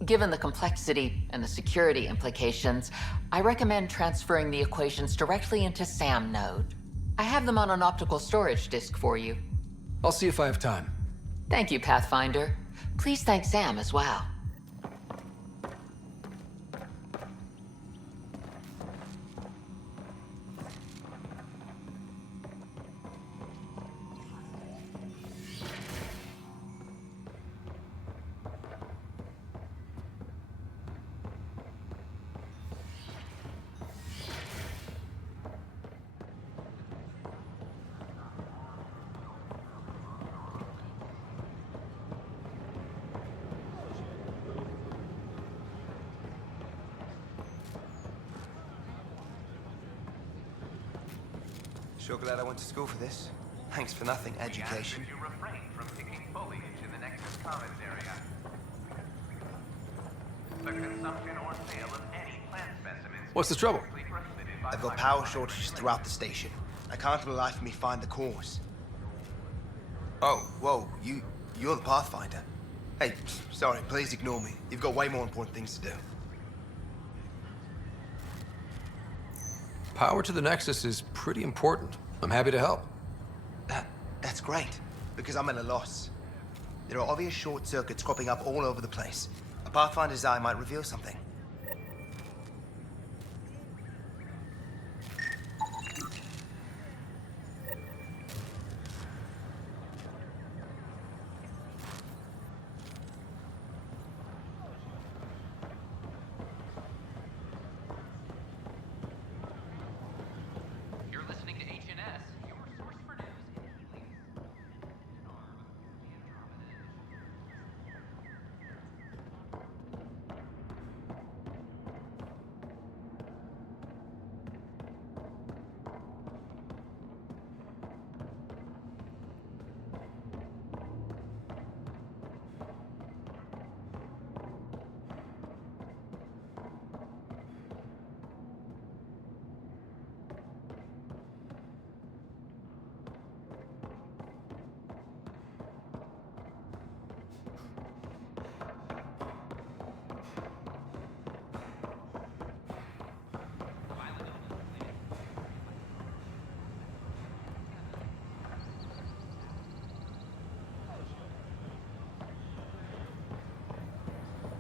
Given the complexity and the security implications, I recommend transferring the equations directly into SAM node. I have them on an optical storage disk for you. I'll see if I have time. Thank you, Pathfinder. Please thank Sam as well. Sure glad I went to school for this. Thanks for nothing, education. You refrain from picking foliage in the Nexus Commons area. The consumption or sale of any plant specimens. What's the trouble? I've got power shortages throughout the station. I can't for the life of me find the cause. Oh, whoa, you're the Pathfinder. Hey, sorry, please ignore me. You've got way more important things to do. Power to the Nexus is pretty important. I'm happy to help. That's great, because I'm at a loss. There are obvious short circuits cropping up all over the place. A Pathfinder's eye might reveal something.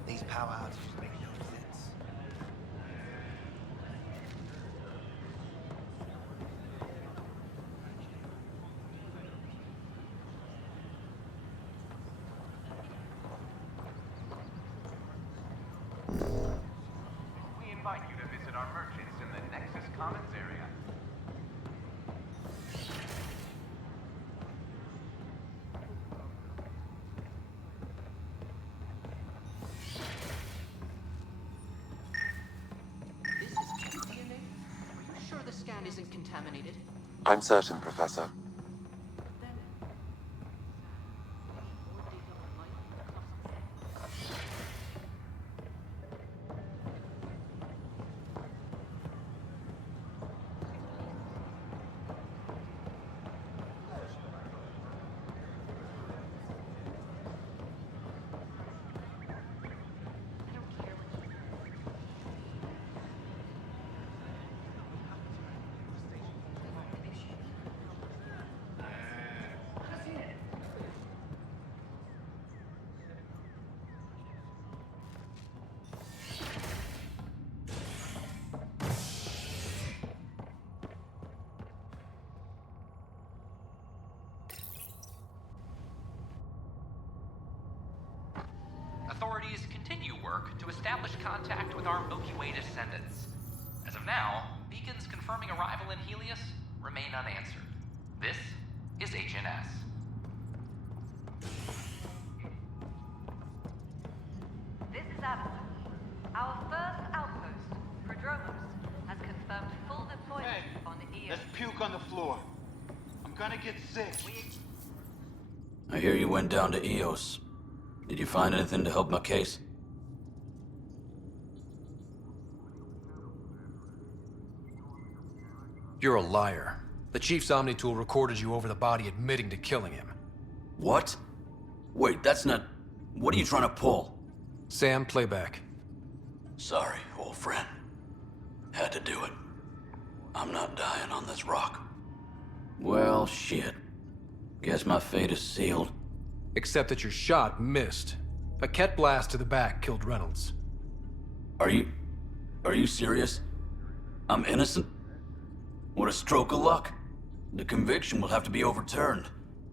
These power outages make no sense. invite you to visit our merchants in the Nexus Commons area. This is DNA? Are you sure the scan isn't contaminated? I'm certain, Professor. Authorities continue work to establish contact with our Milky Way descendants. As of now, beacons confirming arrival in Helios remain unanswered. This is HNS. This is Addison. Our first outpost, Prodromos, has confirmed full deployment on Eos. There's puke on the floor. I'm gonna get sick. I hear you went down to Eos. Did you find anything to help my case? You're a liar. The Chief's Omni-tool recorded you over the body admitting to killing him. What? Wait, that's not... What are you trying to pull? Sam, playback. Sorry, old friend. Had to do it. I'm not dying on this rock. Well, shit. Guess my fate is sealed. Except that your shot missed. A Ket blast to the back killed Reynolds. Are you serious? I'm innocent? What a stroke of luck. The conviction will have to be overturned.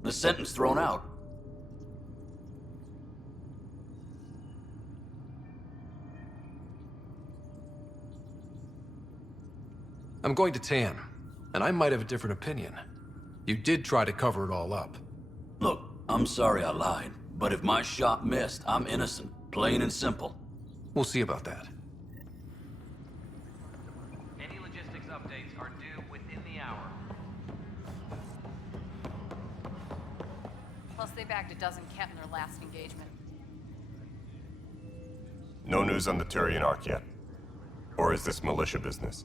The sentence thrown out. I'm going to Tan, and I might have a different opinion. You did try to cover it all up. Look, I'm sorry I lied, but if my shot missed, I'm innocent. Plain and simple. We'll see about that. Any logistics updates are due within the hour. Plus, they bagged a dozen Ket in their last engagement. No news on the Turian Ark yet. Or is this militia business?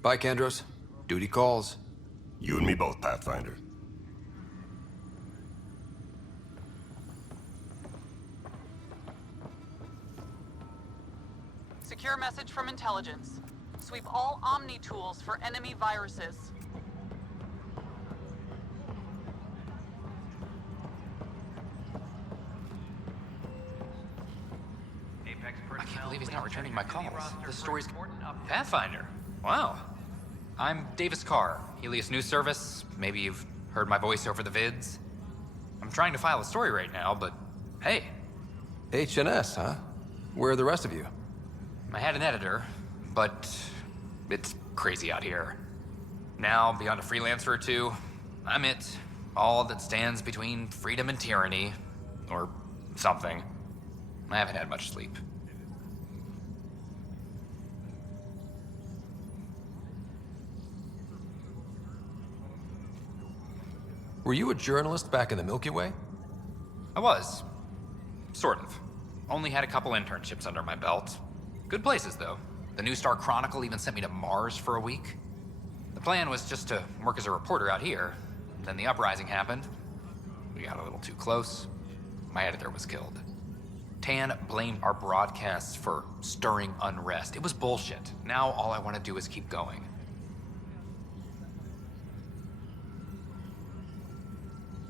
Bye, Kandros. Duty calls. You and me both, Pathfinder. Secure message from intelligence. Sweep all Omni tools for enemy viruses. I can't believe he's not returning my calls. This story's... Pathfinder. Wow. I'm Davis Carr, Helios News Service. Maybe you've heard my voice over the vids. I'm trying to file a story right now, but hey. HNS, huh? Where are the rest of you? I had an editor, but it's crazy out here. Now, beyond a freelancer or two, I'm it. All that stands between freedom and tyranny. Or something. I haven't had much sleep. Were you a journalist back in the Milky Way? I was. Sort of. Only had a couple internships under my belt. Good places, though. The New Star Chronicle even sent me to Mars for a week. The plan was just to work as a reporter out here. Then the uprising happened. We got a little too close. My editor was killed. Tan blamed our broadcasts for stirring unrest. It was bullshit. Now all I want to do is keep going.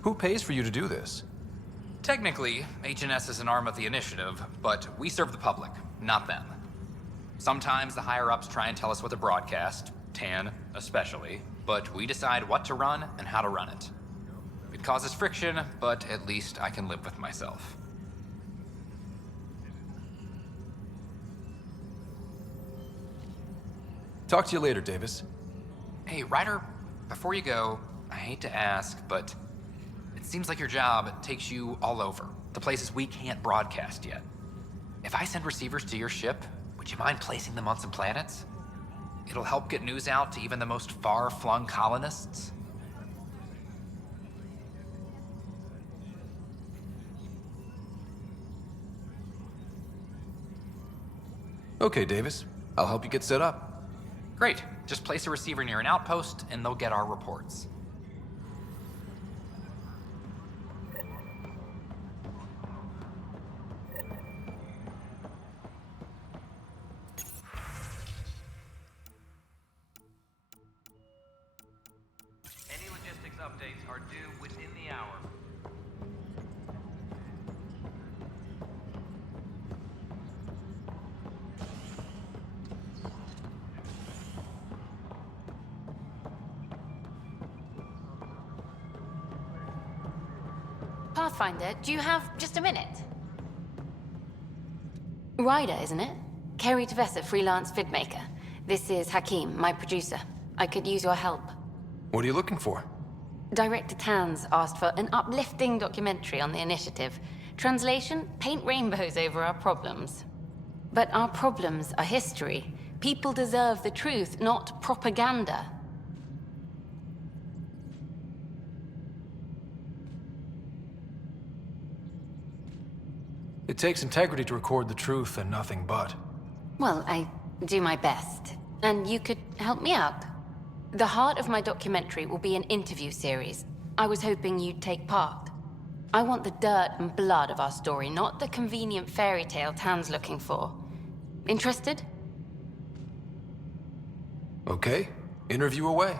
Who pays for you to do this? Technically, HNS is an arm of the Initiative, but we serve the public, not them. Sometimes the higher-ups try and tell us what to broadcast, Tan especially, but we decide what to run and how to run it. It causes friction, but at least I can live with myself. Talk to you later, Davis. Hey, Ryder, before you go, I hate to ask, but it seems like your job takes you all over, to places we can't broadcast yet. If I send receivers to your ship, would you mind placing them on some planets? It'll help get news out to even the most far-flung colonists. Okay, Davis. I'll help you get set up. Great. Just place a receiver near an outpost, and they'll get our reports. Any logistics updates are due within the hour. Pathfinder, do you have just a minute? Ryder, isn't it? Kerry Tavessa, freelance vidmaker. This is Hakeem, my producer. I could use your help. What are you looking for? Director Tans asked for an uplifting documentary on the initiative. Translation, paint rainbows over our problems. But our problems are history. People deserve the truth, not propaganda. It takes integrity to record the truth and nothing but. Well, I do my best. And you could help me out. The heart of my documentary will be an interview series. I was hoping you'd take part. I want the dirt and blood of our story, not the convenient fairy tale Tan's looking for. Interested? Okay, interview away.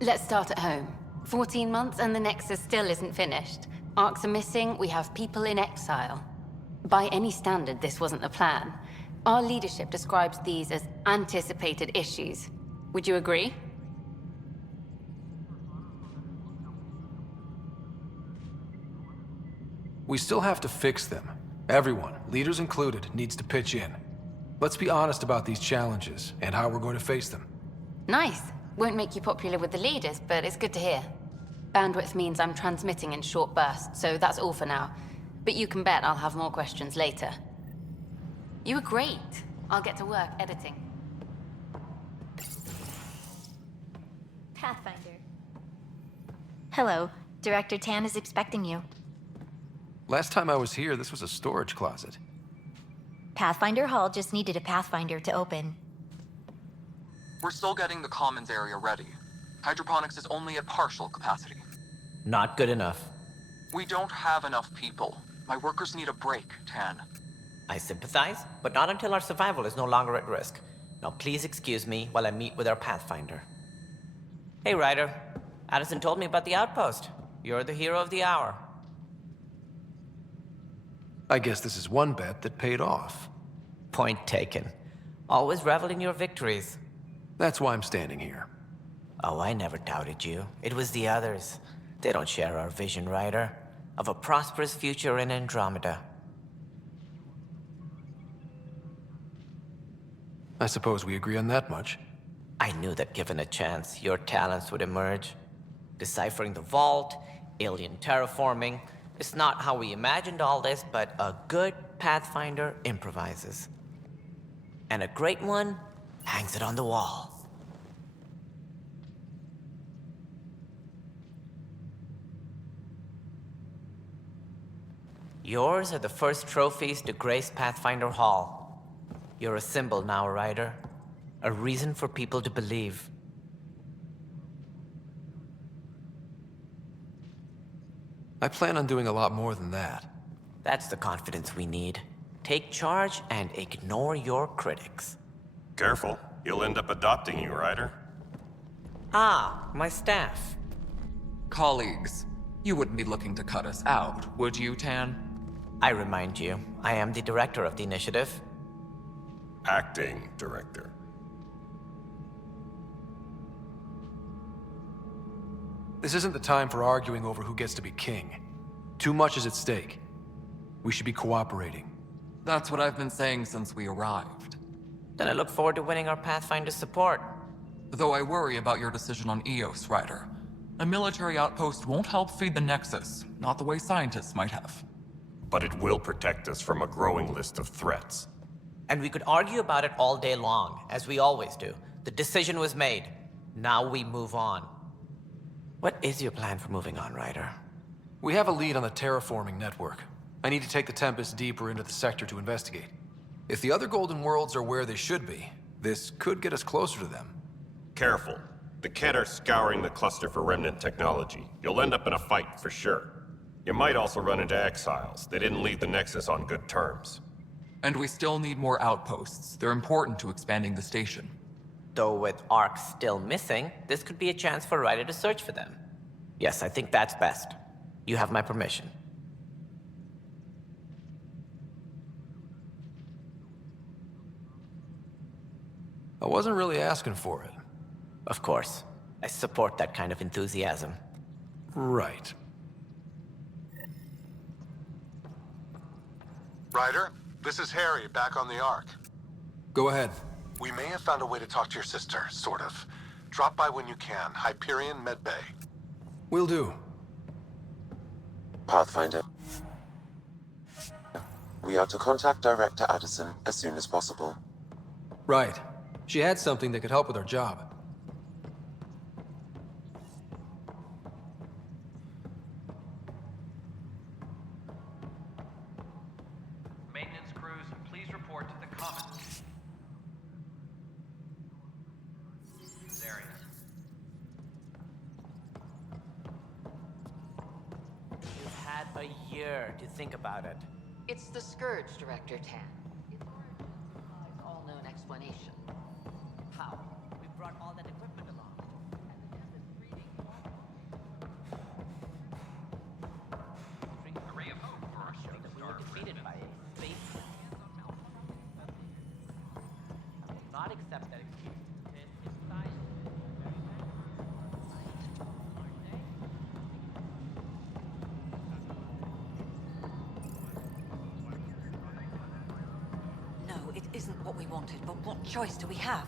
Let's start at home. 14 months and the Nexus still isn't finished. Arcs are missing, we have people in exile. By any standard, this wasn't the plan. Our leadership describes these as anticipated issues. Would you agree? We still have to fix them. Everyone, leaders included, needs to pitch in. Let's be honest about these challenges and how we're going to face them. Nice. Won't make you popular with the leaders, but it's good to hear. Bandwidth means I'm transmitting in short bursts, so that's all for now. But you can bet I'll have more questions later. You were great. I'll get to work editing. Pathfinder. Hello. Director Tan is expecting you. Last time I was here, this was a storage closet. Pathfinder Hall just needed a Pathfinder to open. We're still getting the commons area ready. Hydroponics is only at partial capacity. Not good enough. We don't have enough people. My workers need a break, Tan. I sympathize, but not until our survival is no longer at risk. Now please excuse me while I meet with our Pathfinder. Hey, Ryder. Addison told me about the outpost. You're the hero of the hour. I guess this is one bet that paid off. Point taken. Always revel in your victories. That's why I'm standing here. Oh, I never doubted you. It was the others. They don't share our vision, Ryder, of a prosperous future in Andromeda. I suppose we agree on that much. I knew that given a chance, your talents would emerge. Deciphering the vault, alien terraforming. It's not how we imagined all this, but a good Pathfinder improvises. And a great one hangs it on the wall. Yours are the first trophies to grace Pathfinder Hall. You're a symbol now, Ryder. A reason for people to believe. I plan on doing a lot more than that. That's the confidence we need. Take charge and ignore your critics. Careful, he'll end up adopting you, Ryder. Ah, my staff. Colleagues, you wouldn't be looking to cut us out, would you, Tan? I remind you, I am the director of the initiative. Acting director. This isn't the time for arguing over who gets to be king. Too much is at stake. We should be cooperating. That's what I've been saying since we arrived. Then I look forward to winning our Pathfinder support. Though I worry about your decision on Eos, Ryder. A military outpost won't help feed the Nexus, not the way scientists might have. But it will protect us from a growing list of threats. And we could argue about it all day long, as we always do. The decision was made. Now we move on. What is your plan for moving on, Ryder? We have a lead on the terraforming network. I need to take the Tempest deeper into the sector to investigate. If the other Golden Worlds are where they should be, this could get us closer to them. Careful. The Kett are scouring the cluster for remnant technology. You'll end up in a fight, for sure. You might also run into exiles. They didn't leave the Nexus on good terms. And we still need more outposts. They're important to expanding the station. Though with Ark still missing, this could be a chance for Ryder to search for them. Yes, I think that's best. You have my permission. I wasn't really asking for it. Of course. I support that kind of enthusiasm. Right. Ryder, this is Harry, back on the Ark. Go ahead. We may have found a way to talk to your sister, sort of. Drop by when you can. Hyperion Medbay. Will do. Pathfinder. We are to contact Director Addison as soon as possible. Right. She had something that could help with our job. Maintenance crews, please report to the common area. You've had a year to think about it. It's the Scourge, Director Tan. Its origin defies all known explanation. How? We brought all that equipment along. A ray of hope for our shooting We were star. defeated by a space. Not accept that excuse. It is science. No, it isn't what we wanted, but what choice do we have?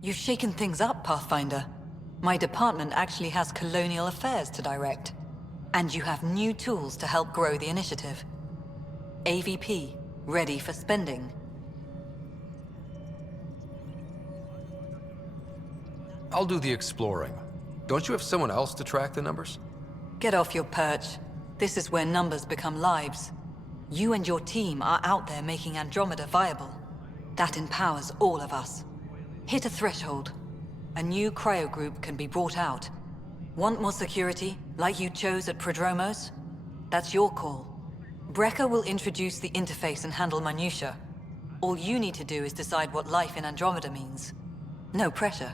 You've shaken things up, Pathfinder. My department actually has colonial affairs to direct. And you have new tools to help grow the initiative. AVP, ready for spending. I'll do the exploring. Don't you have someone else to track the numbers? Get off your perch. This is where numbers become lives. You and your team are out there making Andromeda viable. That empowers all of us. Hit a threshold. A new cryo group can be brought out. Want more security, like you chose at Prodromos? That's your call. Brecker will introduce the interface and handle minutiae. All you need to do is decide what life in Andromeda means. No pressure.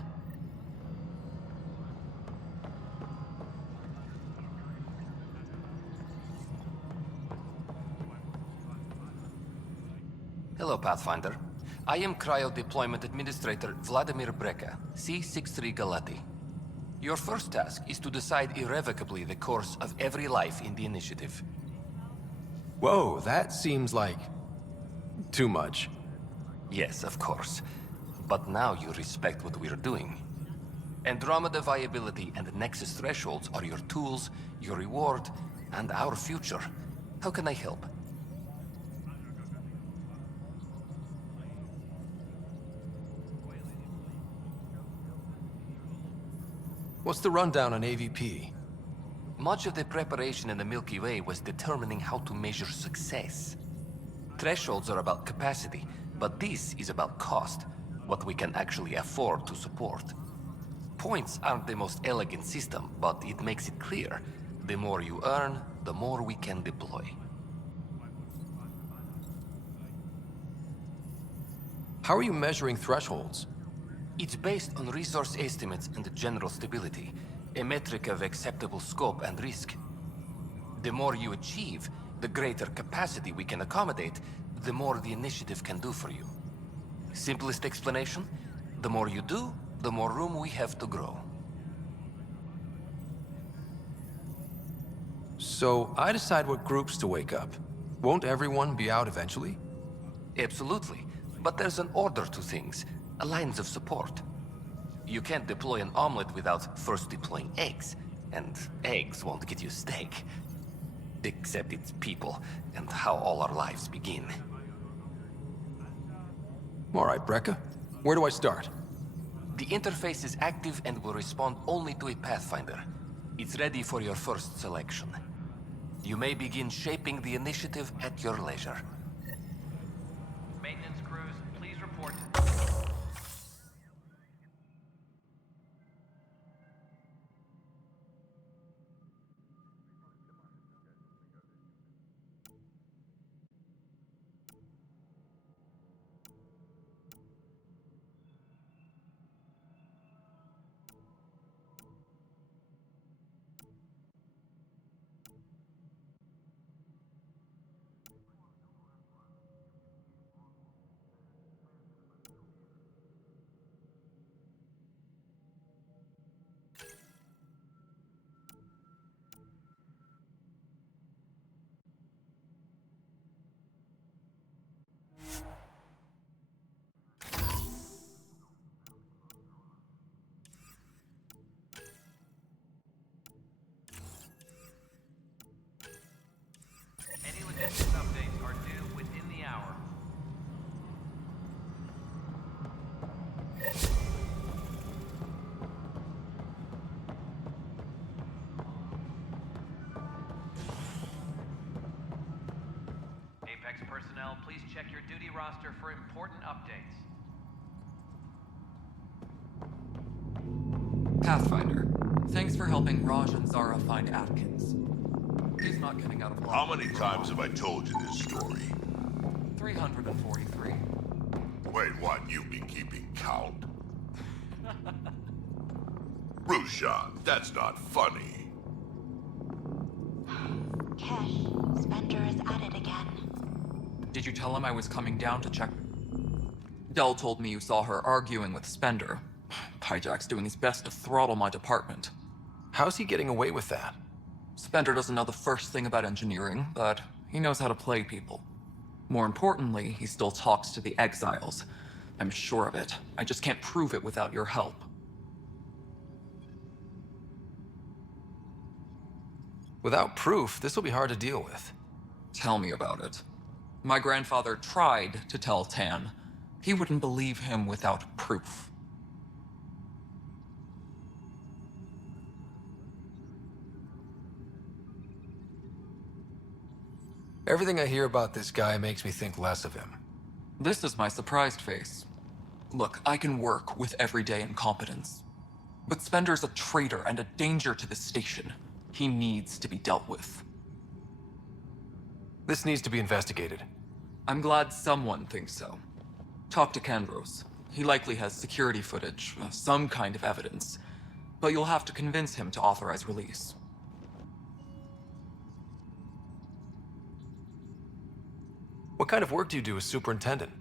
Hello, Pathfinder. I am Cryo Deployment Administrator Vladimir Breca, C-63 Galati. Your first task is to decide irrevocably the course of every life in the initiative. Whoa, that seems like... too much. Yes, of course. But now you respect what we're doing. Andromeda viability and Nexus thresholds are your tools, your reward, and our future. How can I help? What's the rundown on AVP? Much of the preparation in the Milky Way was determining how to measure success. Thresholds are about capacity, but this is about cost, what we can actually afford to support. Points aren't the most elegant system, but it makes it clear. The more you earn, the more we can deploy. How are you measuring thresholds? It's based on resource estimates and general stability, a metric of acceptable scope and risk. The more you achieve, the greater capacity we can accommodate, the more the initiative can do for you. Simplest explanation, the more you do, the more room we have to grow. So I decide what groups to wake up. Won't everyone be out eventually? Absolutely. But there's an order to things, lines of support. You can't deploy an omelet without first deploying eggs, and eggs won't get you steak. Except it's people, and how all our lives begin. All right, Brekka. Where do I start? The interface is active and will respond only to a Pathfinder. It's ready for your first selection. You may begin shaping the initiative at your leisure. Maintenance crews, please report. Any logistics updates are due within the hour. Apex personnel, please check your duty roster for important updates. Pathfinder, thanks for helping Raj and Zara find Atkins. He's not getting out of How many times have I told you this story? 343. Wait, what? You've been keeping count? Rushan, that's not funny. Kesh, Spender is at it again. Did you tell him I was coming down to check? Dell told me you saw her arguing with Spender. Pyjack's doing his best to throttle my department. How's he getting away with that? Spender doesn't know the first thing about engineering, but he knows how to play people. More importantly, he still talks to the exiles. I'm sure of it. I just can't prove it without your help. Without proof, this will be hard to deal with. Tell me about it. My grandfather tried to tell Tan. He wouldn't believe him without proof. Everything I hear about this guy makes me think less of him. This is my surprised face. Look, I can work with everyday incompetence. But Spender's a traitor and a danger to the station. He needs to be dealt with. This needs to be investigated. I'm glad someone thinks so. Talk to Kandros. He likely has security footage, some kind of evidence. But you'll have to convince him to authorize release. What kind of work do you do as superintendent?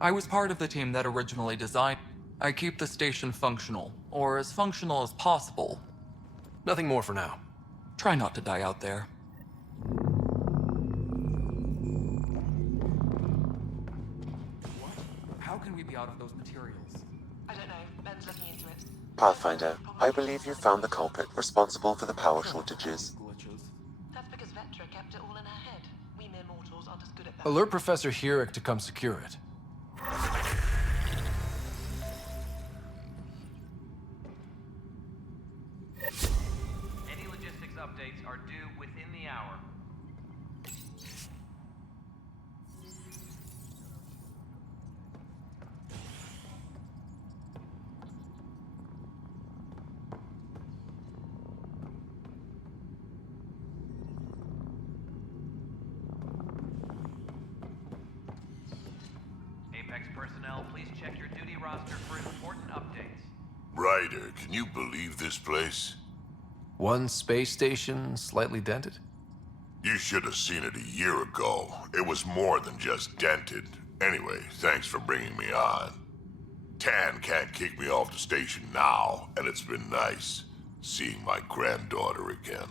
I was part of the team that originally designed. I keep the station functional, or as functional as possible. Nothing more for now. Try not to die out there. What? How can we be out of those materials? I don't know. Ben's looking into it. Pathfinder, I believe you found the culprit responsible for the power shortages. That's because Vectra kept it all in her head. We mere mortals aren't as good at that. Alert Professor Hurek to come secure it. Any logistics updates are due within the hour. Apex personnel, please check your duty roster for important updates. Ryder, can you believe this place? One space station, slightly dented? You should have seen it a year ago. It was more than just dented. Anyway, thanks for bringing me on. Tan can't kick me off the station now, and it's been nice seeing my granddaughter again.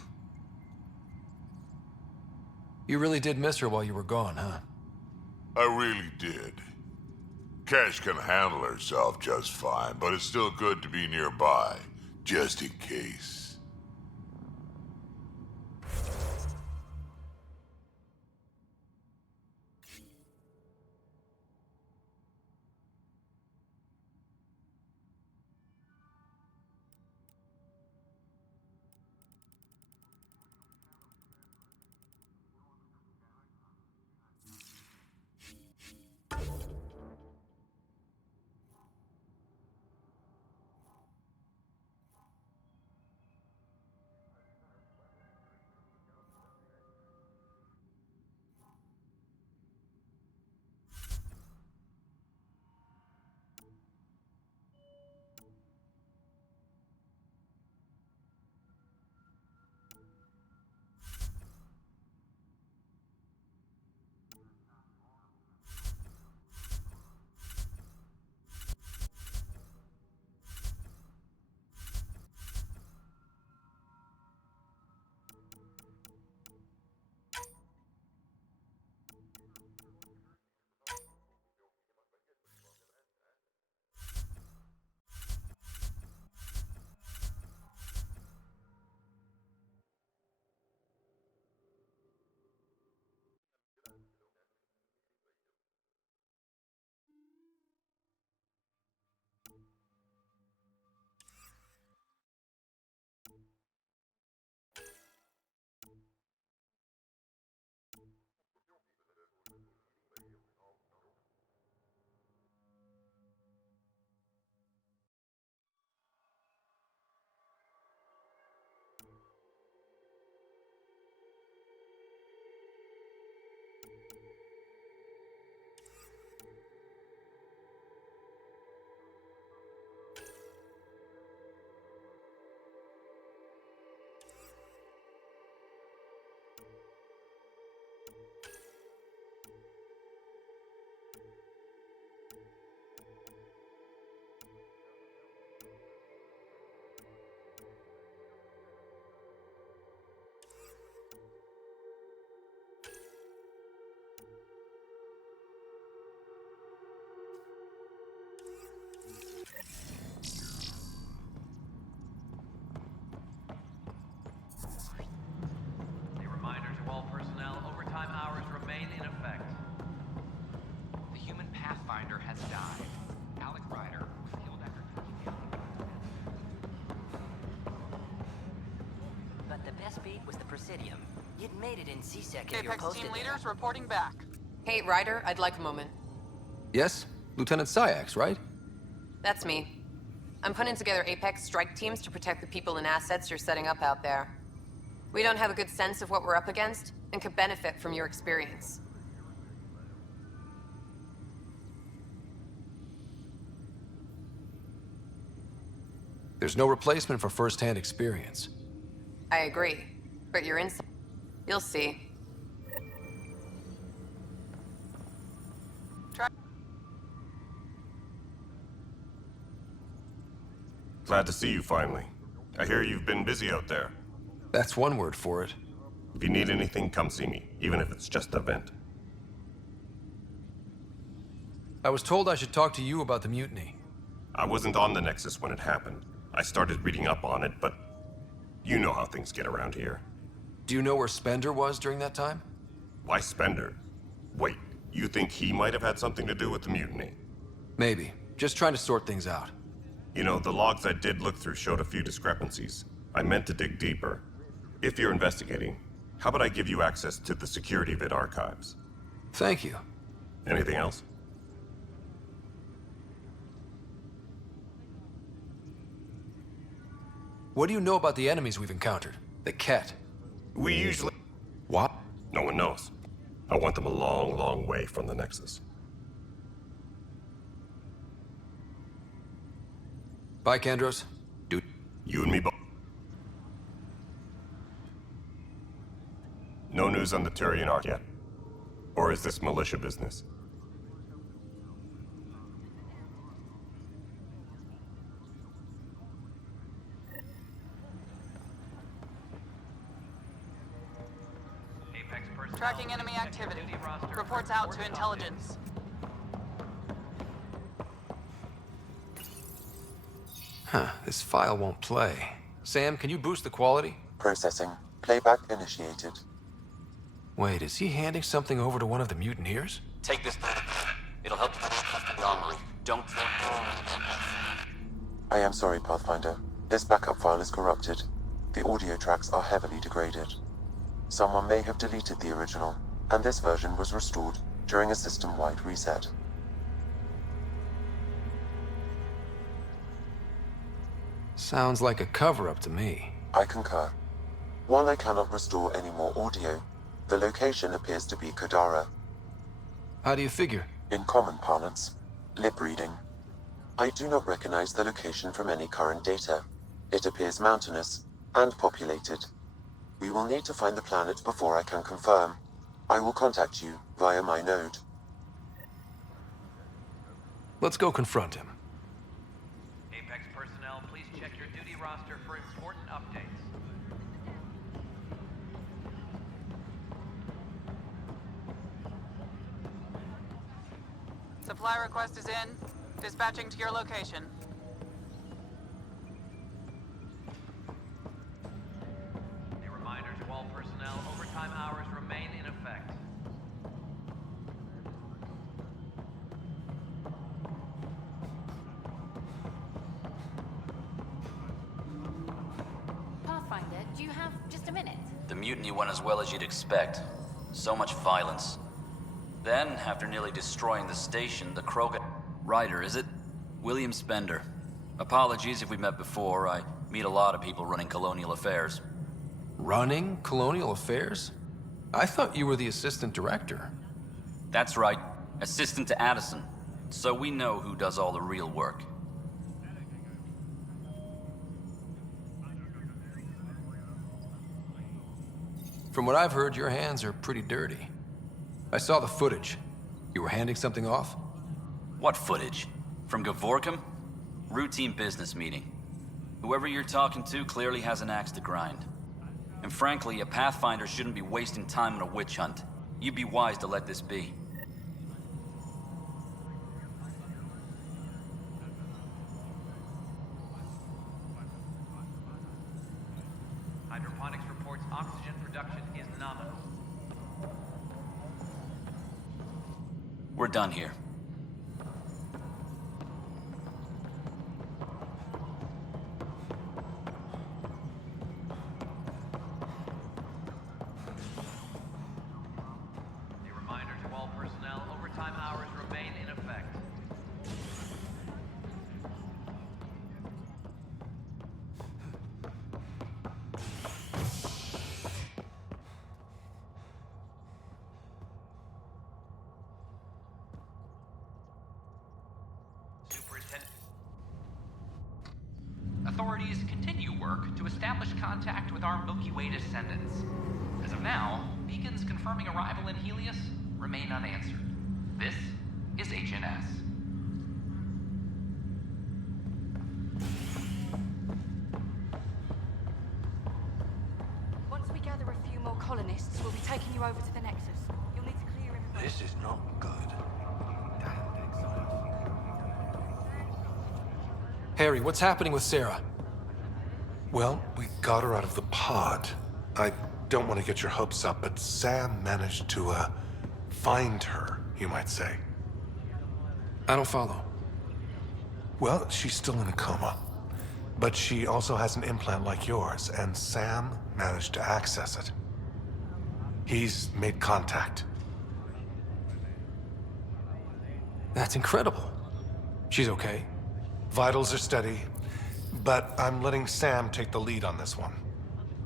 You really did miss her while you were gone, huh? I really did. Cash can handle herself just fine, but it's still good to be nearby, just in case. A reminder to all personnel, overtime hours remain in effect. The human Pathfinder has died. Alec Ryder was killed after taking the But the best beat was the Presidium. You'd made it in C-Sec if you were Apex posted team there. leaders reporting back. Hey, Ryder, I'd like a moment. Yes? Lieutenant Syax, right? That's me. I'm putting together Apex strike teams to protect the people and assets you're setting up out there. We don't have a good sense of what we're up against, and could benefit from your experience. There's no replacement for first-hand experience. I agree, but you're in. You'll see. Glad to see you finally. I hear you've been busy out there. That's one word for it. If you need anything, come see me, even if it's just a vent. I was told I should talk to you about the mutiny. I wasn't on the Nexus when it happened. I started reading up on it, but you know how things get around here. Do you know where Spender was during that time? Why Spender? Wait, you think he might have had something to do with the mutiny? Maybe. Just trying to sort things out. You know, the logs I did look through showed a few discrepancies. I meant to dig deeper. If you're investigating, how about I give you access to the security vid archives? Thank you. Anything else? What do you know about the enemies we've encountered? The Ket? We usually... What? No one knows. I want them a long, long way from the Nexus. Bye, Kandros. Dude. You and me both. No news on the Turian Ark yet? Or is this militia business? Tracking enemy activity. Reports out to intelligence. Huh, this file won't play. Sam, can you boost the quality? Processing. Playback initiated. Wait, is he handing something over to one of the mutineers? Take this. It'll help you armory. Don't. I am sorry, Pathfinder. This backup file is corrupted. The audio tracks are heavily degraded. Someone may have deleted the original, and this version was restored during a system-wide reset. Sounds like a cover-up to me. I concur. While I cannot restore any more audio, the location appears to be Kadara. How do you figure? In common parlance, lip reading. I do not recognize the location from any current data. It appears mountainous and populated. We will need to find the planet before I can confirm. I will contact you via my node. Let's go confront him. Apex personnel, please check your duty roster for important updates. Supply request is in. Dispatching to your location. A reminder to all personnel, overtime hours remain in effect. Pathfinder, do you have just a minute? The mutiny went as well as you'd expect. So much violence. Then, after nearly destroying the station, the Krogan... Ryder, is it? William Spender. Apologies if we met before. I meet a lot of people running colonial affairs. Running colonial affairs? I thought you were the assistant director. That's right. Assistant to Addison. So we know who does all the real work. From what I've heard, your hands are pretty dirty. I saw the footage. You were handing something off? What footage? From Gavorkum? Routine business meeting. Whoever you're talking to clearly has an axe to grind. And frankly, a Pathfinder shouldn't be wasting time on a witch hunt. You'd be wise to let this be. Hydroponics reports oxygen production is nominal. We're done here. A reminder to all personnel, overtime hours remain in effect. Authorities continue work to establish contact with our Milky Way descendants. As of now, beacons confirming arrival in Helios remain unanswered. This is HNS. Once we gather a few more colonists, we'll be taking you over to the Nexus. You'll need to clear everybody. This is not good. Harry, what's happening with Sarah? Well, we got her out of the pod. I don't want to get your hopes up, but Sam managed to, find her, you might say. I don't follow. Well, she's still in a coma. But she also has an implant like yours, and Sam managed to access it. He's made contact. That's incredible. She's okay. Vitals are steady, but I'm letting Sam take the lead on this one.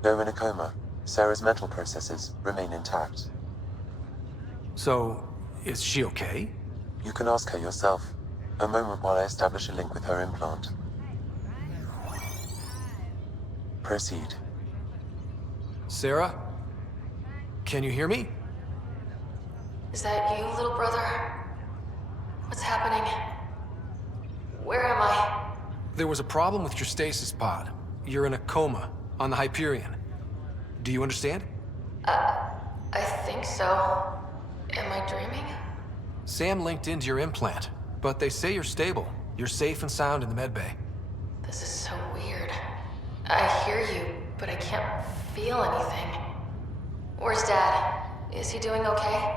Though in a coma, Sarah's mental processes remain intact. So, is she okay? You can ask her yourself. A moment while I establish a link with her implant. Proceed. Sarah? Can you hear me? Is that you, little brother? What's happening? Where am I? There was a problem with your stasis pod. You're in a coma on the Hyperion. Do you understand? I think so. Am I dreaming? Sam linked into your implant, but they say you're stable. You're safe and sound in the medbay. This is so weird. I hear you, but I can't feel anything. Where's Dad? Is he doing okay?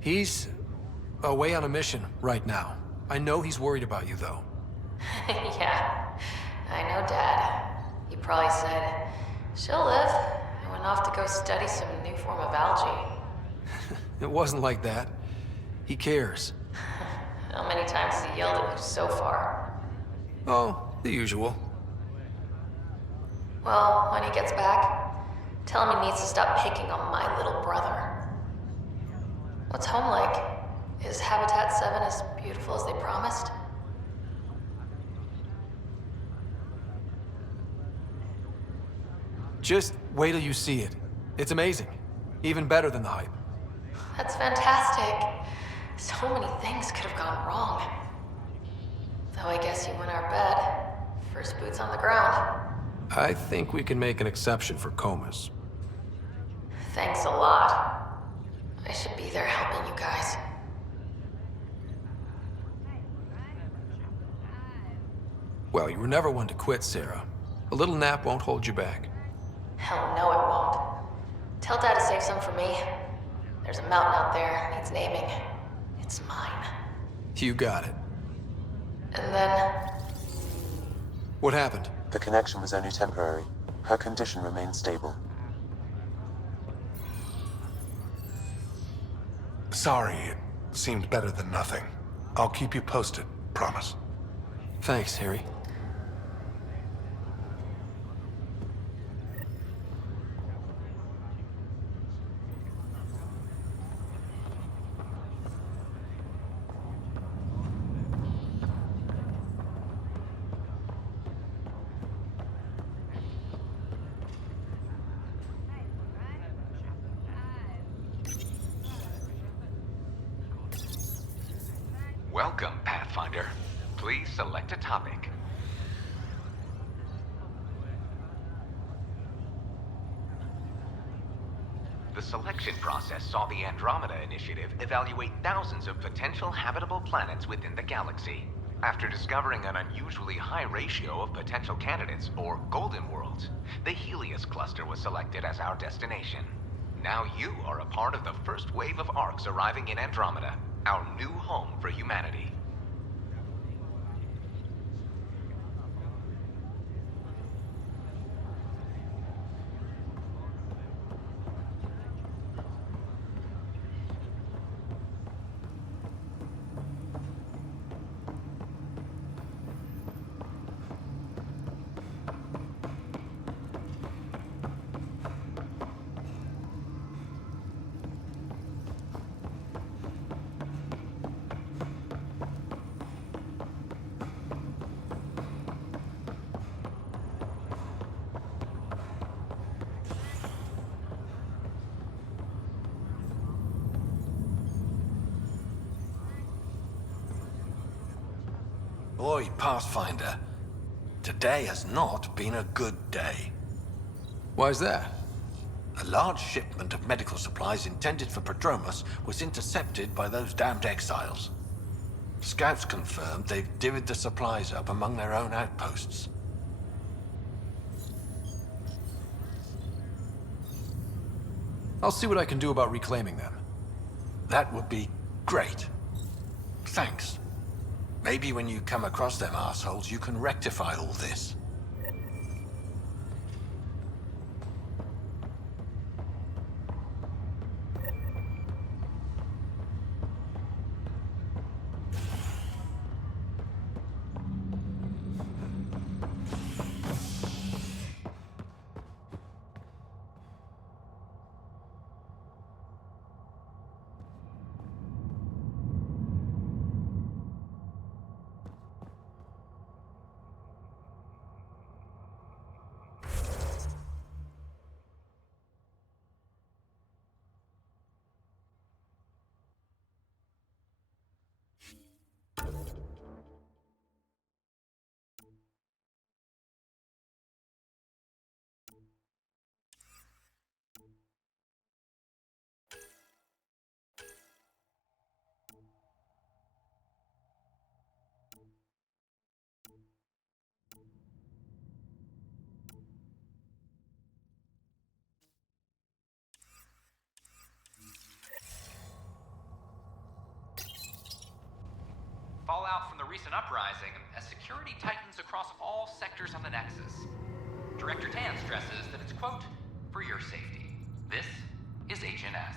He's away on a mission right now. I know he's worried about you, though. Yeah, I know Dad. He probably said, she'll live, and went off to go study some new form of algae. It wasn't like that. He cares. How many times has he yelled at you so far? Oh, the usual. Well, when he gets back, tell him he needs to stop picking on my little brother. What's home like? Is Habitat 7 as beautiful as they promised? Just wait till you see it. It's amazing. Even better than the hype. That's fantastic. So many things could have gone wrong. Though I guess you win our bet. First boots on the ground. I think we can make an exception for comas. Thanks a lot. I should be there helping you guys. Well, you were never one to quit, Sarah. A little nap won't hold you back. Hell no, it won't. Tell Dad to save some for me. There's a mountain out there, needs naming. It's mine. You got it. And then... What happened? The connection was only temporary. Her condition remains stable. Sorry, it seemed better than nothing. I'll keep you posted, promise. Thanks, Harry. Welcome, Pathfinder. Please select a topic. The selection process saw the Andromeda Initiative evaluate thousands of potential habitable planets within the galaxy. After discovering an unusually high ratio of potential candidates, or golden worlds, the Helios cluster was selected as our destination. Now you are a part of the first wave of arcs arriving in Andromeda, our new home for humanity. Boy, Pathfinder, today has not been a good day. Why's that? A large shipment of medical supplies intended for Prodromus was intercepted by those damned exiles. Scouts confirmed they've divvied the supplies up among their own outposts. I'll see what I can do about reclaiming them. That would be great. Thanks. Maybe when you come across them assholes, you can rectify all this. recent uprising as security tightens across all sectors of the Nexus. Director Tan stresses that it's, quote, for your safety. This is HNS.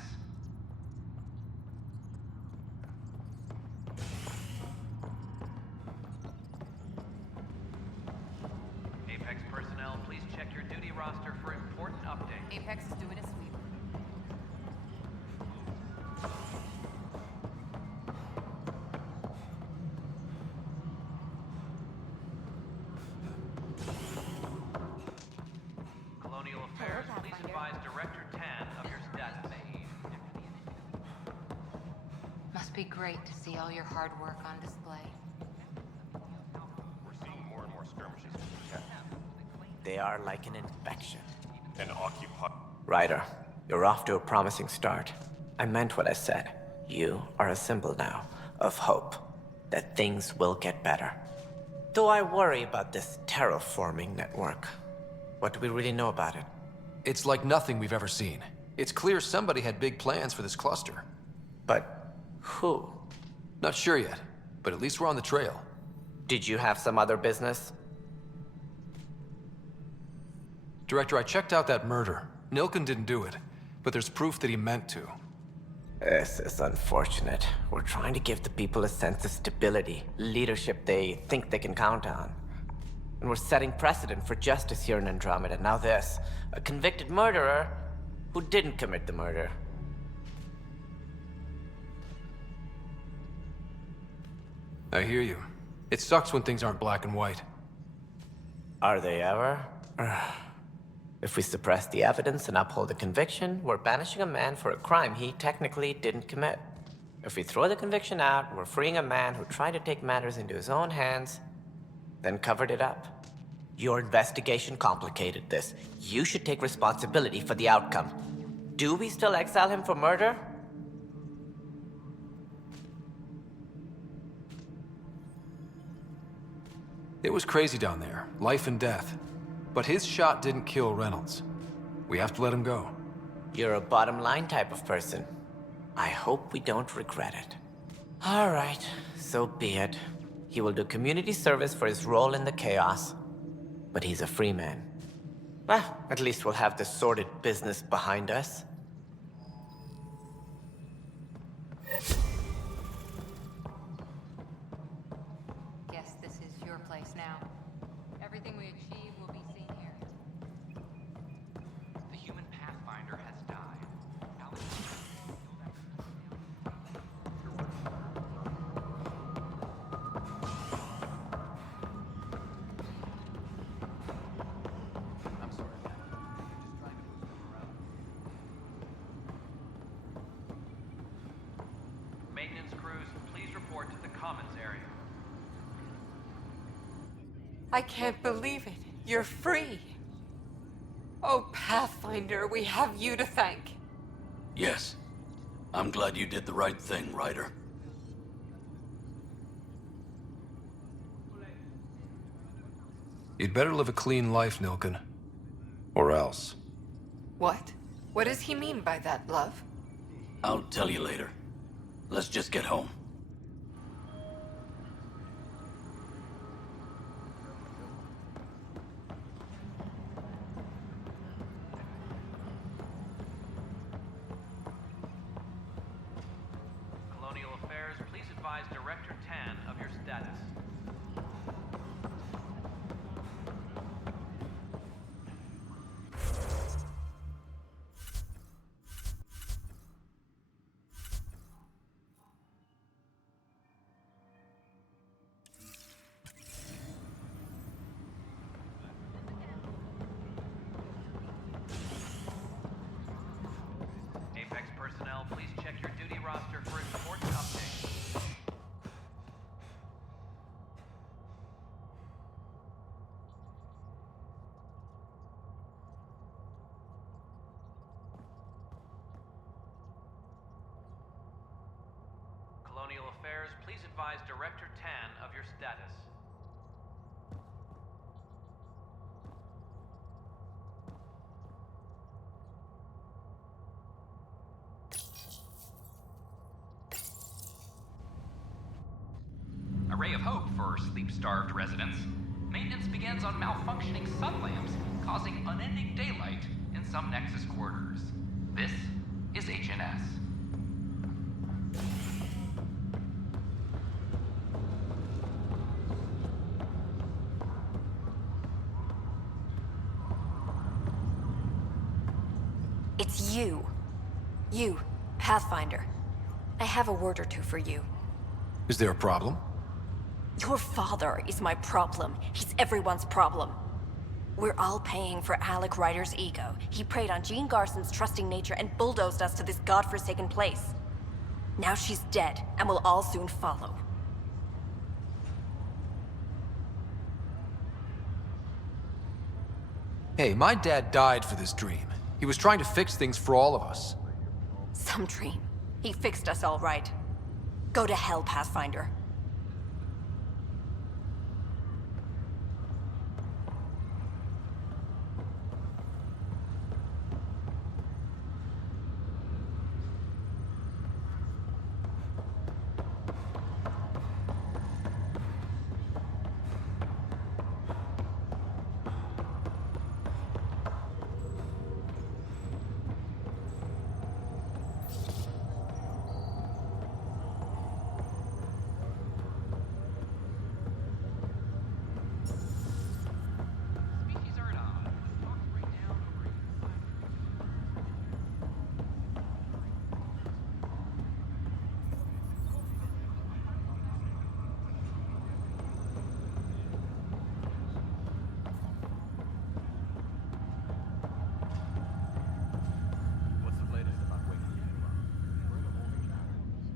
Apex personnel, please check your duty roster for important updates. Apex is doing a sweep. Colonial Affairs, please advise Director Tan of your status. Must be great to see all your hard work on display. We're seeing more and more skirmishes with the tech. They are like an infection. And occupy. Ryder, you're off to a promising start. I meant what I said. You are a symbol now of hope that things will get better. Though I worry about this terraforming network. What do we really know about it? It's like nothing we've ever seen. It's clear somebody had big plans for this cluster. But who? Not sure yet, but at least we're on the trail. Did you have some other business? Director, I checked out that murder. Nilken didn't do it, but there's proof that he meant to. This is unfortunate. We're trying to give the people a sense of stability, leadership they think they can count on. And we're setting precedent for justice here in Andromeda. Now this, a convicted murderer who didn't commit the murder. I hear you. It sucks when things aren't black and white. Are they ever? If we suppress the evidence and uphold the conviction, we're banishing a man for a crime he technically didn't commit. If we throw the conviction out, we're freeing a man who tried to take matters into his own hands, then covered it up. Your investigation complicated this. You should take responsibility for the outcome. Do we still exile him for murder? It was crazy down there, life and death. But his shot didn't kill Reynolds. We have to let him go. You're a bottom line type of person. I hope we don't regret it. All right, so be it. He will do community service for his role in the chaos. But he's a free man. Well, at least we'll have the sordid business behind us. Guess this is your place now. Everything we achieve will be seen here. The human Pathfinder has died. I'm sorry, man. Just trying to move them around. Maintenance crews, please report to the commons area. I can't believe it. You're free. Oh, Pathfinder, we have you to thank. Yes. I'm glad you did the right thing, Ryder. You'd better live a clean life, Nilken. Or else. What? What does he mean by that, love? I'll tell you later. Let's just get home. Colonial Affairs, please advise Director Tan of your status. Apex personnel, please check your duty roster for important updates. Colonial Affairs, please advise Director Tan of your status. A ray of hope for sleep-starved residents. Maintenance begins on malfunctioning sun lamps, causing unending daylight in some Nexus quarters. This is HNS. It's you. You, Pathfinder. I have a word or two for you. Is there a problem? Your father is my problem. He's everyone's problem. We're all paying for Alec Ryder's ego. He preyed on Jean Garson's trusting nature and bulldozed us to this godforsaken place. Now she's dead, and we'll all soon follow. Hey, my dad died for this dream. He was trying to fix things for all of us. Some dream. He fixed us all right. Go to hell, Pathfinder.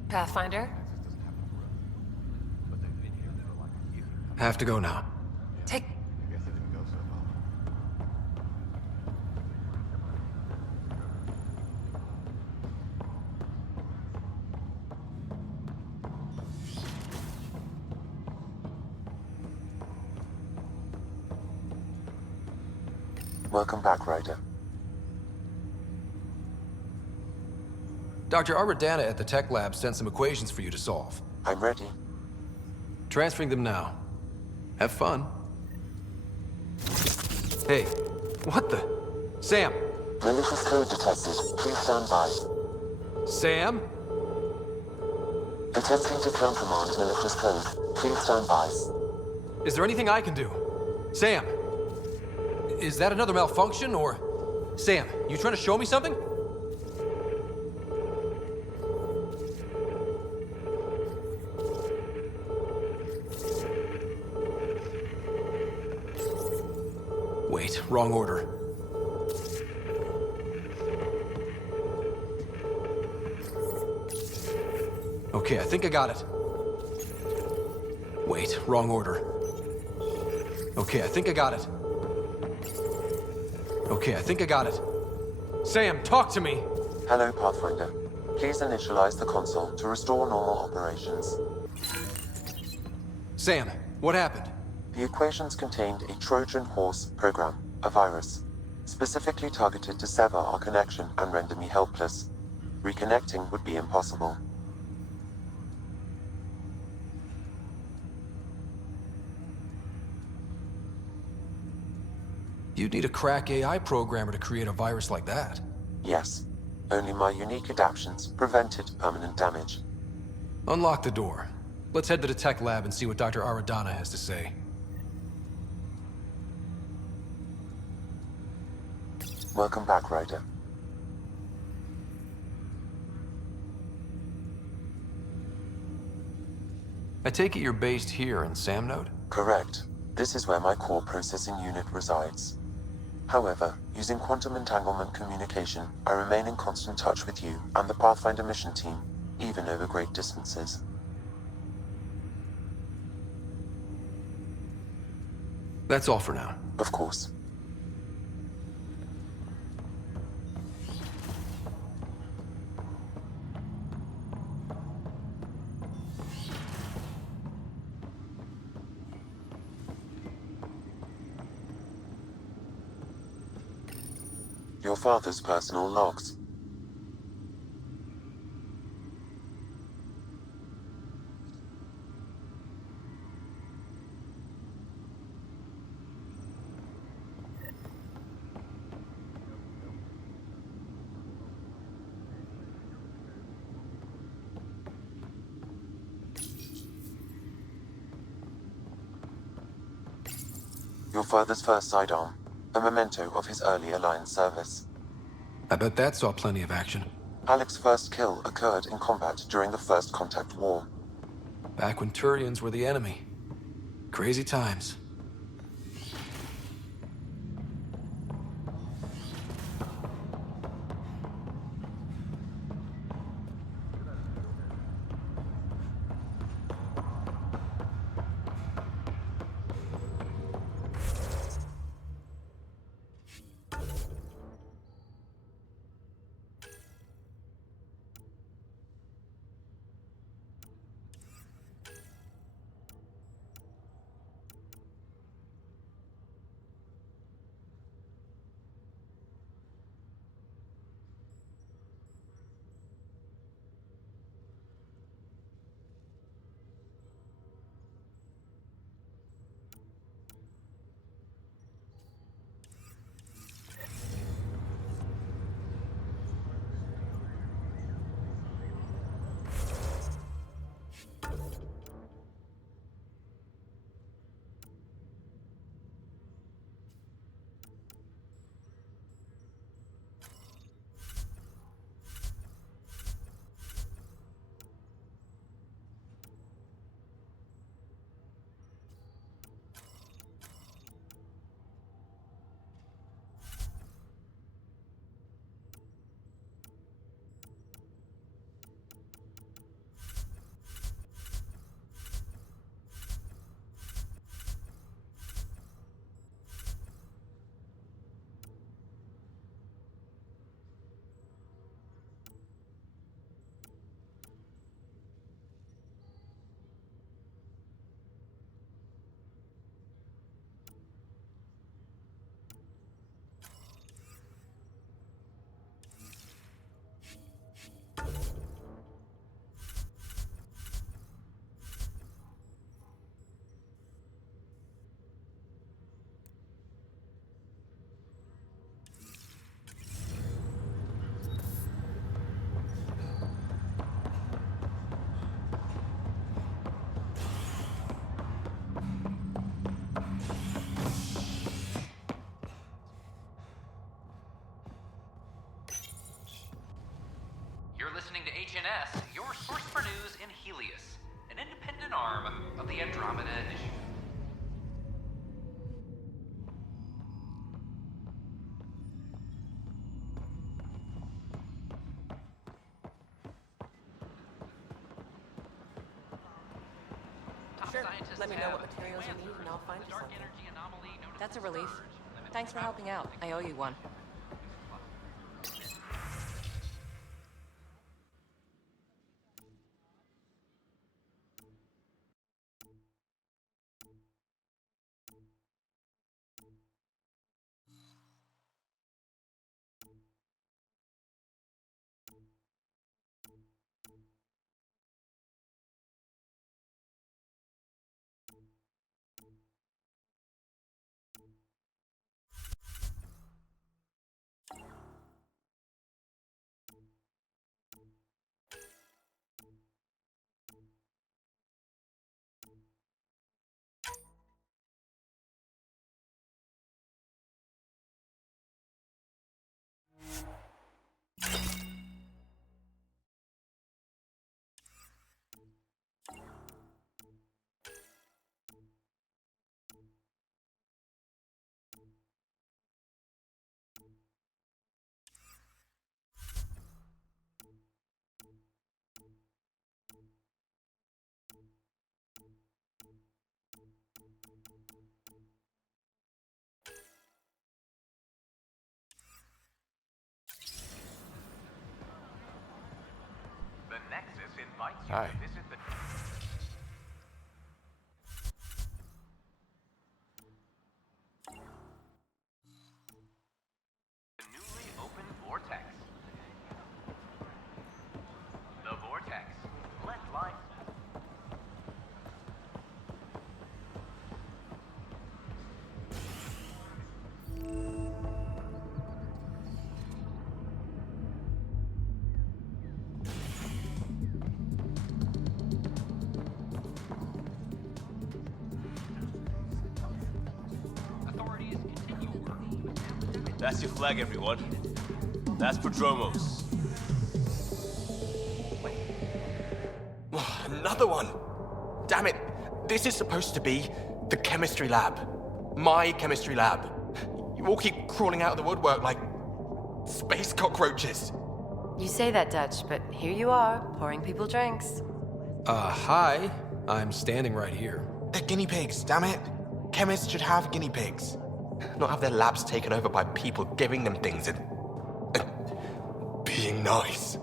Pathfinder? Have to go now. Take... Welcome back, Ryder. Dr. Aradana at the tech lab sent some equations for you to solve. I'm ready. Transferring them now. Have fun. Hey, what the? Sam! Malicious code detected. Please stand by. Sam? Attempting to countermand malicious code. Please stand by. Is there anything I can do? Sam! Is that another malfunction, or... Sam, you trying to show me something? Wait, wrong order. Okay, I think I got it. Wait, wrong order. Okay, I think I got it. Okay, I think I got it. Sam, talk to me! Hello, Pathfinder. Please initialize the console to restore normal operations. Sam, what happened? The equations contained a Trojan horse program, a virus, specifically targeted to sever our connection and render me helpless. Reconnecting would be impossible. You'd need a crack AI programmer to create a virus like that. Yes. Only my unique adaptions prevented permanent damage. Unlock the door. Let's head to the tech lab and see what Dr. Aradana has to say. Welcome back, Ryder. I take it you're based here in Samnode? Correct. This is where my core processing unit resides. However, using quantum entanglement communication, I remain in constant touch with you and the Pathfinder mission team, even over great distances. That's all for now. Of course. Your father's personal logs. Your father's first sidearm, a memento of his early Alliance service. I bet that saw plenty of action. Alec's first kill occurred in combat during the First Contact War. Back when Turians were the enemy. Crazy times. You're listening to HNS, your source for news in Helios, an independent arm of the Andromeda Initiative. Sure. Let me know what materials you need and I'll find you something. That's a relief. Thanks for helping out. I owe you one. The Nexus invites you Hi. to visit the... the newly opened Vortex. The Vortex. Let life... That's your flag, everyone. That's Prodromos. Another one! Damn it! This is supposed to be the chemistry lab. My chemistry lab. You all keep crawling out of the woodwork like space cockroaches. You say that, Dutch, but here you are, pouring people drinks. Hi. I'm standing right here. They're guinea pigs, damn it. Chemists should have guinea pigs. Not have their labs taken over by people giving them things and being nice.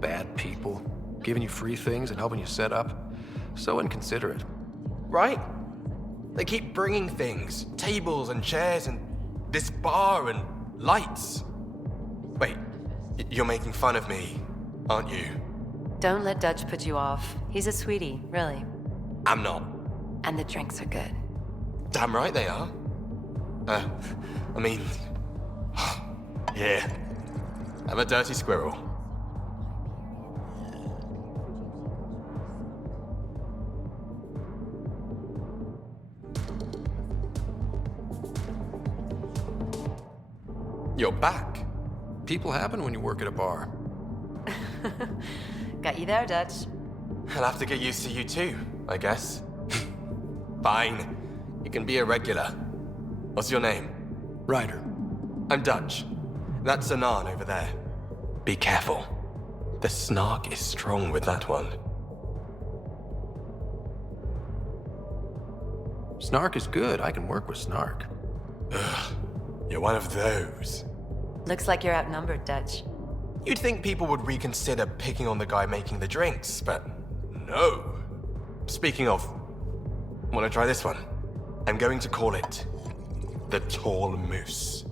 Bad people. Giving you free things and helping you set up. So inconsiderate. Right? They keep bringing things. Tables and chairs and this bar and lights. Wait, you're making fun of me, aren't you? Don't let Dutch put you off. He's a sweetie, really. I'm not. And the drinks are good. Damn right they are. I mean... Here. Have a dirty squirrel. You're back. People happen when you work at a bar. Got you there, Dutch. I'll have to get used to you too, I guess. Fine. You can be a regular. What's your name? Ryder. I'm Dutch. That's Anan over there. Be careful. The snark is strong with that one. Snark is good. I can work with Snark. Ugh. You're one of those. Looks like you're outnumbered, Dutch. You'd think people would reconsider picking on the guy making the drinks, but no. Speaking of, wanna try this one? I'm going to call it the Tall Moose.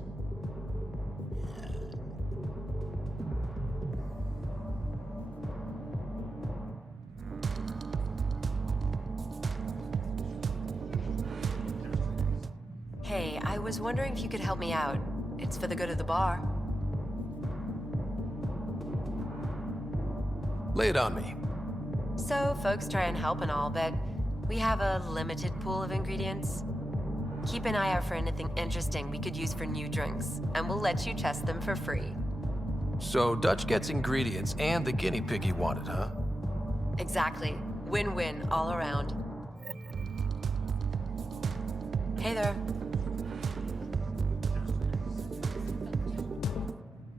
Hey, I was wondering if you could help me out. It's for the good of the bar. Lay it on me. So, folks try and help and all, but we have a limited pool of ingredients. Keep an eye out for anything interesting we could use for new drinks, and we'll let you test them for free. So Dutch gets ingredients and the guinea pig he wanted, huh? Exactly. Win-win all around. Hey there.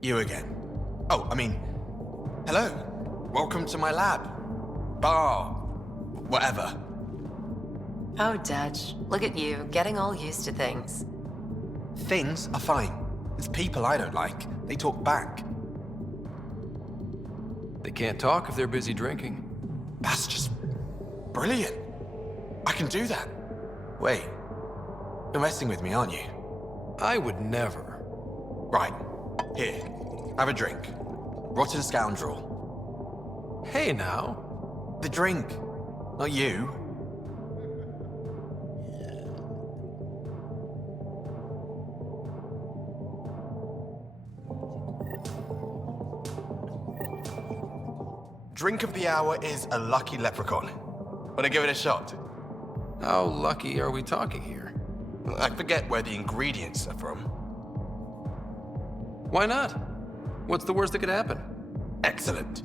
You again. Oh, I mean, hello. Welcome to my lab. Bar. Whatever. Oh, Dutch. Look at you, getting all used to things. Things are fine. It's people I don't like. They talk back. They can't talk if they're busy drinking. That's just brilliant. I can do that. Wait. You're messing with me, aren't you? I would never. Right. Here. Have a drink. Rotten scoundrel. Hey now. The drink. Not you. Drink of the hour is a lucky leprechaun. Wanna give it a shot? How lucky are we talking here? I forget where the ingredients are from. Why not? What's the worst that could happen? Excellent.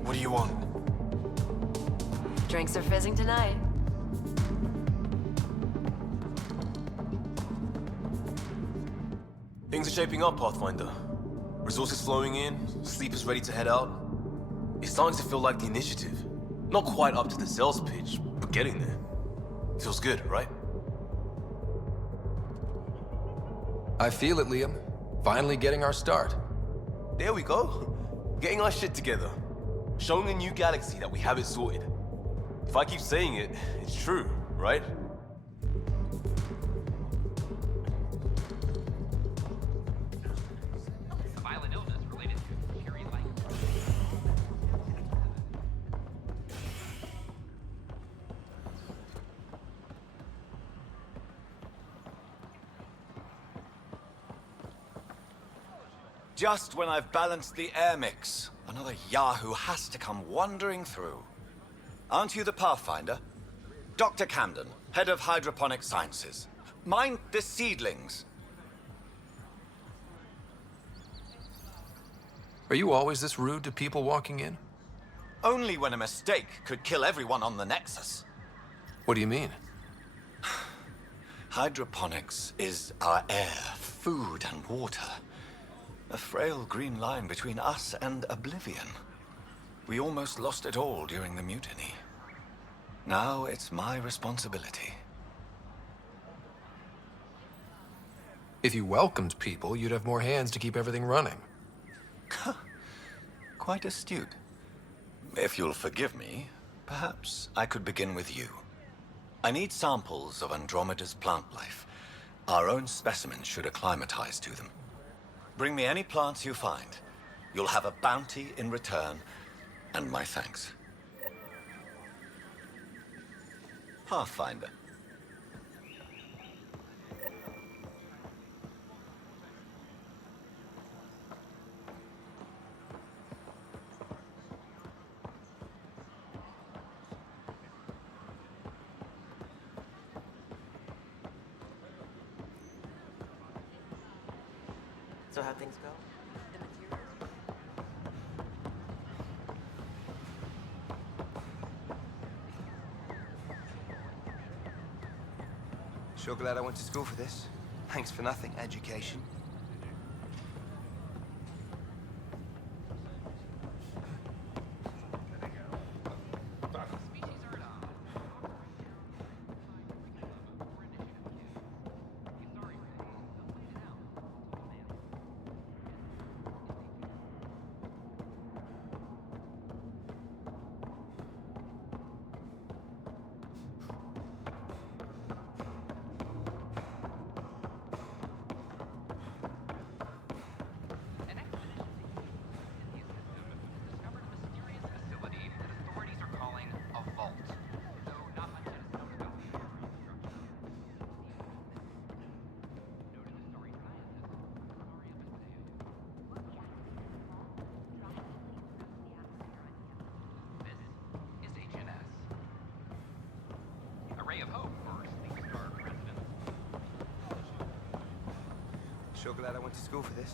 What do you want? Drinks are fizzing tonight. Things are shaping up, Pathfinder. Resources flowing in, sleepers ready to head out. It's starting to feel like the initiative. Not quite up to the sales pitch, but getting there. Feels good, right? I feel it, Liam. Finally getting our start. There we go. Getting our shit together. Showing a new galaxy that we have it sorted. If I keep saying it, it's true, right? Violent illness related to Curie Light. Just when I've balanced the air mix, another Yahoo has to come wandering through. Aren't you the Pathfinder? Dr. Camden, head of hydroponic sciences. Mind the seedlings. Are you always this rude to people walking in? Only when a mistake could kill everyone on the Nexus. What do you mean? Hydroponics is our air, food, and water. A frail green line between us and oblivion. We almost lost it all during the mutiny. Now it's my responsibility. If you welcomed people, you'd have more hands to keep everything running. Quite astute. If you'll forgive me, perhaps I could begin with you. I need samples of Andromeda's plant life. Our own specimens should acclimatize to them. Bring me any plants you find. You'll have a bounty in return, and my thanks. Pathfinder. So how things go? Sure glad I went to school for this. Thanks for nothing, education. Sure glad I went to school for this.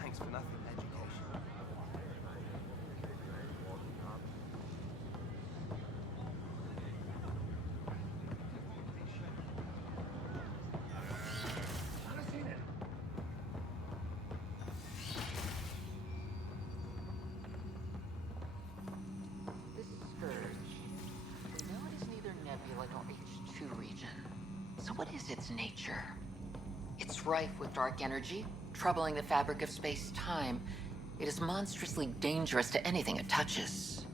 Thanks for nothing, education. This scourge. We know it is neither nebula nor H2 region. So what is its nature? It's rife with dark energy, troubling the fabric of space-time. It is monstrously dangerous to anything it touches.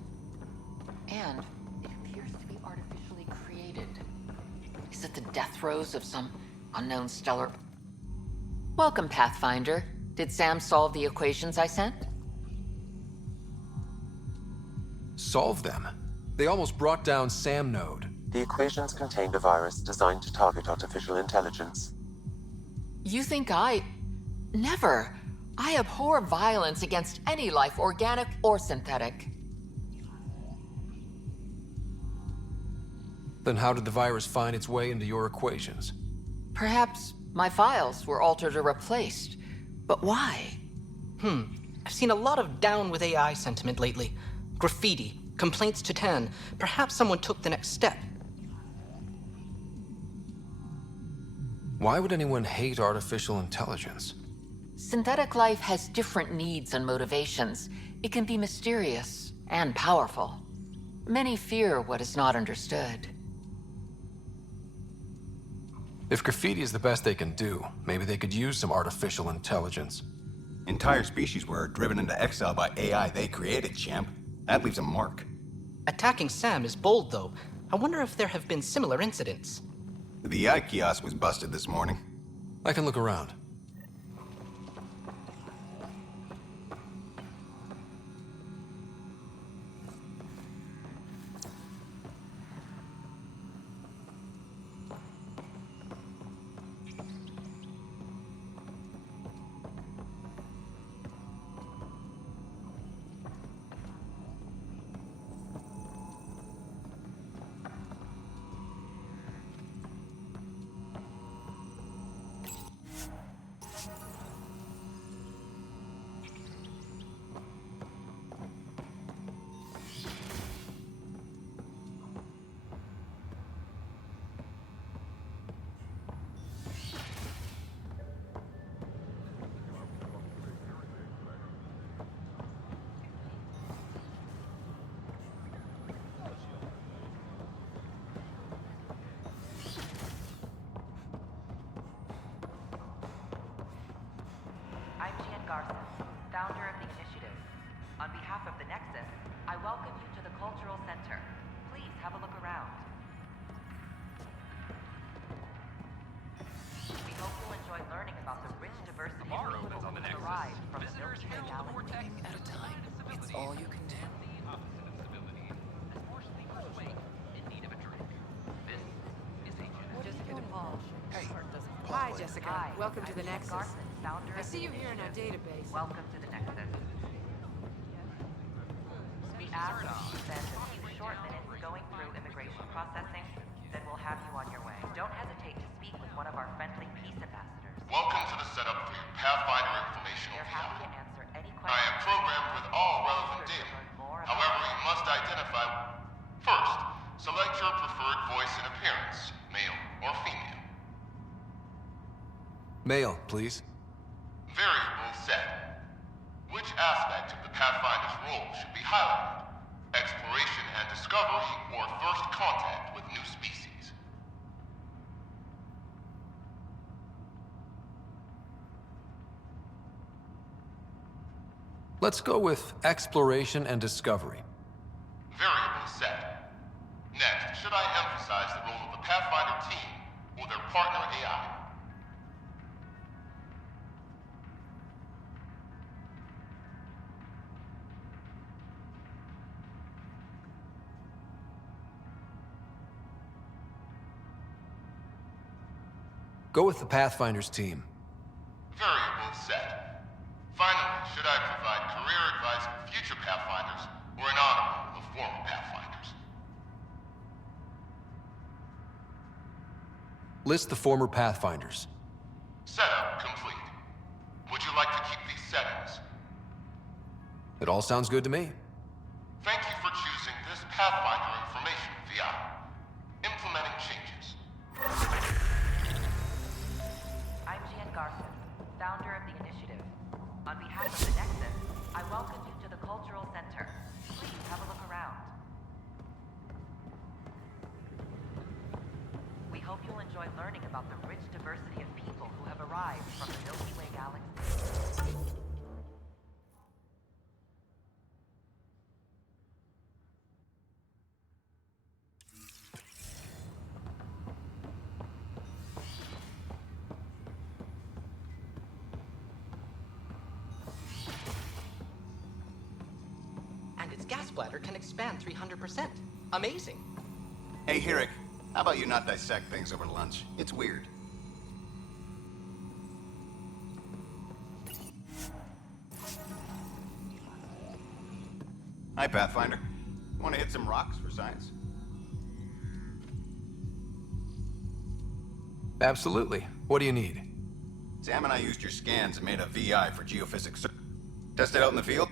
And it appears to be artificially created. Is it the death throes of some unknown stellar... Welcome, Pathfinder. Did Sam solve the equations I sent? Solve them? They almost brought down Sam Node. The equations contained a virus designed to target artificial intelligence. You think I... Never. I abhor violence against any life, organic or synthetic. Then how did the virus find its way into your equations? Perhaps my files were altered or replaced. But why? I've seen a lot of down with AI sentiment lately. Graffiti, complaints to 10. Perhaps someone took the next step. Why would anyone hate artificial intelligence? Synthetic life has different needs and motivations. It can be mysterious and powerful. Many fear what is not understood. If graffiti is the best they can do, maybe they could use some artificial intelligence. Entire species were driven into exile by AI they created, champ. That leaves a mark. Attacking Sam is bold, though. I wonder if there have been similar incidents. The AI kiosk was busted this morning. I can look around. Garson, founder of the initiative. On behalf of the Nexus, I welcome you to the Cultural Center. Please have a look around. We hope you'll enjoy learning about the rich diversity of people who have arrived from the Milky Way galaxy. At a time. It's all you can do. Jessica DePaul. Hey, Hi, Jessica. Hi, Welcome to I'm the Ian Nexus. Garson, founder I of see the you here in our initiative. database. Welcome to the Nexus. We ask you to spend a few short minutes going through immigration processing, then we'll have you on your way. Don't hesitate to speak with one of our friendly peace ambassadors. Welcome to the setup for your Pathfinder informational They're happy to answer any I questions. am programmed with all relevant data. However, you must identify... First, select your preferred voice and appearance, male or female. Male, please. Variable set. Which aspect of the Pathfinder's role should be highlighted? Exploration and discovery, or first contact with new species? Let's go with exploration and discovery. Variable set. Next, should I emphasize the role of the Pathfinder team or their partner AI? Go with the Pathfinder's team. Variable set. Finally, should I provide career advice for future Pathfinders or an honorable of former Pathfinders? List the former Pathfinders. Setup complete. Would you like to keep these settings? It all sounds good to me. Thank you for choosing this Pathfinder information VI. Implementing changes. I'm Jan Garson, founder of the initiative. On behalf of the Nexus, I welcome you to the Cultural Center. Please have a look around. We hope you'll enjoy learning about the rich diversity of people who have arrived from the Milky Way galaxy. And its gas bladder can expand 300%. Amazing. Hey, Hirik, how about you not dissect things over lunch? It's weird. Hi, Pathfinder. Want to hit some rocks for science? Absolutely. What do you need? Sam and I used your scans and made a VI for geophysics. Test it out in the field?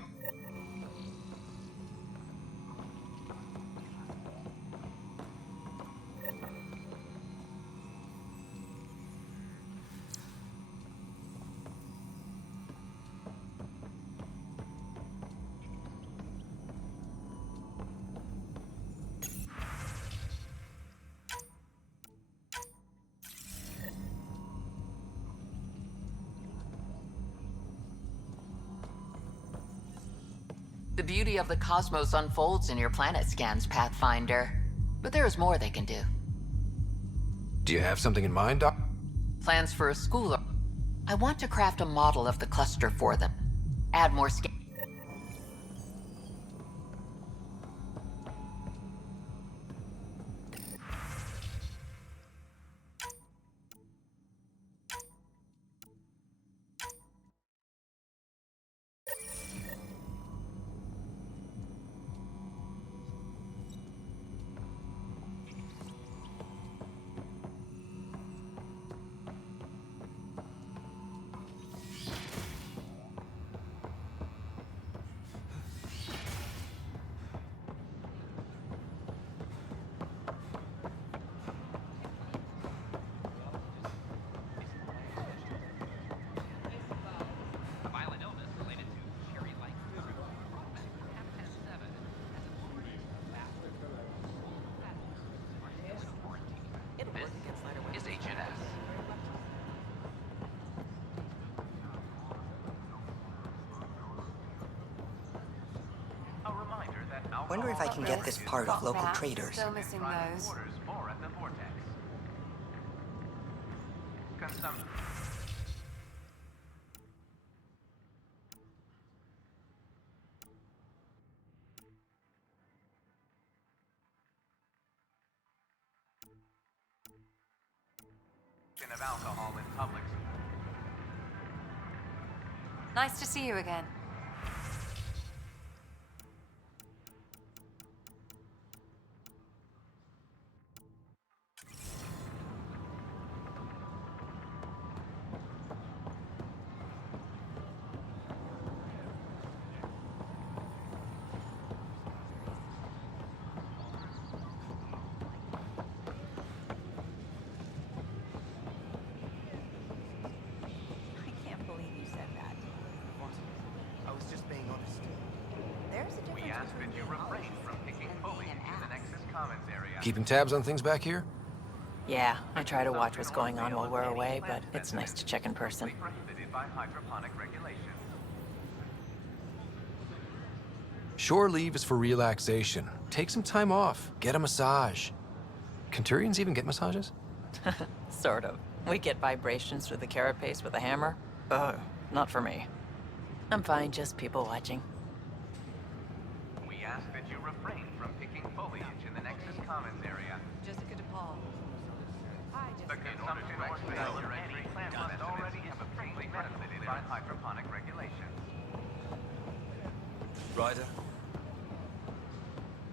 The beauty of the cosmos unfolds in your planet scans, Pathfinder. But there is more they can do. Do you have something in mind, Doc? Plans for a school. I want to craft a model of the cluster for them. Add more scans. Wonder if I can get this part of local traders. Still missing those. More at the vortex. Consumption. Of alcohol in public. Nice to see you again. Keeping tabs on things back here? Yeah, I try to watch what's going on while we're away, but it's nice to check in person. Shore leave is for relaxation. Take some time off. Get a massage. Centurions even get massages? Sort of. We get vibrations through the carapace with a hammer. Ugh, not for me. I'm fine, just people watching. We ask that you refrain from picking foliage in the Nexus Commons area. Jessica DePaul. The consumption or sale of any plants that already have officially benefited by hydroponic regulations. Ryder?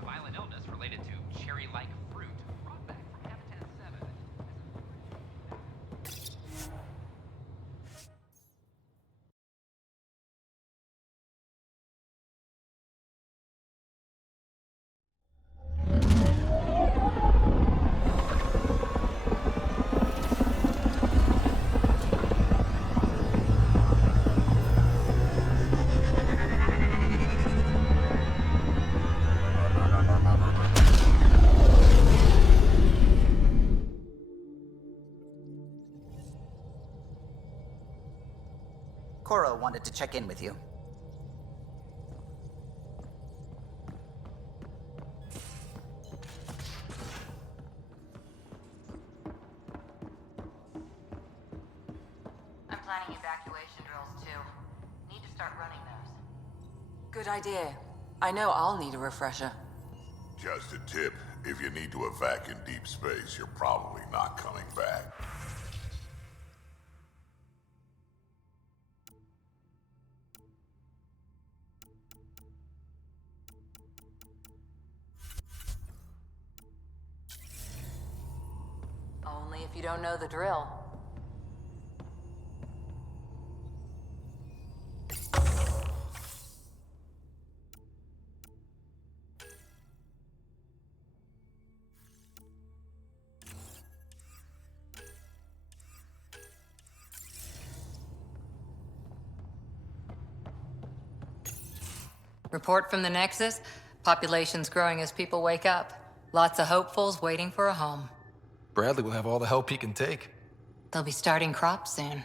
A violent illness related to cherry-like fruit brought back from Habitat 7. Cora wanted to check in with you. I'm planning evacuation drills too. Need to start running those. Good idea. I know I'll need a refresher. Just a tip, if you need to evac in deep space, you're probably not coming back. Only if you don't know the drill. Report from the Nexus. Population's growing as people wake up. Lots of hopefuls waiting for a home. Bradley will have all the help he can take. They'll be starting crops soon.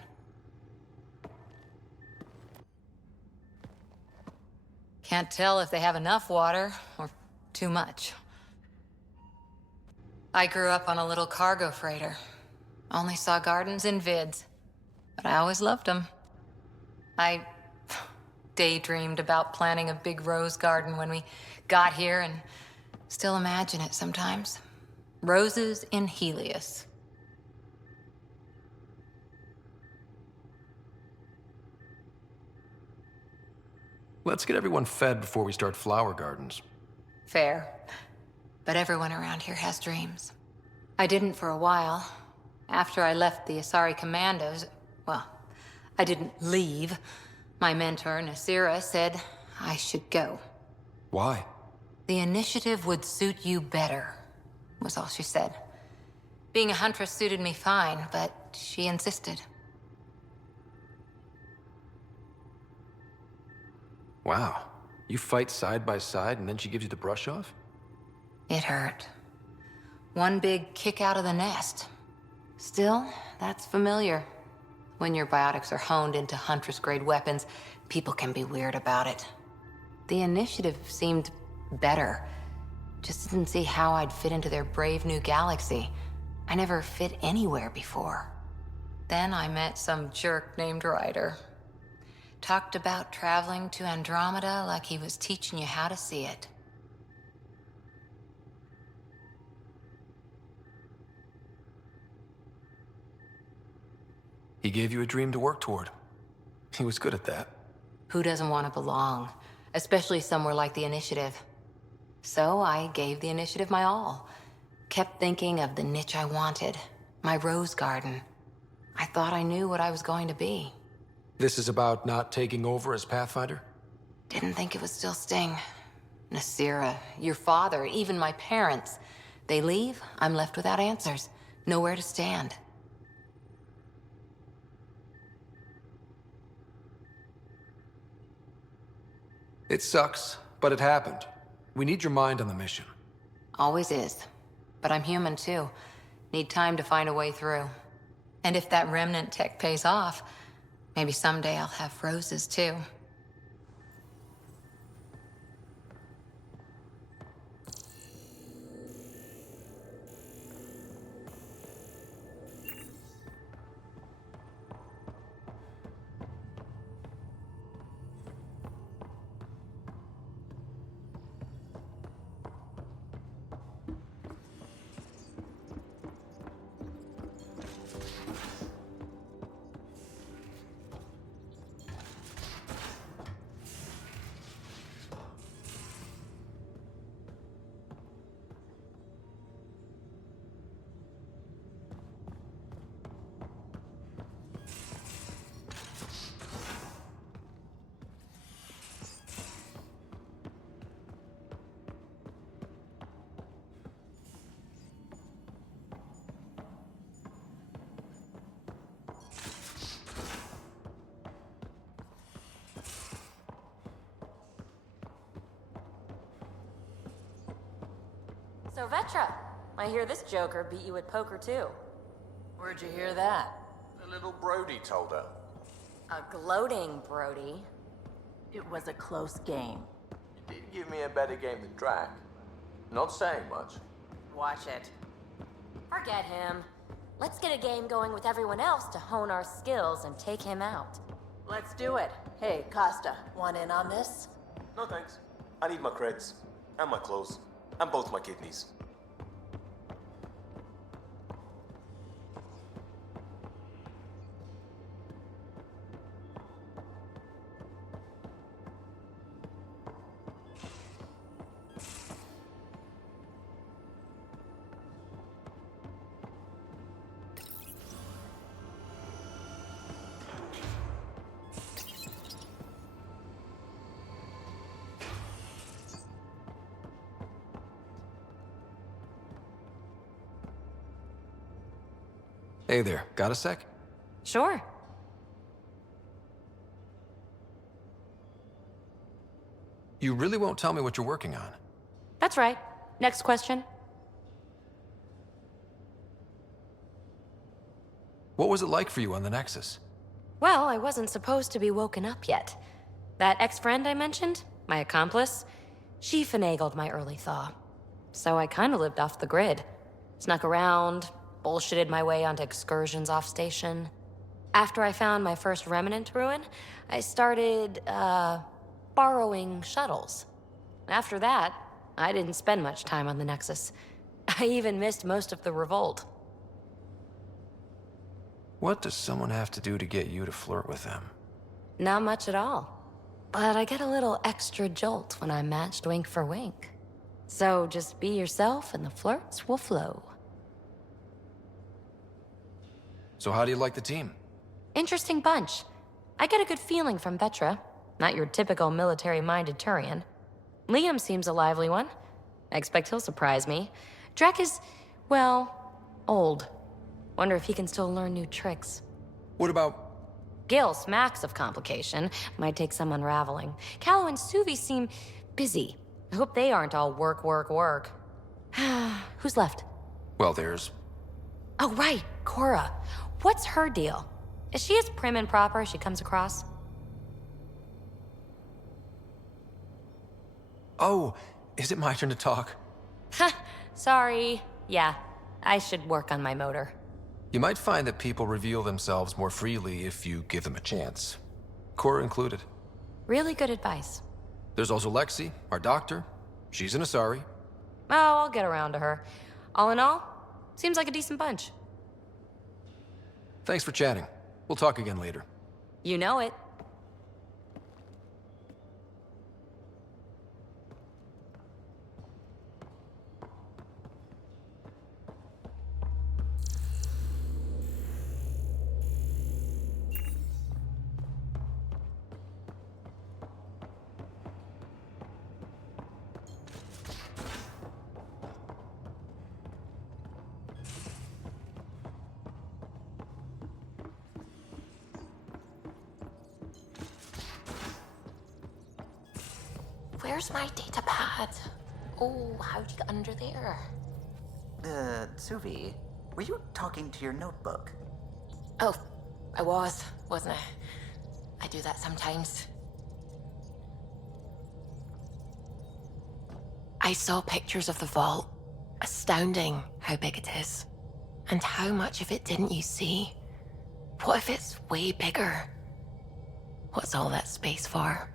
Can't tell if they have enough water or too much. I grew up on a little cargo freighter. Only saw gardens in vids, but I always loved them. I daydreamed about planting a big rose garden when we got here and still imagine it sometimes. Roses in Helios. Let's get everyone fed before we start flower gardens. Fair. But everyone around here has dreams. I didn't for a while. After I left the Asari Commandos, well, I didn't leave. My mentor, Nasira, said I should go. Why? The initiative would suit you better, was all she said. Being a huntress suited me fine, but she insisted. Wow. You fight side by side and then she gives you the brush off? It hurt. One big kick out of the nest. Still, that's familiar. When your biotics are honed into Huntress-grade weapons, people can be weird about it. The initiative seemed better. Just didn't see how I'd fit into their brave new galaxy. I never fit anywhere before. Then I met some jerk named Ryder. Talked about traveling to Andromeda like he was teaching you how to see it. He gave you a dream to work toward. He was good at that. Who doesn't want to belong? Especially somewhere like the Initiative. So I gave the Initiative my all. Kept thinking of the niche I wanted. My rose garden. I thought I knew what I was going to be. This is about not taking over as Pathfinder? Didn't think it would still sting. Nasira, your father, even my parents. They leave, I'm left without answers. Nowhere to stand. It sucks, but it happened. We need your mind on the mission. Always is. But I'm human too. Need time to find a way through. And if that remnant tech pays off, maybe someday I'll have roses too. So, Vetra, I hear this joker beat you at poker, too. Where'd you hear that? The little Brody told her. A gloating Brody. It was a close game. You did give me a better game than Drac. Not saying much. Watch it. Forget him. Let's get a game going with everyone else to hone our skills and take him out. Let's do it. Hey, Costa, want in on this? No thanks. I need my creds. And my clothes. And both my kidneys. Hey there, got a sec? Sure. You really won't tell me what you're working on? That's right. Next question. What was it like for you on the Nexus? Well, I wasn't supposed to be woken up yet. That ex-friend I mentioned? my accomplice, she finagled my early thaw. So I kinda lived off the grid. Snuck around, bullshitted my way onto excursions off station. After I found my first remnant ruin, I started, borrowing shuttles. After that, I didn't spend much time on the Nexus. I even missed most of the revolt. What does someone have to do to get you to flirt with them? Not much at all. But I get a little extra jolt when I'm matched wink for wink. So just be yourself and the flirts will flow. So how do you like the team? Interesting bunch. I get a good feeling from Vetra. Not your typical military-minded Turian. Liam seems a lively one. I expect he'll surprise me. Drek is, well, old. Wonder if he can still learn new tricks. What about... Gil smacks of complication. Might take some unraveling. Callow and Suvi seem busy. I hope they aren't all work, work, work. Who's left? Well, there's... Oh, right, Cora. What's her deal? Is she as prim and proper as she comes across? Oh, is it my turn to talk? Sorry. Yeah, I should work on my motor. You might find that people reveal themselves more freely if you give them a chance. Cora included. Really good advice. There's also Lexi, our doctor. She's an Asari. Oh, I'll get around to her. All in all, seems like a decent bunch. Thanks for chatting. We'll talk again later. You know it. Where's my data pad? Oh, how'd you get under there? Suvi, were you talking to your notebook? Oh, I wasn't I? I do that sometimes. I saw pictures of the vault. Astounding how big it is. And how much of it didn't you see? What if it's way bigger? What's all that space for?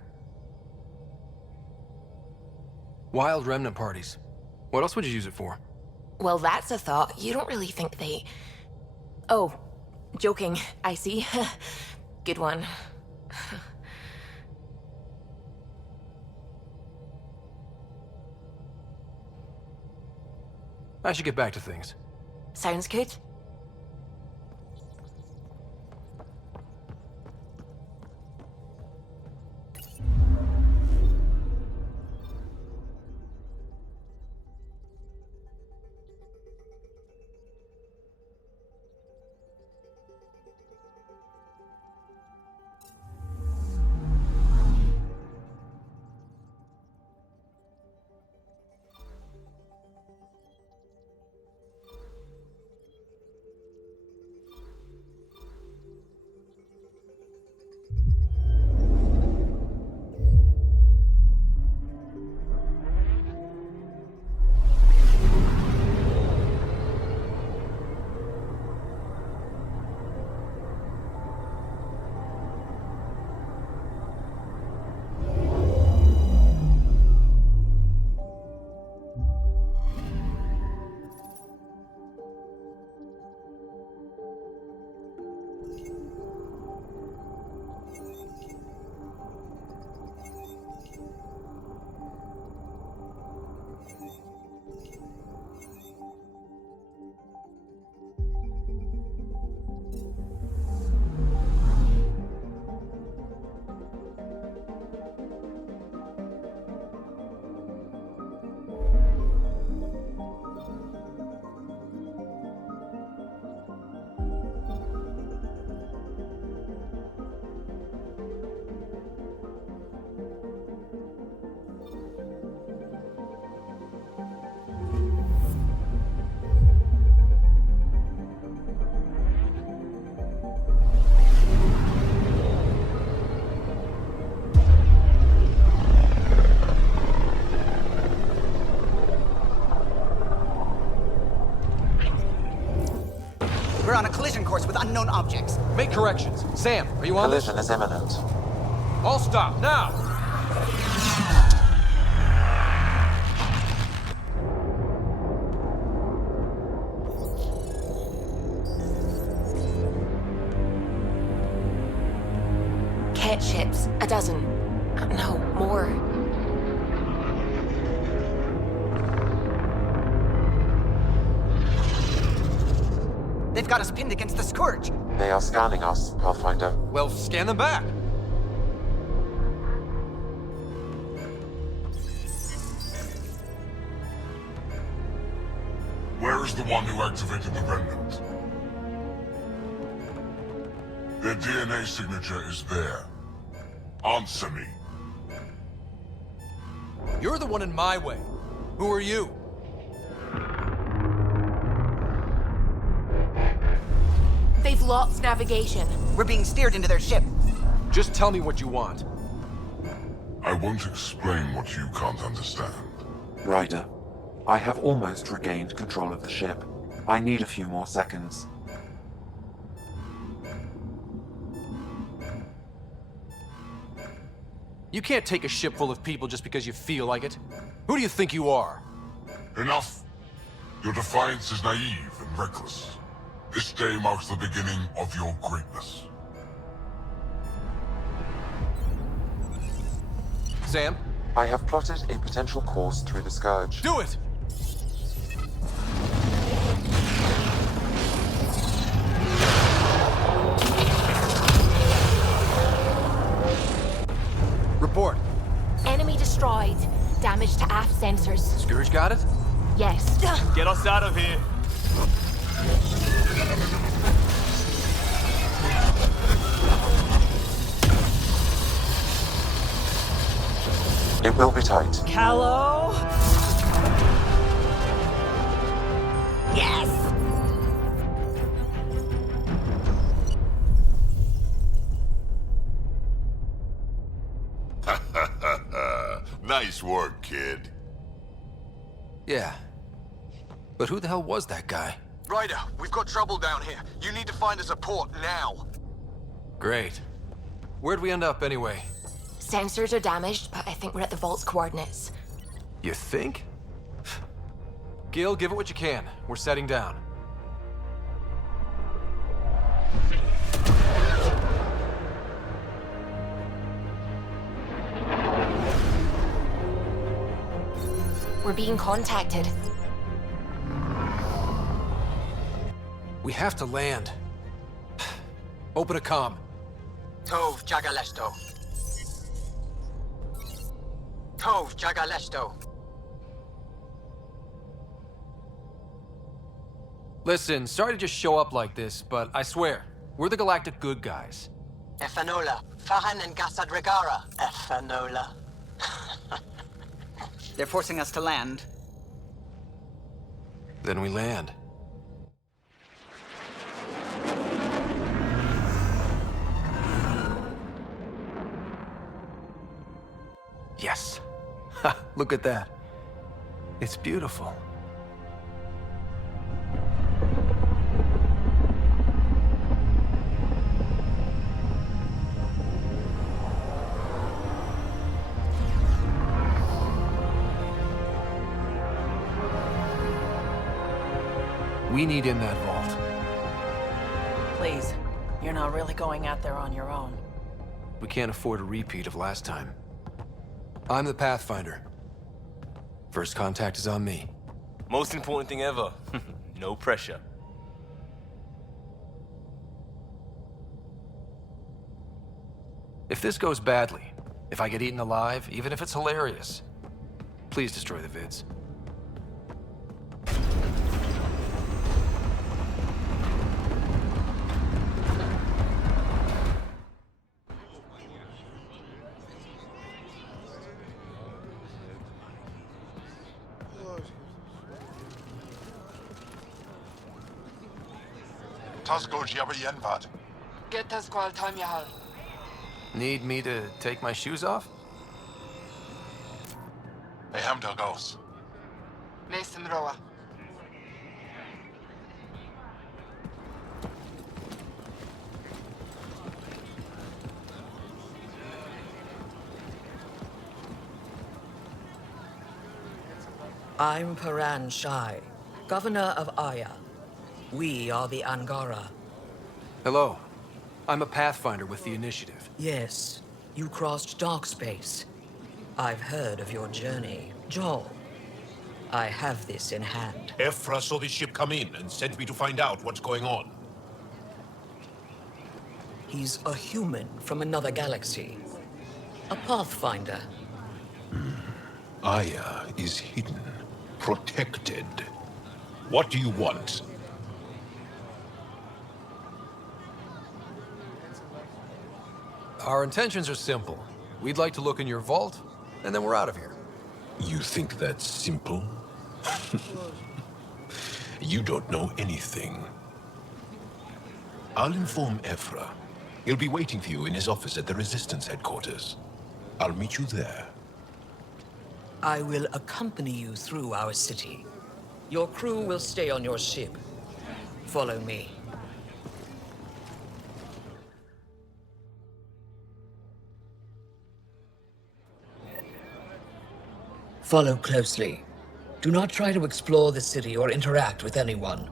Wild remnant parties. What else would you use it for? Well, that's a thought. You don't really think they... Oh, joking. I see. Good one. I should get back to things. Sounds good. We're on a collision course with unknown objects. Make corrections. Sam, are you on this? Collision is imminent. All stop, now! Cat ships. A dozen. No, more. They've got us pinned against the Scourge. They are scanning us, Pathfinder. Well, scan them back. Where is the one who activated the remnant? Their DNA signature is there. Answer me. You're the one in my way. Who are you? They've lost navigation. We're being steered into their ship. Just tell me what you want. I won't explain what you can't understand. Ryder, I have almost regained control of the ship. I need a few more seconds. You can't take a ship full of people just because you feel like it. Who do you think you are? Enough. Your defiance is naive and reckless. This day marks the beginning of your greatness. Sam? I have plotted a potential course through the Scourge. Do it! Report. Enemy destroyed. Damage to aft sensors. Scourge got it? Yes. Get us out of here. It will be tight. Callow? Yes! Nice work, kid. Yeah. But who the hell was that guy? Ryder, we've got trouble down here. You need to find us a port now. Great. Where'd we end up anyway? Sensors are damaged, but I think we're at the vault's coordinates. You think? Gil, give it what you can. We're setting down. We're being contacted. We have to land. Open a comm. Tov Jagalesto. Tov Jagalesto. Listen, sorry to just show up like this, but I swear, we're the galactic good guys. Efanola. Fahan and Gasadregara. Efanola. They're forcing us to land. Then we land. Yes. Ha, look at that. It's beautiful. We need in that vault. Please, you're not really going out there on your own. We can't afford a repeat of last time. I'm the Pathfinder. First contact is on me. Most important thing ever. No pressure. If this goes badly, if I get eaten alive, even if it's hilarious, please destroy the vids. Tasgo Jiabayenvat. Get the squall time yahal. Need me to take my shoes off? I am Dalgos. Nesim roa. I'm Paran Shai, governor of Aya. We are the Angara. Hello. I'm a Pathfinder with the Initiative. Yes, you crossed dark space. I've heard of your journey, Joel. I have this in hand. Ephra saw this ship come in and sent me to find out what's going on. He's a human from another galaxy. A Pathfinder. Aya is hidden, protected. What do you want? Our intentions are simple. We'd like to look in your vault, and then we're out of here. You think that's simple? You don't know anything. I'll inform Ephra. He'll be waiting for you in his office at the Resistance headquarters. I'll meet you there. I will accompany you through our city. Your crew will stay on your ship. Follow me. Follow closely. Do not try to explore the city or interact with anyone.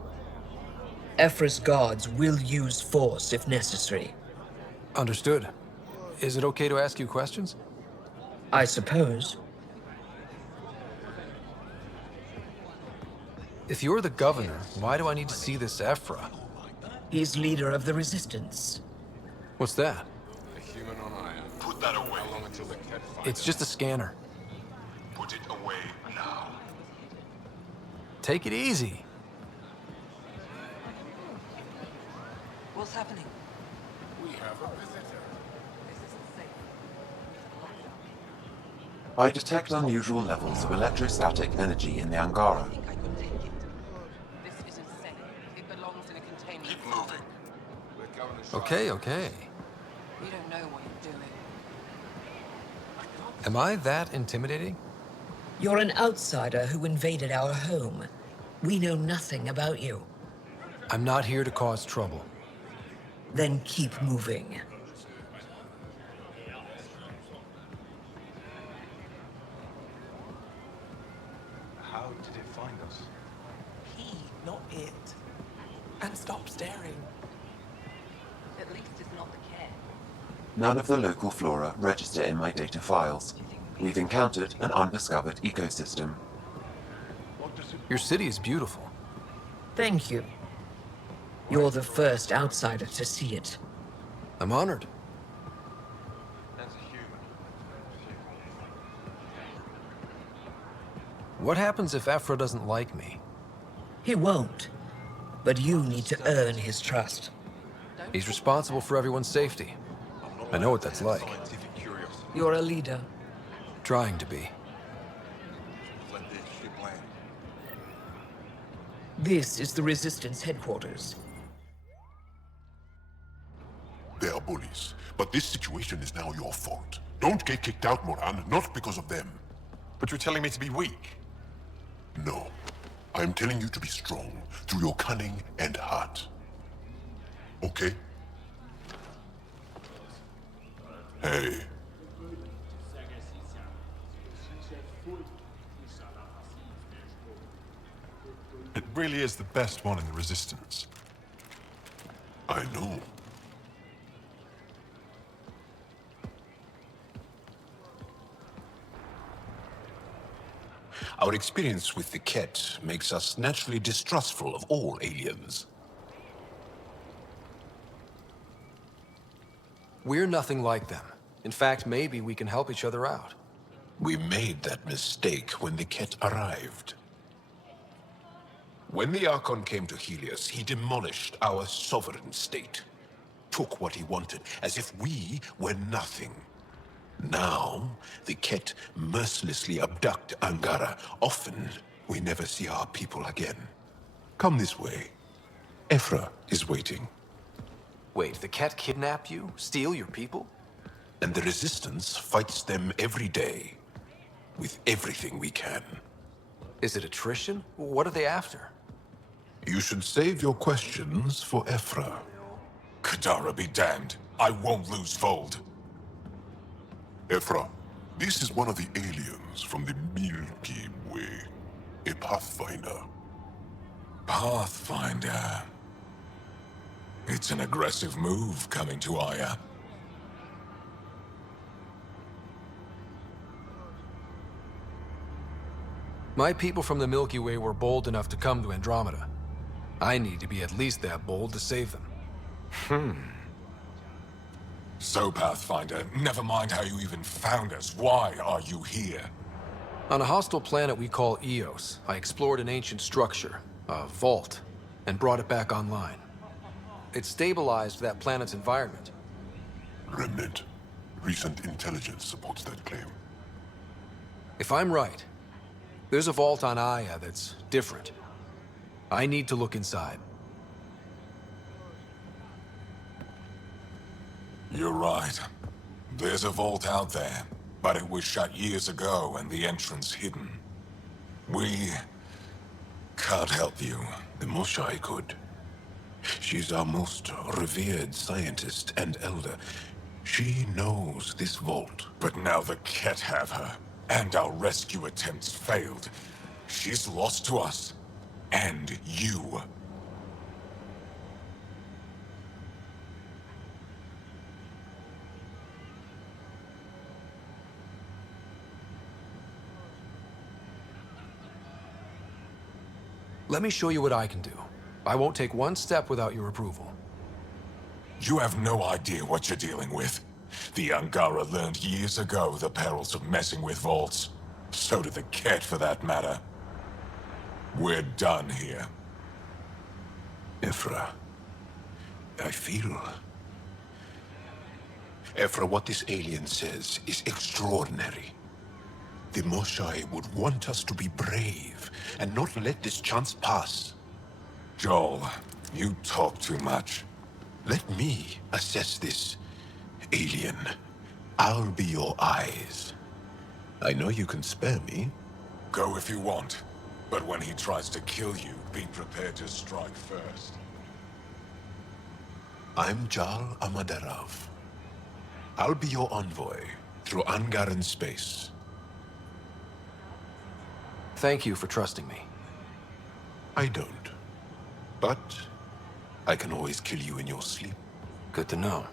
Ephra's guards will use force if necessary. Understood. Is it okay to ask you questions? I suppose. If you're the governor, why do I need to see this Ephra? He's leader of the Resistance. What's that? Put that away. It's just a scanner. Put it away now. Take it easy. What's happening? We have a visitor. I detect unusual levels of electrostatic energy in the Angara. This is insane. It belongs in a container. Keep moving. Okay. You don't know what you're doing. Am I that intimidating? You're an outsider who invaded our home. We know nothing about you. I'm not here to cause trouble. Then keep moving. How did it find us? He, not it. And stop staring. At least it's not the cat. None of the local flora register in my data files. We've encountered an undiscovered ecosystem. Your city is beautiful. Thank you. You're the first outsider to see it. I'm honored. That's a human. What happens if Ephra doesn't like me? He won't. But you need to earn his trust. He's responsible for everyone's safety. I know what that's like. You're a leader. Trying to be. Let this ship land. This is the Resistance headquarters. They are bullies, but this situation is now your fault. Don't get kicked out, Moran, not because of them. But you're telling me to be weak. No. I am telling you to be strong through your cunning and heart. Okay? Hey. It really is the best one in the Resistance. I know. Our experience with the Ket makes us naturally distrustful of all aliens. We're nothing like them. In fact, maybe we can help each other out. We made that mistake when the Ket arrived. When the Archon came to Helios, he demolished our sovereign state. Took what he wanted, as if we were nothing. Now, the Ket mercilessly abduct Angara. Often, we never see our people again. Come this way. Ephra is waiting. Wait, the Ket kidnap you? Steal your people? And the Resistance fights them every day. With everything we can. Is it attrition? What are they after? You should save your questions for Ephra. Kadara be damned. I won't lose Fold. Ephra, this is one of the aliens from the Milky Way. A Pathfinder. Pathfinder. It's an aggressive move coming to Aya. My people from the Milky Way were bold enough to come to Andromeda. I need to be at least that bold to save them. So, Pathfinder, never mind how you even found us. Why are you here? On a hostile planet we call Eos, I explored an ancient structure, a vault, and brought it back online. It stabilized that planet's environment. Remnant. Recent intelligence supports that claim. If I'm right, there's a vault on Aya that's different. I need to look inside. You're right. There's a vault out there, but it was shut years ago and the entrance hidden. We can't help you. The Moshai could. She's our most revered scientist and elder. She knows this vault. But now the Ket have her, and our rescue attempts failed. She's lost to us, and you. Let me show you what I can do. I won't take one step without your approval. You have no idea what you're dealing with. The Angara learned years ago the perils of messing with vaults. So did the Ket, for that matter. We're done here. Ephra, I feel... Ephra, what this alien says is extraordinary. The Moshai would want us to be brave and not let this chance pass. Joel, you talk too much. Let me assess this, alien. I'll be your eyes. I know you can spare me. Go if you want. But when he tries to kill you, be prepared to strike first. I'm Jal Amaderov. I'll be your envoy through Angaran space. Thank you for trusting me. I don't. But I can always kill you in your sleep. Good to know.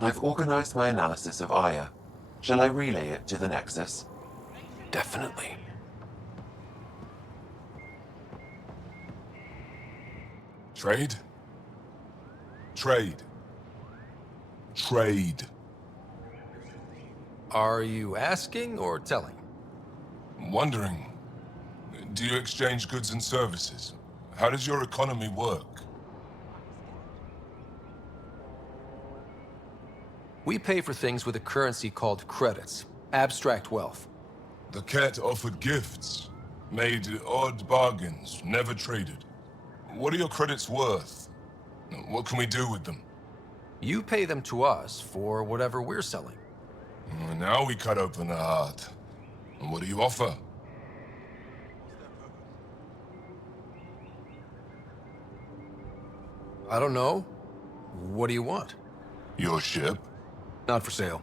I've organized my analysis of Aya. Shall I relay it to the Nexus? Definitely. Trade? Trade. Trade. Are you asking or telling? Wondering. Do you exchange goods and services? How does your economy work? We pay for things with a currency called credits. Abstract wealth. The Ket offered gifts. Made odd bargains, never traded. What are your credits worth? What can we do with them? You pay them to us for whatever we're selling. Now we cut open the heart. And what do you offer? I don't know. What do you want? Your ship? Not for sale.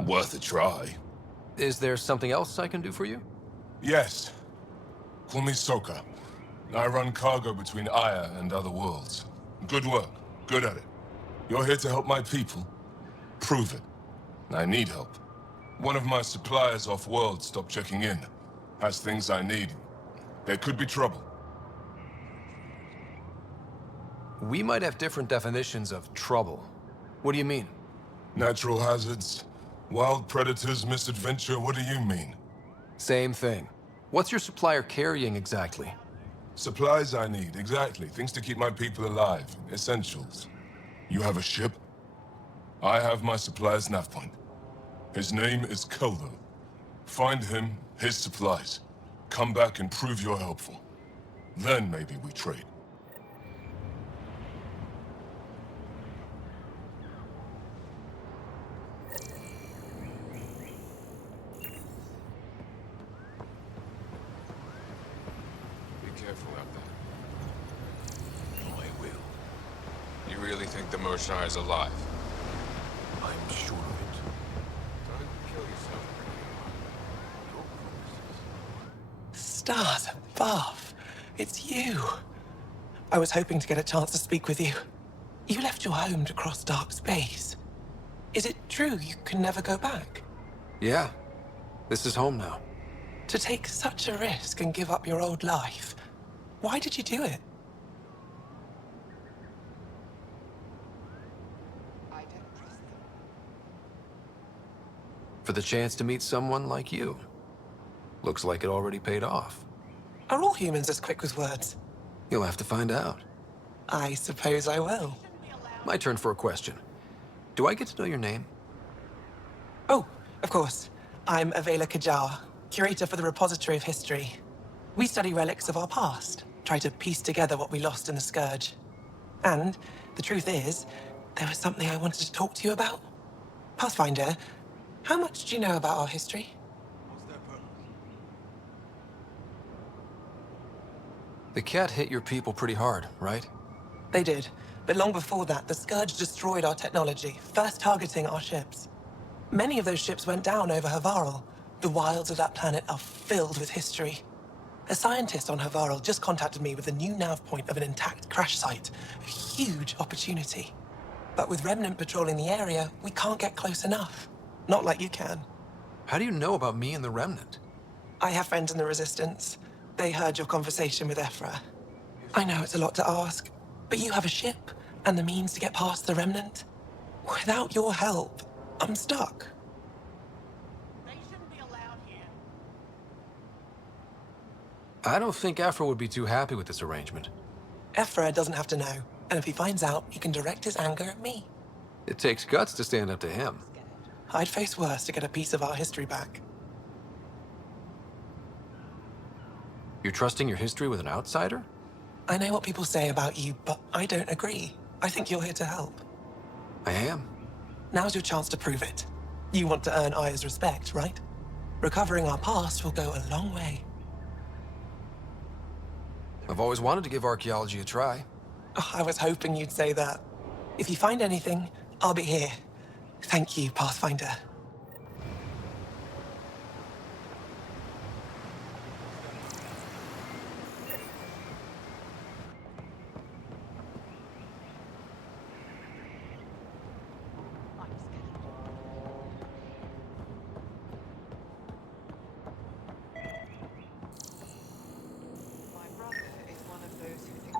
Worth a try. Is there something else I can do for you? Yes. Call me Soka. I run cargo between Aya and other worlds. Good work. Good at it. You're here to help my people? Prove it. I need help. One of my suppliers off-world stopped checking in. Has things I need. There could be trouble. We might have different definitions of trouble. What do you mean? Natural hazards, wild predators, misadventure, what do you mean? Same thing. What's your supplier carrying exactly? Supplies I need, exactly. Things to keep my people alive. Essentials. You have a ship? I have my supplier's nav point. His name is Koldo. Find him, his supplies. Come back and prove you're helpful. Then maybe we trade. Be careful out there. Oh, I will. You realize really think the Mershai is alive? I'm sure of it. Don't kill yourself, Stars above. It's you. I was hoping to get a chance to speak with you. You left your home to cross dark space. Is it true you can never go back? Yeah. This is home now. To take such a risk and give up your old life, why did you do it? For the chance to meet someone like you. Looks like it already paid off. Are all humans as quick with words? You'll have to find out. I suppose I will. My turn for a question. Do I get to know your name? Oh, of course. I'm Avela Kajar, curator for the Repository of History. We study relics of our past, try to piece together what we lost in the Scourge. And the truth is, there was something I wanted to talk to you about. Pathfinder, how much do you know about our history? The cat hit your people pretty hard, right? They did, but long before that, the Scourge destroyed our technology, first targeting our ships. Many of those ships went down over Havarl. The wilds of that planet are filled with history. A scientist on Havarl just contacted me with a new nav point of an intact crash site. A huge opportunity. But with Remnant patrolling the area, we can't get close enough. Not like you can. How do you know about me and the Remnant? I have friends in the Resistance. They heard your conversation with Ephra. I know it's a lot to ask, but you have a ship and the means to get past the Remnant. Without your help, I'm stuck. I don't think Afro would be too happy with this arrangement. Ephra doesn't have to know, and if he finds out, he can direct his anger at me. It takes guts to stand up to him. I'd face worse to get a piece of our history back. You're trusting your history with an outsider? I know what people say about you, but I don't agree. I think you're here to help. I am. Now's your chance to prove it. You want to earn Aya's respect, right? Recovering our past will go a long way. I've always wanted to give archaeology a try. Oh, I was hoping you'd say that. If you find anything, I'll be here. Thank you, Pathfinder.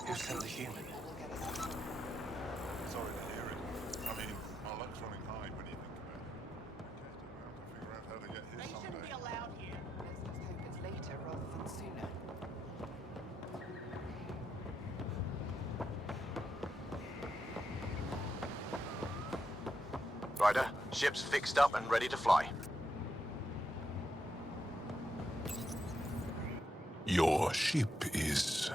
Who sent the human? Sorry to hear it. I mean, our luck's running high when you think about it. Kester will have to figure out how to get his someday. Let's just hope it's later rather than sooner. Ryder, ship's fixed up and ready to fly. Your ship is...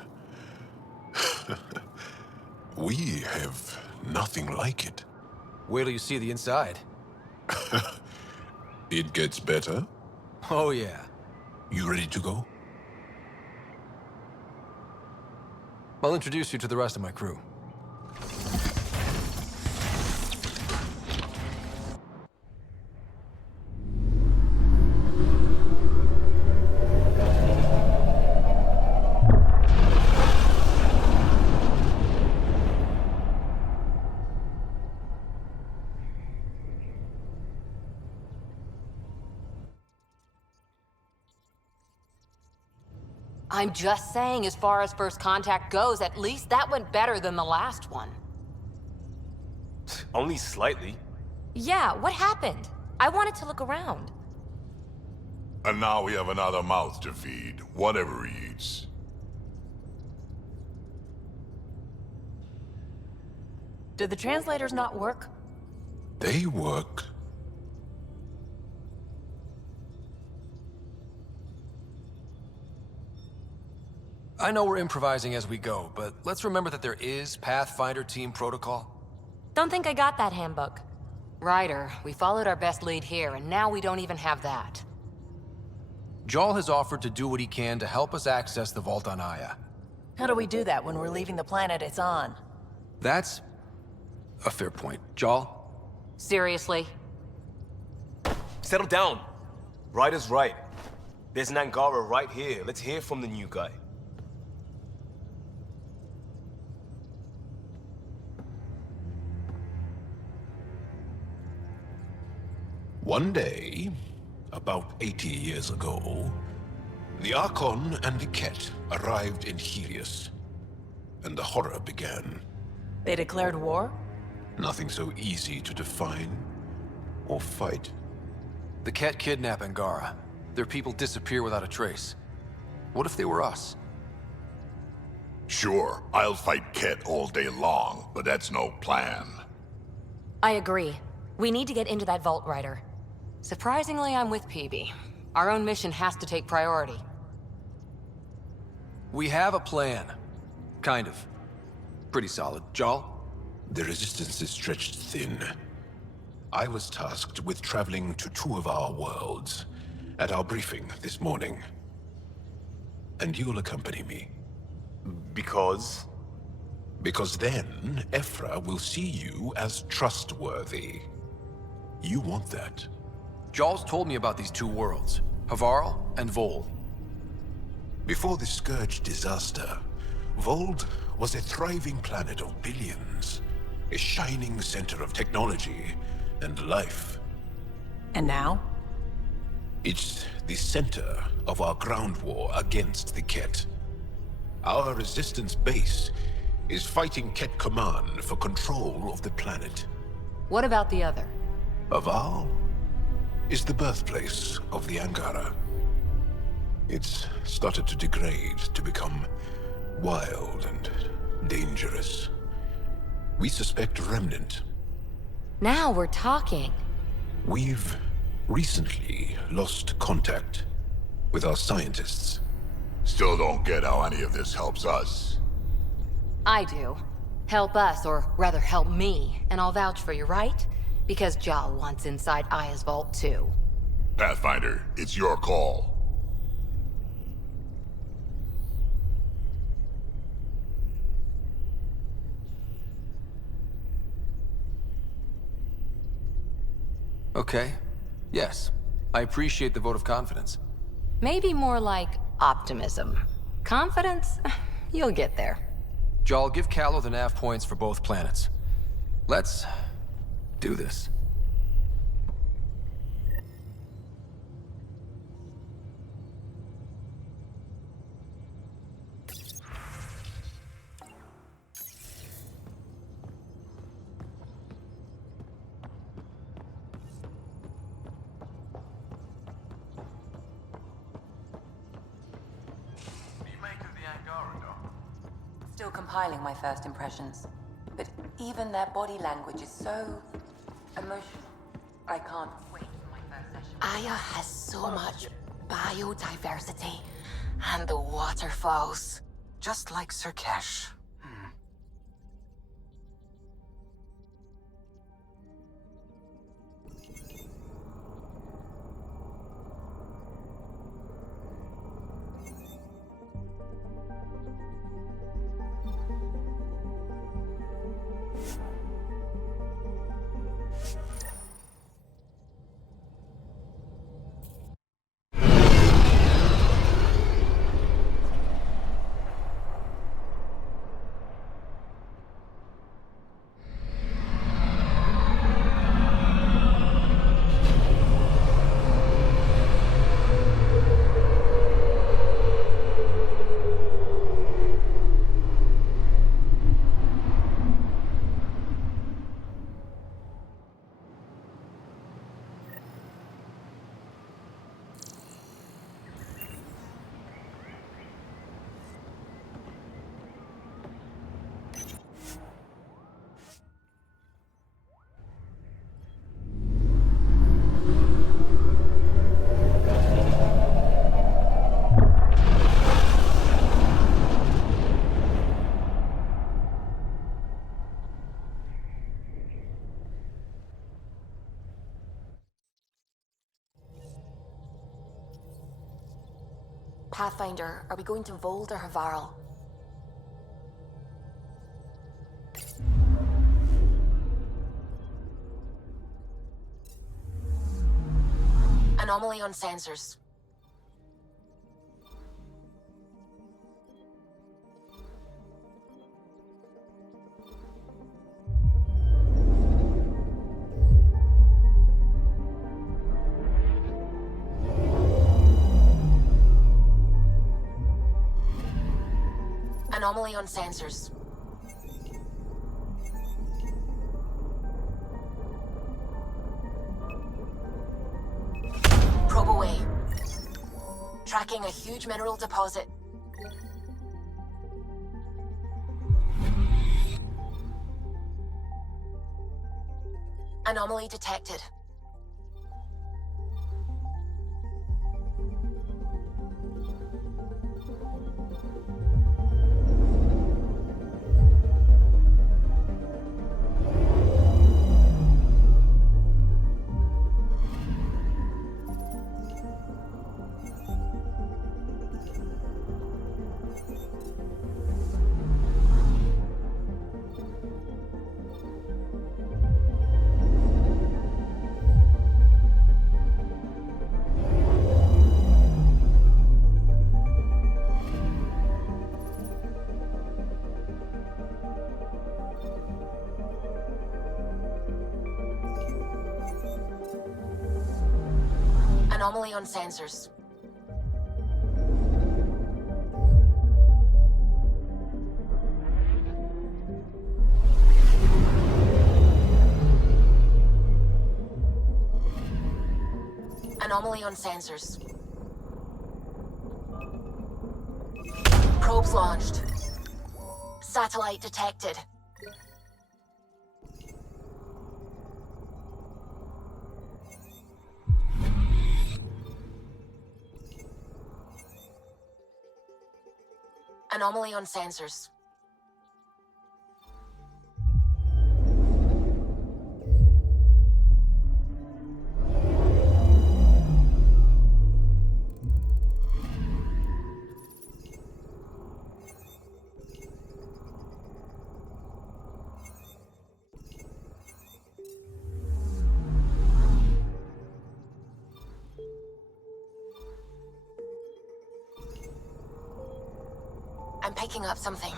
We have nothing like it. Wait till you see the inside. It gets better. Oh, yeah. You ready to go? I'll introduce you to the rest of my crew. I'm just saying, as far as first contact goes, at least that went better than the last one. Only slightly. Yeah, what happened? I wanted to look around. And now we have another mouth to feed, whatever he eats. Did the translators not work? They work. I know we're improvising as we go, but let's remember that there is Pathfinder team protocol. Don't think I got that handbook. Ryder, we followed our best lead here, and now we don't even have that. Jarl has offered to do what he can to help us access the vault on Aya. How do we do that when we're leaving the planet it's on? That's A fair point. Jal? Seriously? Settle down. Right is right. There's an Angara right here. Let's hear from the new guy. One day, about 80 years ago, the Archon and the Ket arrived in Helios, and the horror began. They declared war? Nothing so easy to define or fight. The Ket kidnap Angara. Their people disappear without a trace. What if they were us? Sure, I'll fight Ket all day long, but that's no plan. I agree. We need to get into that vault, Ryder. Surprisingly, I'm with PB. Our own mission has to take priority. We have a plan. Kind of. Pretty solid. Jal? The resistance is stretched thin. I was tasked with traveling to two of our worlds at our briefing this morning. And you'll accompany me. Because? Because then, Ephra will see you as trustworthy. You want that. Jal's told me about these two worlds, Havarl and Vold. Before the Scourge disaster, Vold was a thriving planet of billions, a shining center of technology and life. And now? It's the center of our ground war against the Ket. Our resistance base is fighting Ket Command for control of the planet. What about the other? Havarl is the birthplace of the Angara. It's started to degrade, to become wild and dangerous. We suspect Remnant. Now we're talking. We've recently lost contact with our scientists. Still don't get how any of this helps us. I do. Help us, or rather help me, and I'll vouch for you, right? Because Jal wants inside Aya's vault too. Pathfinder, it's your call. Okay. Yes. I appreciate the vote of confidence. Maybe more like optimism. Confidence? You'll get there. Jal, give Callow the nav points for both planets. Let's do this. Still compiling my first impressions. But even their body language is so emotional. I can't wait for my first session. Aya has so much biodiversity. And the waterfalls. Just like Sirkesh. Pathfinder, are we going to Vold or Havarl? Anomaly on sensors. Anomaly on sensors. Probe away. Tracking a huge mineral deposit. Anomaly detected. Anomaly on sensors. Anomaly on sensors. Probes launched. Satellite detected. Anomaly on sensors. I'm picking up something.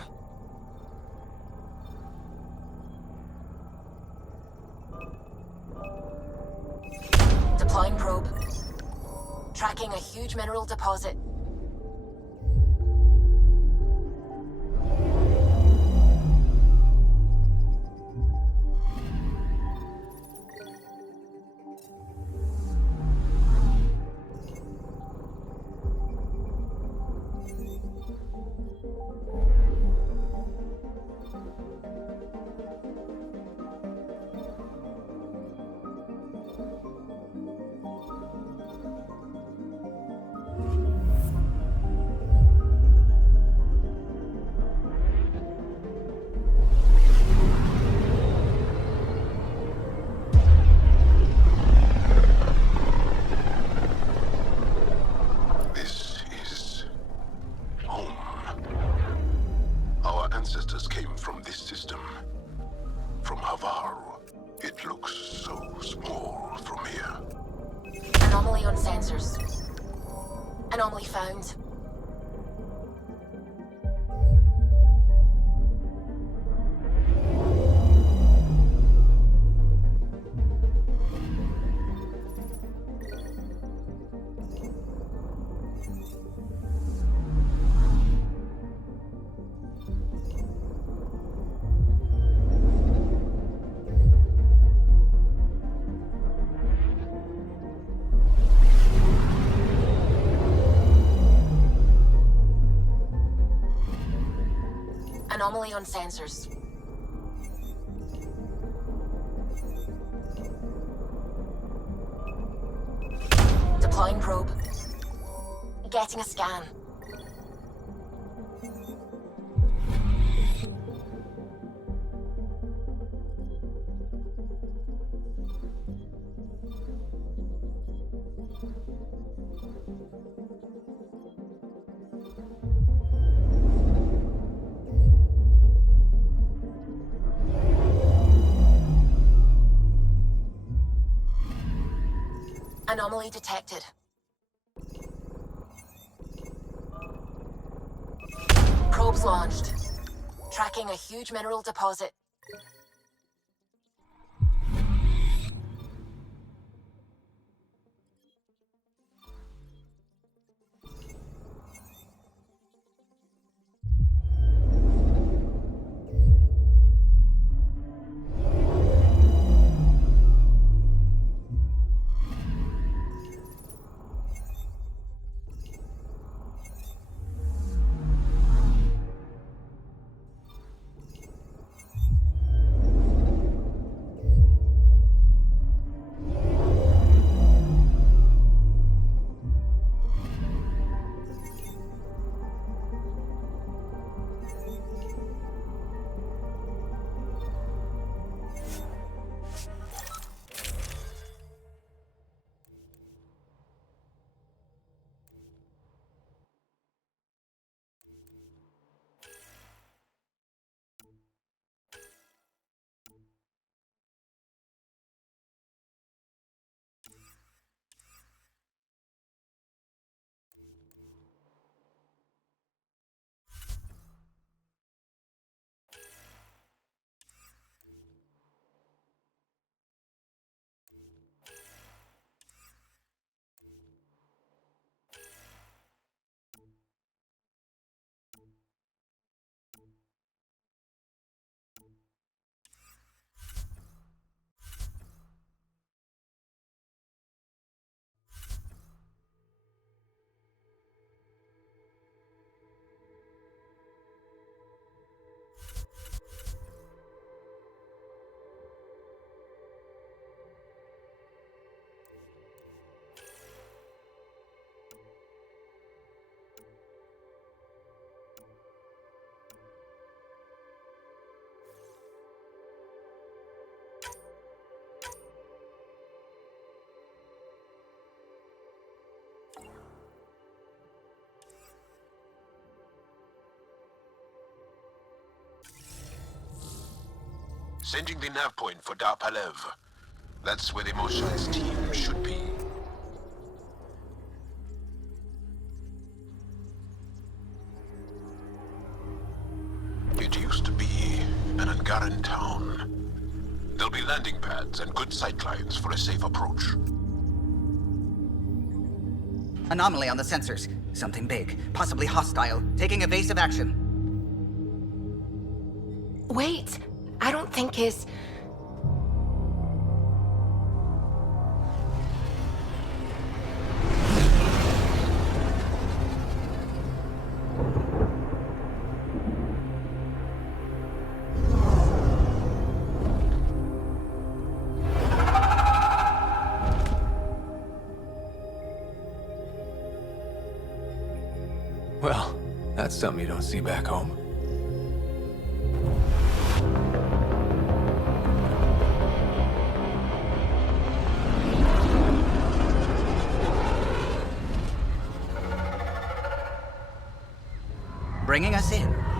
Deploying probe. Tracking a huge mineral deposit. This is home. Our ancestors came from this system. From Havaru. It looks so small from here. Anomaly on sensors. Anomaly found. Anomaly on sensors. Deploying probe. Getting a scan. Anomaly detected. Probes launched. Tracking a huge mineral deposit. Sending the nav point for Dar Palev. That's where the Mosha's team should be. It used to be an Angaran town. There'll be landing pads and good sightlines for a safe approach. Anomaly on the sensors. Something big, possibly hostile, taking evasive action. Wait, I don't think his... Well, that's something you don't see back home. Bringing us in.